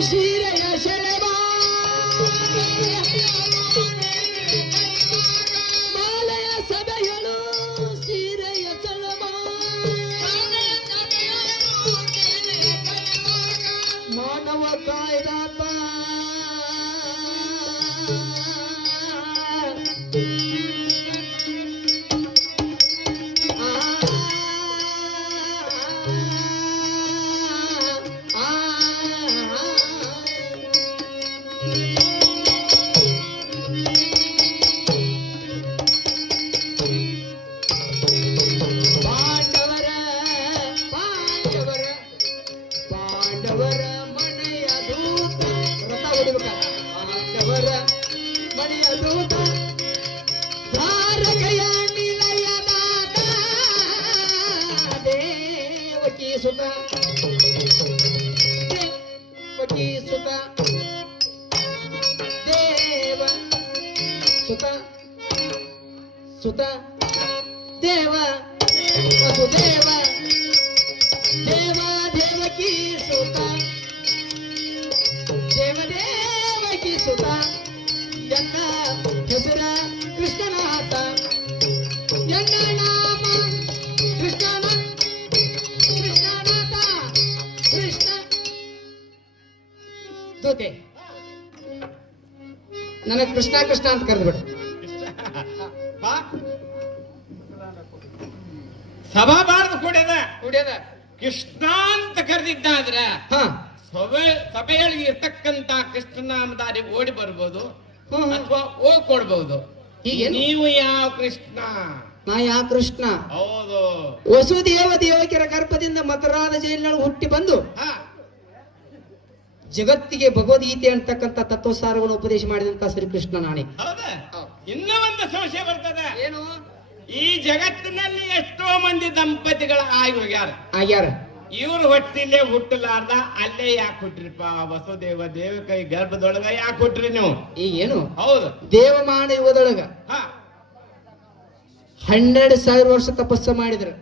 ಶೀರೆಯ ಸೆಳೆವಾ ಬಾಲೆಯ ಸಭೆಯಳು ಸೀರೆಯ ಸೆಳೆವಾ ಮಾನವ ಕಾಯ್ದಾತ ಪಾಂಡವರ ಪಾಂಡವರ ಪಾಂಡವರ ಮನೆಯ ದೂತ ರಥ ಹೊಡಿಬೇಕ ಪಾಂಡವರ ಮನೆಯ ದೂತ ಧಾರಕಯ ನಿಲಯದಾತ ದೇವಕಿ ಸುತ ದೇವಕಿ ಸುತ ದೇವ ಸುತ ಸುತ ದೇವ ವಸುದೇವ ದೇವ ದೇವಕಿ ಸುತ ದೇವದೇವಕಿ ಸುತ ಎನ್ನ ಹೆಸರ ಕೃಷ್ಣನಾಥ ಎನ್ನ ನಾಮ ಕೃಷ್ಣನ ಕೃಷ್ಣನಾಥ ಕೃಷ್ಣ ದೂತೆ ನನಗೆ ಕೃಷ್ಣ ಕೃಷ್ಣ ಅಂತ ಕರೆದ್ಬಿಟ್ಟು ಸಭಾ ಬಾರ್ದು ಕೂಡ್ಯದ ರೂಢಿ ಅದ. ಕೃಷ್ಣ ಅಂತ ಕರೆದಿದ್ದಾದ್ರೆ ಹಾ ಸಭೆಯಲ್ಲಿ ಇರ್ತಕ್ಕಂತ ಕೃಷ್ಣನಾಮಧಾರಿ ಓಡಿ ಬರ್ಬೋದು ಹ್ಮ್. ಅಥವಾ ಹೋಗ್ ಕೊಡ್ಬಹುದು. ಹೀಗೇನು? ನೀವು ಯಾವ ಕೃಷ್ಣ? ನಾ ಯಾ ಕೃಷ್ಣ ಹೌದು. ವಸುದೇವ ದೇವಕಿಯರ ಗರ್ಭದಿಂದ ಮಥುರಾದ ಜೈಲಿನೊಳಗೆ ಹುಟ್ಟಿ ಬಂದು ಹಾ ಜಗತ್ತಿಗೆ ಭಗವದ್ಗೀತೆ ಅಂತಕ್ಕಂಥ ತತ್ವಸಾರವನ್ನು ಉಪದೇಶ ಮಾಡಿದಂತ ಶ್ರೀಕೃಷ್ಣ ನಾನೇ. ಹೌದಾ? ಇನ್ನೂ ಒಂದು ಸಂಶಯ ಬರ್ತದೆ. ಏನು? ಈ ಜಗತ್ತಿನಲ್ಲಿ ಎಷ್ಟೋ ಮಂದಿ ದಂಪತಿಗಳ ಆಗಿ ಹೋಗ್ಯಾರ. ಆಗ್ಯಾರ. ಇವ್ರು ಹೊಟ್ಟಿಲೆ ಹುಟ್ಟಲಾರ್ದ ಅಲ್ಲೇ ಯಾಕೆ ಹುಟ್ರಿಪ್ಪ? ವಸುದೇವ ದೇವಕೈ ಗರ್ಭದೊಳಗ ಯಾಕೆ ಹುಟ್ರಿ ನೀವು? ಈಗೇನು? ಹೌದು. ದೇವಮಾನ ಯುಗದೊಳಗ ಹಾ 12,000 ವರ್ಷ ತಪಸ್ಸ ಮಾಡಿದ್ರು.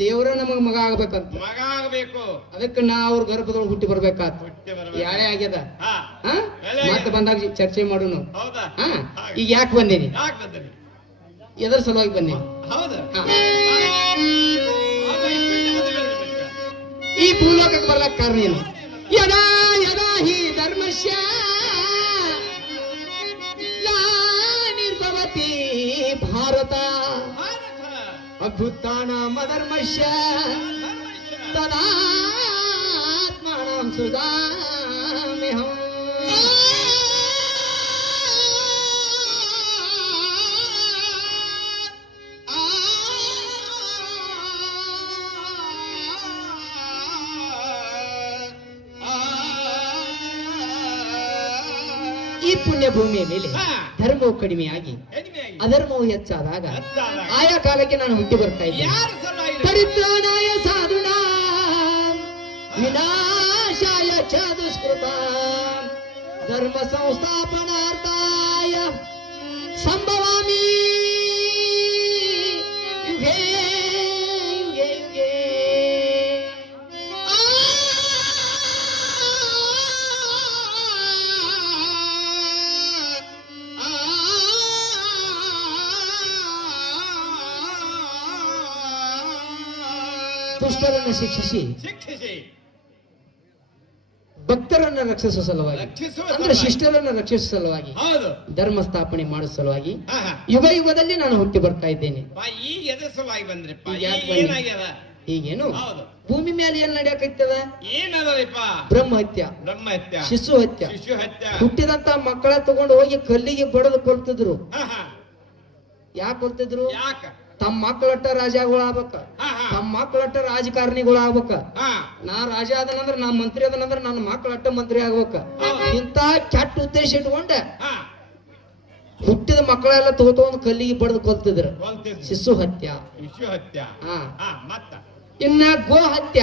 ದೇವ್ರ ನಮಗ್ ಮಗ ಆಗ್ಬೇಕಂತ. ಮಗ ಆಗ್ಬೇಕು. ಅದಕ್ಕೆ ನಾ ಅವ್ರ ಗರ್ಭದೊಳಗೆ ಹುಟ್ಟಿ ಬರ್ಬೇಕಾತ. ಯಾಳೆ ಆಗ್ಯದ. ಮತ್ತೆ ಬಂದಾಗ ಚರ್ಚೆ ಮಾಡು ನಾವು. ಹೌದಾ? ಈಗ ಯಾಕೆ ಬಂದೀನಿ? ಎದರ ಸಲುವಾಗಿ ಬಂದೀನಿ? ಹೌದಾ? ಈ ಭೂಲೋಕಕ್ಕೆ ಬರ್ಲಕ್ ಕಾರಣ ಏನು? ಯದಾ ಯದಾ ಹಿ ಧರ್ಮಸ್ಯ ನಿರ್ಭವತಿ ಭಾರತ ಅಭ್ಯುತ್ಥಾನಂ ಅಧರ್ಮಸ್ಯ ತದಾತ್ಮಾನಂ ಸುಧಾಮ್ಯಹಂ. ಈ ಪುಣ್ಯ ಭೂಮಿಯ ಮೇಲೆ ಧರ್ಮವು ಕಡಿಮೆಯಾಗಿ ಅಧರ್ಮವು ಹೆಚ್ಚಾದಾಗ ಆಯಾ ಕಾಲಕ್ಕೆ ನಾನು ಹುಟ್ಟಿ ಬರ್ತಾ ಇದ್ದೇನೆ. ಪರಿತ್ರಾಣಾಯ ಸಾಧುನಾ ವಿನಾಶಾಯ ಚ ದುಷ್ಕೃತ ಧರ್ಮ ಸಂಸ್ಥಾಪನಾರ್ಥಾಯ ಸಂಭವಾಮಿ ಯುಗೇ ಯುಗೇ ಯುಗೇ. ದುಷ್ಟರನ್ನು ಶಿಕ್ಷಿಸಿ ಭಕ್ತರನ್ನ ರಕ್ಷಿಸುವ ಸಲುವಾಗಿ, ಅಂದ್ರೆ ಶಿಷ್ಟರನ್ನ ರಕ್ಷಿಸುವ ಸಲುವಾಗಿ, ಧರ್ಮ ಸ್ಥಾಪನೆ ಮಾಡುವ ಸಲುವಾಗಿ ಯುಗ ಯುಗದಲ್ಲಿ ನಾನು ಹುಟ್ಟಿ ಬರ್ತಾ ಇದ್ದೇನೆ. ಈಗೇನು ಭೂಮಿ ಮೇಲೆ ಏನ್ ನಡೆಯಕೈತದ? ಬ್ರಹ್ಮಹತ್ಯ, ಶಿಶು ಹತ್ಯ. ಹುಟ್ಟಿದಂತ ಮಕ್ಕಳ ತಗೊಂಡು ಹೋಗಿ ಕಲ್ಲಿಗೆ ಬಡದು ಕೊಲ್ತಿದ್ರು. ಯಾಕೆ ಕೊಲ್ತಿದ್ರು? ತಮ್ಮ ಮಕ್ಕಳಟ್ಟ ರಾಜಗಳಾಗ್ಬೇಕ, ತಮ್ಮ ಮಕ್ಕಳಟ್ಟ ರಾಜಕಾರಣಿಗಳು ಆಗ್ಬೇಕ. ನಾ ರಾಜ ಅದನಂದ್ರ ನಾ ಮಂತ್ರಿ ಅದನಂದ್ರ ನನ್ನ ಮಕ್ಕಳಟ್ಟ ಮಂತ್ರಿ ಆಗ್ಬೇಕ. ಇಂತ ಕೆಟ್ಟ ಉದ್ದೇಶ ಇಟ್ಕೊಂಡ ಹುಟ್ಟಿದ ಮಕ್ಕಳೆಲ್ಲ ತಗೊಂಡು ಕಲ್ಲಿಗೆ ಬಡದು ಕೊಲ್ತಿದ್ರು. ಶಿಶು ಹತ್ಯ. ಇನ್ನ ಗೋ ಹತ್ಯ.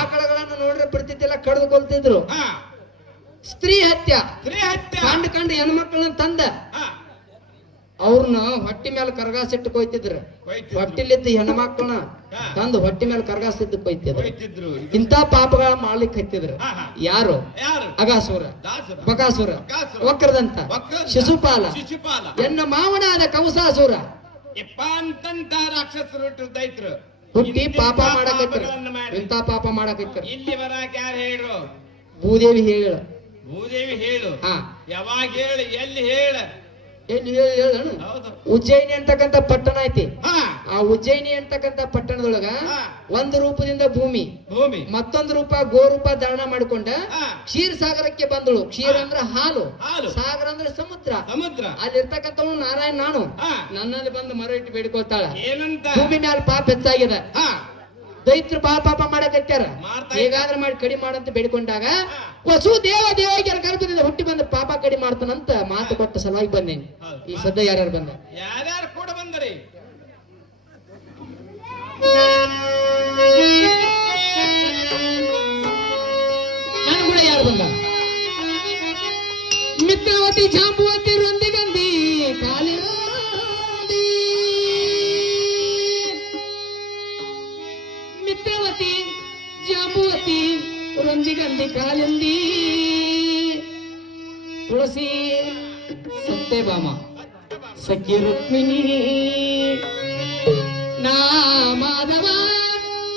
ಆಕಳಗಳನ್ನು ನೋಡ್ರೆ ಪ್ರತಿದಿನ ಕಡ್ದು ಕೊಲ್ತಿದ್ರು. ಸ್ತ್ರೀ ಹತ್ಯ. ಕಂಡು ಹೆಣ್ಮಕ್ಳನ್ನ ತಂದ ಅವ್ರನ್ನ ಹೊಟ್ಟಿ ಮೇಲೆ ಕರ್ಗಾಸಿಟ್ಟು ಕೊಯ್ತಿದ್ರು. ಹೊಟ್ಟಿಲಿದ್ದ ಹೆಣ್ಮಕ್ಳನ್ನ ತಂದು ಹೊಟ್ಟಿ ಮೇಲೆ ಕರ್ಗಾಸಿದ್ದು ಕೊಯ್ತಿದ್ರು. ಇಂಥ ಪಾಪಗಳ ಮಾಡ್ಲಿಕ್ಕೆ ಹತ್ತಿದ್ರು. ಯಾರು? ಅಗಾಸುರ, ಬಕಾಸುರ, ವಕ್ರದಂತ, ಶಿಶುಪಾಲ, ಎನ್ನ ಮಾವನಾದ ಕೌಸಾಸುರ ರಾಕ್ಷಸರು ಹುಟ್ಟಿ ಪಾಪ ಮಾಡಕೈತ್ರ. ಇಂಥ ಪಾಪ ಮಾಡಕೈತ್ರ. ಇಲ್ಲಿ ಬರಾಕ ಯಾರು ಹೇಳು? ಭೂದೇವಿ ಹೇಳ. ಭೂದೇವಿ ಹೇಳು. ಯಾವಾಗ ಹೇಳು? ಎಲ್ಲಿ ಹೇಳ? ಉಜ್ಜಯಿನಿ ಅಂತಕ್ಕಂಥ ಪಟ್ಟಣ ಐತಿ. ಆ ಉಜ್ಜಯಿನಿ ಅಂತಕ್ಕಂಥ ಪಟ್ಟಣದೊಳಗ ಒಂದು ರೂಪದಿಂದ ಭೂಮಿ, ಮತ್ತೊಂದು ರೂಪ ಗೋರೂಪ ಧಾರಣ ಮಾಡಿಕೊಂಡ ಕ್ಷೀರ್ ಸಾಗರಕ್ಕೆ ಬಂದಳು. ಕ್ಷೀರ್ ಅಂದ್ರ ಹಾಲು, ಸಾಗರ ಅಂದ್ರೆ ಸಮುದ್ರ. ಅಲ್ಲಿರ್ತಕ್ಕಂಥವಳು ನಾರಾಯಣ ನಾನು. ನನ್ನಲ್ಲಿ ಬಂದು ಮರ ಇಟ್ಟು ಬೇಡ್ಕೊಳ್ತಾಳ. ಭೂಮಿ ಮೇಲೆ ಪಾಪ ಹೆಚ್ಚಾಗಿದೆ. ದೈತ್ರು ಪಾಪ ಮಾಡಕತ್ಯಾರ. ಹೇಗಾದ್ರೆ ಮಾಡಿ ಕಡಿಮೆ ಮಾಡಂತ ಬೇಡಿಕೊಂಡಾಗ ವಸುದೇವ ದೇವಕಿಯರ ಗರ್ಭದಿಂದ ಹುಟ್ಟಿ ಬಂದ ಪಾಪ ಕಡಿಮೆ ಮಾಡ್ತಾನಂತ ಮಾತು ಕೊಟ್ಟ ಸಲುವಾಗಿ ಬಂದೇನಿ. ಈ ಸದ್ಯ ಯಾರ್ಯಾರು ಬಂದ? ಯಾರ್ಯಾರು ಕೂಡ ಬಂದರಿ? ನಾನು ಕೂಡ ಯಾರು ಬಂದ? ಮಿತ್ರವತಿ, ಜಾಂಬುವತಿ, ರೊಂದಿಗಂದಿ, ಕಾಲಿ ಮಿತ್ರವತಿ, ಜಾಂಬುವತಿ, ರೊಂದಿಗಂದಿ, ಕಾಲಿಂದಿ, ತುಳಸಿ, ಸತ್ಯಭಾಮ, ಸಖಿ ರುಕ್ಮಿಣಿ, ನಾ ಮಾಧವ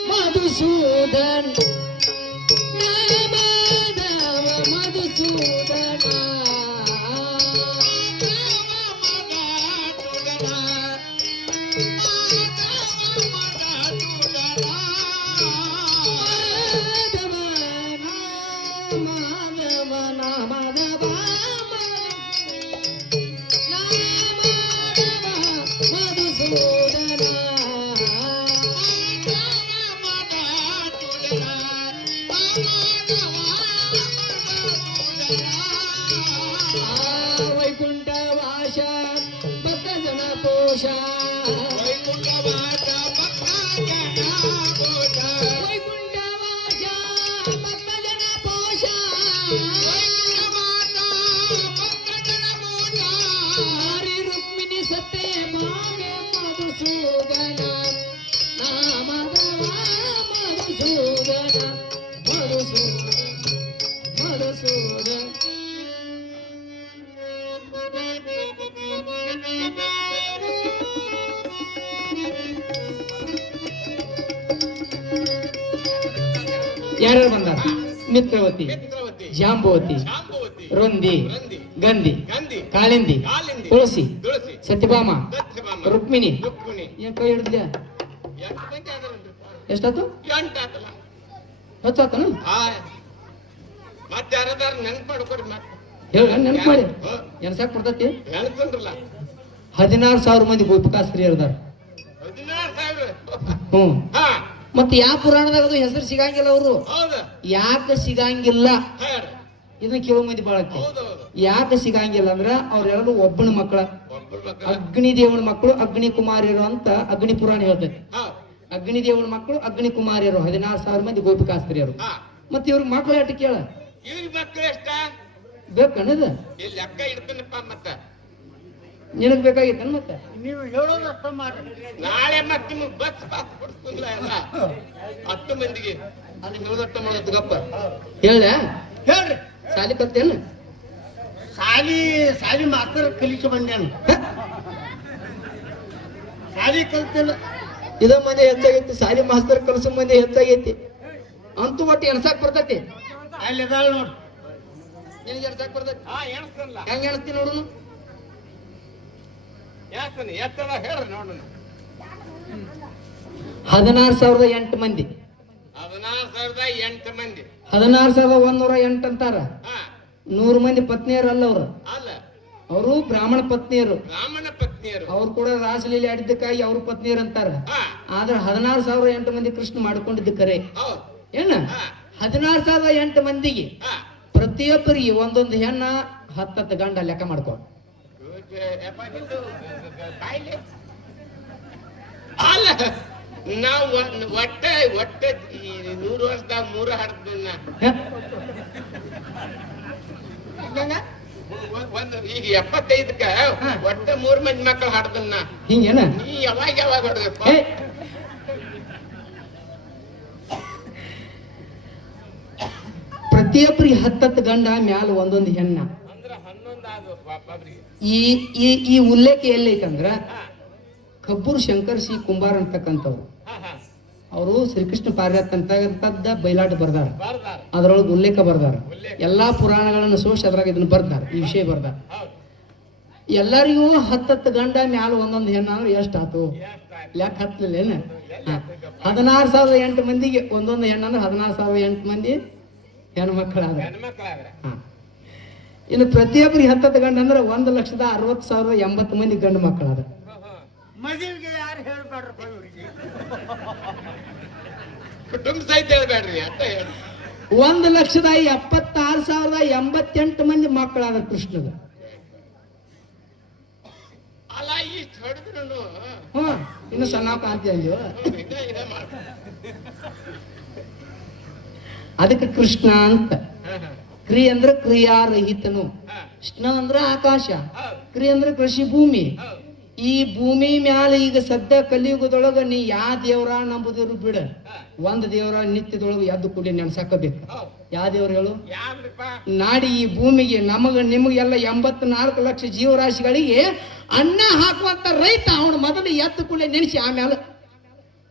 ಮಧುಸೂದನ್, ನಾ ಮಾಧವ ಮಧುಸೂದನ. ಯಾರ್ಯಾರು ಬಂದಾರ? ಮಿತ್ರವತಿ, ಮಿತ್ರವತಿ, ಜಾಂಬವತಿ, ಶಾಂಭವತಿ, ರಂದಿ, ರಂದಿ, ಗಂಧಿ, ಗಂಧಿ, ಕಾಳಿಂದಿ, ಕಾಲಿಂದಿ, ತುಳಸಿ, ತುಳಸಿ, ಸತ್ಯಭಾಮ, ಸತ್ಯಭಾಮ, ರುಕ್ಮಿಣಿ. ರುಕ್ಮಿಣಿ. ಏನ್ ಕೈ ಹಿಡಿದ್ಯಾ? 8 ಮಂದಿ ಅದಾರಲ್ರಿಪ್ಪ. ಎಷ್ಟಾತು? 8 ಆತಲ್ಲ. ಹೊತ್ತಾತನ? ಆ ಮತ್ತೆ ಯಾರದಾರ ನೆನ್ಪು ಮಾಡ್ಕೊರಿ ಮತ್ತೆ. ಹೇಳ ನೆನ್ಪು ಮಾಡಿ ಹ, ಎನ್ಸಾಕ್ ಬರ್ತೈತಿ. ಹೇಳ್ತನ್ರಲ್ಲ 16,000 ಮಂದಿ ಗೋಪಿಕಾಸ್ತ್ರೀ ಇರ್ದಾರ. 16,000. ಹ್ಮ್. ಹಾ, ಮತ್ತೆ ಯಾವ ಪುರಾಣದಾಗ ಅದು ಹೆಸರು ಸಿಗಂಗಿಲ್ಲ ಅವರು. ಹೌದು. ಯಾಕೆ ಸಿಗಂಗಿಲ್ಲ ಹೇಳ್ರಿ. ಇದನ್ನ ಕೇಳೋ ಮಂದಿ ಬಾಳಕ್ಕೆ. ಹೌದೌದು. ಯಾಕೆ ಸಿಗಂಗಿಲ್ಲ ಅಂದ್ರ ಅವ್ರೆಲ್ಲರೂ ಒಬ್ಬನ ಮಕ್ಕಳ, ಒಬ್ಬರು ಮಕ್ಕಳ. ಅಗ್ನಿ ದೇವನ ಮಕ್ಕಳು, ಅಗ್ನಿ ಕುಮಾರಿಯರು ಅಂತ ಅಗ್ನಿ ಪುರಾಣ ಹೇಳ್ತೈತಿ. ಹೌದು. ಅಗ್ನಿ ದೇವನ ಮಕ್ಕಳು, ಅಗ್ನಿ ಕುಮಾರಿಯರು 16,000 ಮಂದಿ ಗೋಪಿಕಾಸ್ತ್ರೀಯರು. ಹಾ, ಮತ್ತೆ ಇವ್ರಿಗೆ ಮಕ್ಕಳು ಎಟ್ಟು ಕೇಳ ಇವ್ರ ಮಕ್ಕಳು ಎಷ್ಟ? ಬೇಕನ್ನದ ಇಲ್ಲಿ ಲೆಕ್ಕ ಇಡ್ತಾನಪ್ಪ ಮತ್ತ. ನಿನಗ್ ಬೇಕಾಗಿತ್ತ ಮತ್ತೆ. ನೀವು ಹೇಳೋದು ಅರ್ಥ ಮಾಡ್ರಿ. ನಾಳೆ ಮತ್ತೆ ನಿಮ್ಗೆ ಬಸ್ ಪಾಸ್ ಕೊಡ್ತಿಲ್ಲ ಎಲ್ಲ 10 ಮಂದಿಗೆ. ಅಲ್ಲಿ ಹೇಳೋದಟ್ಟ ಮಾಡೋದು ಗಪ್ಪ. ಹೇಳ್ದ ಹೇಳ್ರಿ. ಸಾಲಿ ಕಲ್ತೇನು? ಸಾಲಿ ಮಾಸ್ತರ್ ಕಲಿಕೆ ಬಂದೇನು. ಸಾಲಿ ಕಲ್ತಿಲ್ಲ. ಇದ ಮಂದಿ ಹೆಚ್ಚಾಗೈತಿ, ಸಾಲಿ ಮಾಸ್ತರ್ ಕಲ್ಸೋ ಮಂದಿ ಹೆಚ್ಚಾಗೈತಿ. ಅಂತೂ ಒಟ್ಟು ಎಣ್ಸಾಕ್ ಬರ್ತೈತಿ. ಅಲ್ಲಿ ಅದಾಳ ನೋಡ್ರಿ. ನಿನಗೆ ಎಣ್ಸಾಕ್ ಬರ್ತೈತಿ? ಹಾ, ಎಣಿಸ್ತಲ್ಲ. ಹೆಂಗ್ ಎಣಿಸ್ತೀನಿ ನೋಡುನು. ಎಷ್ಟನ ಎತ್ತದ ಹೇಳ್ರಿ ನೋಡೋಣ. 16,008 ಮಂದಿ. 16,008 ಮಂದಿ. 16,108 ಅಂತಾರ. ಹಾ, 100 ಮಂದಿ ಪತ್ನಿಯರು ಅಲ್ಲ ಅವ್ರು. ಅಲ್ಲ, ಅವರು ಬ್ರಾಹ್ಮಣ ಪತ್ನಿಯರು. ಬ್ರಾಹ್ಮಣ ಪತ್ನಿಯರು. ಅವ್ರು ಕೂಡ ರಾಸಲೀಲೆ ಆಡಿದ್ದಕ್ಕಾಗಿ ಅವ್ರ ಪತ್ನಿಯರು ಅಂತಾರ. ಹಾ, ಆದ್ರೆ 16,008 ಮಂದಿ ಕೃಷ್ಣ ಮಾಡ್ಕೊಂಡಿದ್ದ ಕರೆ ಹೌದು. ಏನ. ಹಾ, 16,008 ಮಂದಿಗೆ ಹಾ. ಪ್ರತಿಯೊಬ್ಬರಿಗೆ ಒಂದೊಂದು ಹೆಣ್ಣ 10 ಗಂಡ ಲೆಕ್ಕ ಮಾಡ್ಕೊ. ಅಲ್ಲ, ನಾವು ಒಟ್ಟೆ 100 ವರ್ಷದಾಗ 3 ಹಡ್ದನ್ನ ಒಂದು ಈಗ 75ಕ್ಕ ಒಟ್ಟೆ 3 ಮಂದಿ ಮಕ್ಕಳು ಹಾಡ್ದನ್ನ. ಹಿಂಗೇನ. ನೀ ಯಾವಾಗ ಹೊಡೆದಪ್ಪ? ಏ, ಪ್ರತಿಯೊಬ್ಬರಿಗೆ 10 ಗಂಡ ಮ್ಯಾಲ ಒಂದೊಂದು ಹೆಣ್ಣ. ಅಂದ್ರ 11 ಆಗ್ಬೇಕು ಒಬ್ಬೊಬ್ರಿಗೆ. ಈ ಈ ಈ ಉಲ್ಲೇಖ ಎಲ್ಲೈತಂದ್ರ ಕಬ್ಬೂರ್ ಶಂಕರ್ ಸಿ ಕುಂಬಾರ್ ಅಂತಕ್ಕಂಥವ್ರು ಹಾ, ಹಾ. ಅವರು ಶ್ರೀಕೃಷ್ಣ ಪಾರ್ಯಾತ್ ಅಂತಕ್ಕಂಥದ್ದ ಬಯಲಾಟ ಬರ್ದಾರ. ಬರ್ದಾರ. ಅದ್ರೊಳಗೆ ಉಲ್ಲೇಖ ಬರ್ದಾರ. ಉಲ್ಲೇಖ. ಎಲ್ಲಾ ಪುರಾಣಗಳನ್ನ ಸೋಸಿ ಅದ್ರಾಗ ಇದನ್ನ ಬರ್ದಾರ, ಈ ವಿಷಯ ಬರ್ದಾರ. ಹೌದು. ಎಲ್ಲರಿಗೂ 10 ಗಂಡ ಮ್ಯಾಲ ಒಂದೊಂದು ಹೆಣ್ಣ ಅಂದ್ರೆ ಎಷ್ಟಾತು ಎಷ್ಟಾಯ್ತು? ಲೆಕ್ಕ ಹತ್ತಲಿಲ್ಲ. 16,008 ಮಂದಿಗೆ ಒಂದೊಂದು ಹೆಣ್ಣ ಅಂದ್ರೆ 16,008 ಮಂದಿ ಹೆಣ್ಣು ಮಕ್ಕಳಾದ. ಹೆಣ್ಮಕ್ಳಾದ್ರೆ ಇನ್ನು ಪ್ರತಿಯೊಬ್ಬರಿಗೆ 10 ಗಂಡ ಅಂದ್ರೆ 1,60,80,080 ಮಂದಿ ಗಂಡು ಮಕ್ಕಳಾದ. ಮದುವೆಗೆ ಯಾರು ಹೇಳ್ಬೇಡ್ರಪ್ಪ ಇವ್ರಿಗೆ. ಕುಟುಂಬ ಸಹಿತ ಹೇಳ್ಬೇಡ್ರಿ ಅಂತ ಹೇಳಿ. 1,76,088 ಮಂದಿ ಮಕ್ಕಳಾದ ಕೃಷ್ಣಗ. ಅಲ್ಲ, ಇಷ್ಟು ಹೊಡೆದ್ರು ಇನ್ನು ಸಣ್ಣ ಕಾಂತಿ ಅಂದ್ಯೋ. ಅದಕ್ಕೆ ಕೃಷ್ಣ ಅಂತ. ಕ್ರಿ ಅಂದ್ರೆ ಕ್ರಿಯಾರಹಿತನು, ಕೃಷ್ಣ ಅಂದ್ರ ಆಕಾಶ, ಕ್ರಿ ಅಂದ್ರೆ ಕೃಷಿ ಭೂಮಿ. ಈ ಭೂಮಿ ಮ್ಯಾಲ ಈಗ ಸದ್ಯ ಕಲಿಯುಗದೊಳಗ ನೀ ಯಾ ದೇವರ ನಂಬುದಿರು ಬಿಡ, ಒಂದ್ ದೇವರ ನಿತ್ಯದೊಳಗ ಎದ್ದು ಕೂಡಿ ನೆನ್ಸಾಕಬೇಕು. ಯಾವ ದೇವ್ರ ಹೇಳು? ನಾಡಿ ಈ ಭೂಮಿಗೆ ನಮಗ ನಿಮಗೆಲ್ಲ 84 ಲಕ್ಷ ಜೀವರಾಶಿಗಳಿಗೆ ಅನ್ನ ಹಾಕುವಂತ ರೈತ ಅವನು ಮೊದಲು ಎದ್ದು ಕೂಡಿ ನೆನೆಸಿ ಆಮೇಲೆ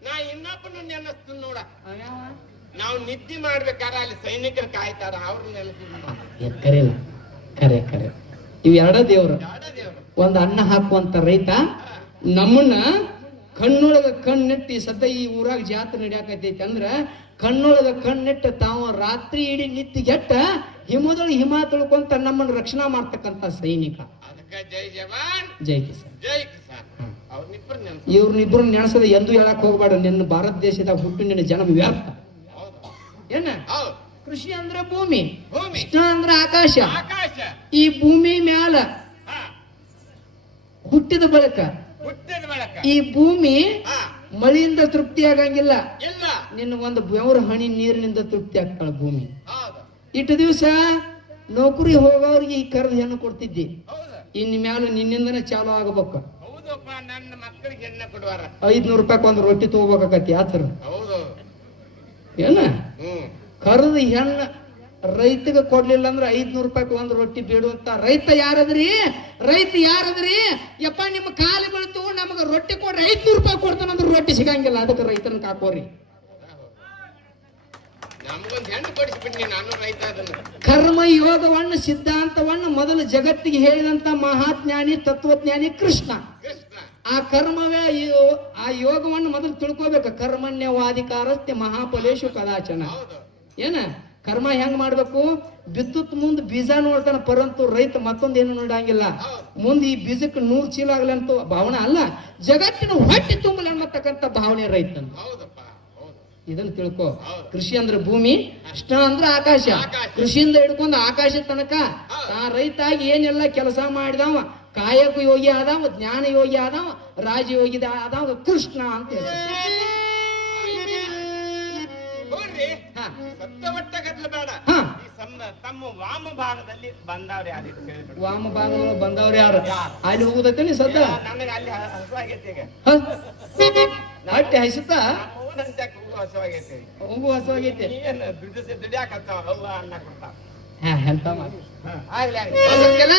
ನಾ ಇನ್ನೊಬ್ಬನ ನೆನಸ್ತೀನಿ ನೋಡ. ನಾವು ನಿದ್ದೆ ಮಾಡ್ಬೇಕಾದ್ರೆ ಅಲ್ಲಿ ಸೈನಿಕರು ಕಾಯ್ತಾರ, ಅವ್ರು ನೆನಸ್ತೀನಿ. ಕರೆಯಲ್ಲ, ಕರೆ ಕರೆ ಇವ್ ಎರಡ ದೇವ್ರು. ದೇವ್ರು ಒಂದ್ ಅನ್ನ ಹಾಕುವಂತ ರೈತ ನಮ್ಮನ್ನ ಕಣ್ಣೊಳಗ ಕಣ್ಣಿಟ್ಟು ಸದ್ಯ ಈ ಊರಾಗ ಜಾತ್ರೆ ನಡಿಯಾಕತೈತಿ ಅಂದ್ರ ಕಣ್ಣೊಳಗ ಕಣ್ಣಿಟ್ಟು ತಾವ ರಾತ್ರಿ ಇಡೀ ನಿತ್ತಿಗೆಟ್ಟ ಹಿಮದೊಳಗೆ ಹಿಮ ತುಳ್ಕೊಂತ ನಮ್ಮನ್ನ ರಕ್ಷಣಾ ಮಾಡ್ತಕ್ಕಂತ ಸೈನಿಕ. ಅದಕ್ಕೆ ಜೈ ಜವಾನ್ ಜೈ ಕಿಸಾನ್. ಜೈ ಕಿಸಾನ್. ಅವ್ರನ್ನಿಬ್ಬರು ನೆನಪು. ಇವ್ರನ್ನಿಬ್ರು ನೆನೆಸದ ಎಂದೂ ಹೇಳಕ್ ಹೋಗ್ಬೇಡ. ನಿನ್ನ ಭಾರತ ದೇಶದಾಗ ಹುಟ್ಟು ನಿನ್ನ ಜನ್ಮ ವ್ಯರ್ಥ. ಏನ? ಕೃಷಿ ಅಂದ್ರೆ ಭೂಮಿ, ಭೂಮಿ ಕೃಷ್ಣ ಅಂದ್ರೆ ಆಕಾಶ. ಆಕಾಶ. ಈ ಭೂಮಿ ಮ್ಯಾಲ ಹಾ, ಹುಟ್ಟಿದ ಬಳಿಕ ಹುಟ್ಟಿದ ಬೆಳಕ. ಈ ಭೂಮಿ ಹಾ, ಮಳೆಯಿಂದ ತೃಪ್ತಿ ಆಗಂಗಿಲ್ಲ. ಇಲ್ಲ. ನಿನ್ನ ಒಂದು ಬೆವರ ಹನಿ ನೀರಿನಿಂದ ತೃಪ್ತಿ ಆಗ್ತಾಳ ಭೂಮಿ. ಹೌದು, ಇಟ್ಟು ದಿವಸ ನೌಕರಿ ಹೋಗೋರಿಗೆ ಈ ಕರೆದ ಹೆಣ್ಣು ಕೊಡ್ತಿದ್ದಿ. ಹೌದು, ಇನ್ ಮ್ಯಾಲ ನಿನ್ನಿಂದನೇ ಚಾಲು ಆಗಬೇಕು. ಹೌದಪ್ಪ. ನನ್ನ ಮಕ್ಕಳಿಗೆ ಎಣ್ಣೆ ಕೊಡುವಾರ 500 ರೂಪಾಯಿ ಒಂದು ರೊಟ್ಟಿ ತಗೋಬೇಕಾಕತಿ ಆತರ. ಹೌದು. ಏನ ಹ್ಮ್. ಕರೆದ ಹೆಣ್ಣ ರೈತಗೆ ಕೊಡ್ಲಿಲ್ಲ ಅಂದ್ರೆ 500 ರೂಪಾಯಿ ಒಂದು ರೊಟ್ಟಿ ಬೇಡುವಂತ ರೈತ ಯಾರದ್ರಿ? ರೈತ ಯಾರದ್ರಿ? ಯಪ್ಪ ನಿಮ್ಮ ಕಾಲು ಬೀಳ್ತು, ನಮಗ ರೊಟ್ಟಿ ಕೊಡ್ರಿ, 500 ರೂಪಾಯಿ ಕೊಡ್ತಾನಂದ್ರೆ ರೊಟ್ಟಿ ಸಿಗಂಗಿಲ್ಲ. ಅದಕ್ಕೆ ರೈತನ ಕಾಕೋರಿ. ನಮ್ಗೊಂದ್ ಹೆಣ್ಣು ಕೊಡಿಸ್ಬಿಟ್ನಿ ನಾನು ರೈತ ಅದನ್ನ. ಕರ್ಮ ಯೋಗವನ್ನು ಸಿದ್ಧಾಂತವನ್ನು ಮೊದಲು ಜಗತ್ತಿಗೆ ಹೇಳಿದಂತ ಮಹಾಜ್ಞಾನಿ ತತ್ವಜ್ಞಾನಿ ಕೃಷ್ಣ. ಕೃಷ್ಣ ಆ ಕರ್ಮವೇ ಆ ಯೋಗವನ್ನು ಮೊದಲು ತಿಳ್ಕೋಬೇಕು. ಕರ್ಮಣ್ಯವಾಧಿಕಾರಸ್ತೆ ಮಹಾಫಲೇಶು ಕದಾಚನ. ಹೌದು. ಏನ ಕರ್ಮ ಹೆಂಗ್ ಮಾಡ್ಬೇಕು? ಬಿದ್ದುತ್ ಮುಂದ್ ಬೀಜ ನೋಡ್ತಾನ, ಪರಂತು ರೈತ ಮತ್ತೊಂದೇನು ನೋಡಂಗಿಲ್ಲ. ಮುಂದೆ ಈ ಬೀಜಕ್ಕೆ 100 ಚೀಲ ಆಗ್ಲಂತ ಭಾವನೆ ಅಲ್ಲ, ಜಗತ್ತಿನ ಹೊಟ್ಟೆ ತುಂಬಲಿ ಅನ್ನತಕ್ಕಂಥ ಭಾವನೆ ರೈತನ. ಹೌದಪ್ಪ ಹೌದು. ಇದನ್ನ ತಿಳ್ಕೊ. ಹೌದು. ಕೃಷಿ ಅಂದ್ರೆ ಭೂಮಿ, ಕೃಷ್ಣ ಅಂದ್ರೆ ಆಕಾಶ. ಆಕಾಶ. ಕೃಷಿಯಿಂದ ಹಿಡ್ಕೊಂಡು ಆಕಾಶ ತನಕ ಆ ರೈತಾಗಿ ಏನೆಲ್ಲ ಕೆಲಸ ಮಾಡಿದವ, ಕಾಯಕ ಯೋಗಿ ಆದವ, ಜ್ಞಾನ ಯೋಗಿ ಆದವ, ರಾಜಯೋಗಿ ಆದವ ಕೃಷ್ಣ ಅಂತ ಹೆಸರು. ನೋಡ್ರಿ, ಹಾ. ಸತ್ತವಟ್ಟ ಗದ್ಲ ಬೇಡ. ಹಾ. ಈ ತಮ್ಮ ವಾಮ ಭಾಗದಲ್ಲಿ ಬಂದವ್ರು ಯಾರು ಕೇಳಿಬಿಡು. ವಾಮ ಭಾಗದೊಳಗೆ ಬಂದವ್ರು ಯಾರು? ಅಲ್ಲಿ ಹೋಗುದೈತೆ ನೀ ಸದ್ದ ನನಗೆ ಅಲ್ಲಿ ಹಸುವಾಗೈತಿ ಈಗ. ಹೊಟ್ಟೆ ಹಸಿತಾ ನಮ್ಮವ್ವನಂತ ಕೂಗು ಹಸುವಾಗೈತಿ. ಹೋಗು ಹಸುವಾಗೈತೆ. ಏನು ದುಡಿಯಾಕ ಅವ್ವ ಅನ್ನ ಕೊಡ್ತಾವ. ಎಂತ ಮಾತು. ಆಗ್ಲಿ ಆಗ್ಲಿ. ಅದಕ್ಕೆಲ್ಲ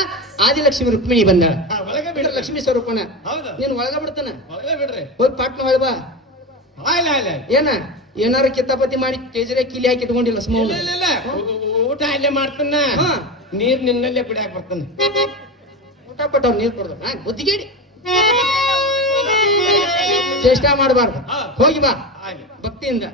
ಆದಿಲಕ್ಷ್ಮಿ ರುಕ್ಮಿಣಿ ಬಂದಾಳ. ಒಳಗೆ ಬಿಡ ಬಿಡ್ರಿ. ಲಕ್ಷ್ಮೀ ಸ್ವರೂಪನ. ಹೌದು. ನೀನ್ ಒಳಗ ಬಿಡ್ತಾನ, ಒಳಗೆ ಬಿಡ್ರಿ. ಹೋಗಿ ಪಾಟ್ನ ಹೊಳ ಬಾ. ಆಗ್ಲಿ ಆಗ್ಲಿ. ಏನ ಏನಾರ ಕಿತ್ತಾಪತಿ ಮಾಡಿ ಕೇಜರೆ ಕಿಲಿ ಹಾಕಿ ಇಟ್ಕೊಂಡಿಲ್ಲ ಸ್ಮೌಲ್. ಇಲ್ಲ, ಇಲ್ಲ, ಇಲ್ಲ. ಊಟ ಅಲ್ಲೇ ಮಾಡ್ತಾನ. ಹಾ. ನೀರ್ ನಿನ್ನಲ್ಲೇ ಕುಡಿಯಾಕ ಬರ್ತಾನ. ಊಟ ಪಟ್ಟವ್ರು ನೀರ್ ಕೊಡ್ದ ಬುದ್ಧಿಗೇಡಿ ಚೇಷ್ಟ ಮಾಡಬಾರ್ದು. ಹಾ. ಹೋಗಿ ಬಾ ಆಗ್ಲಿ. ಭಕ್ತಿಯಿಂದ.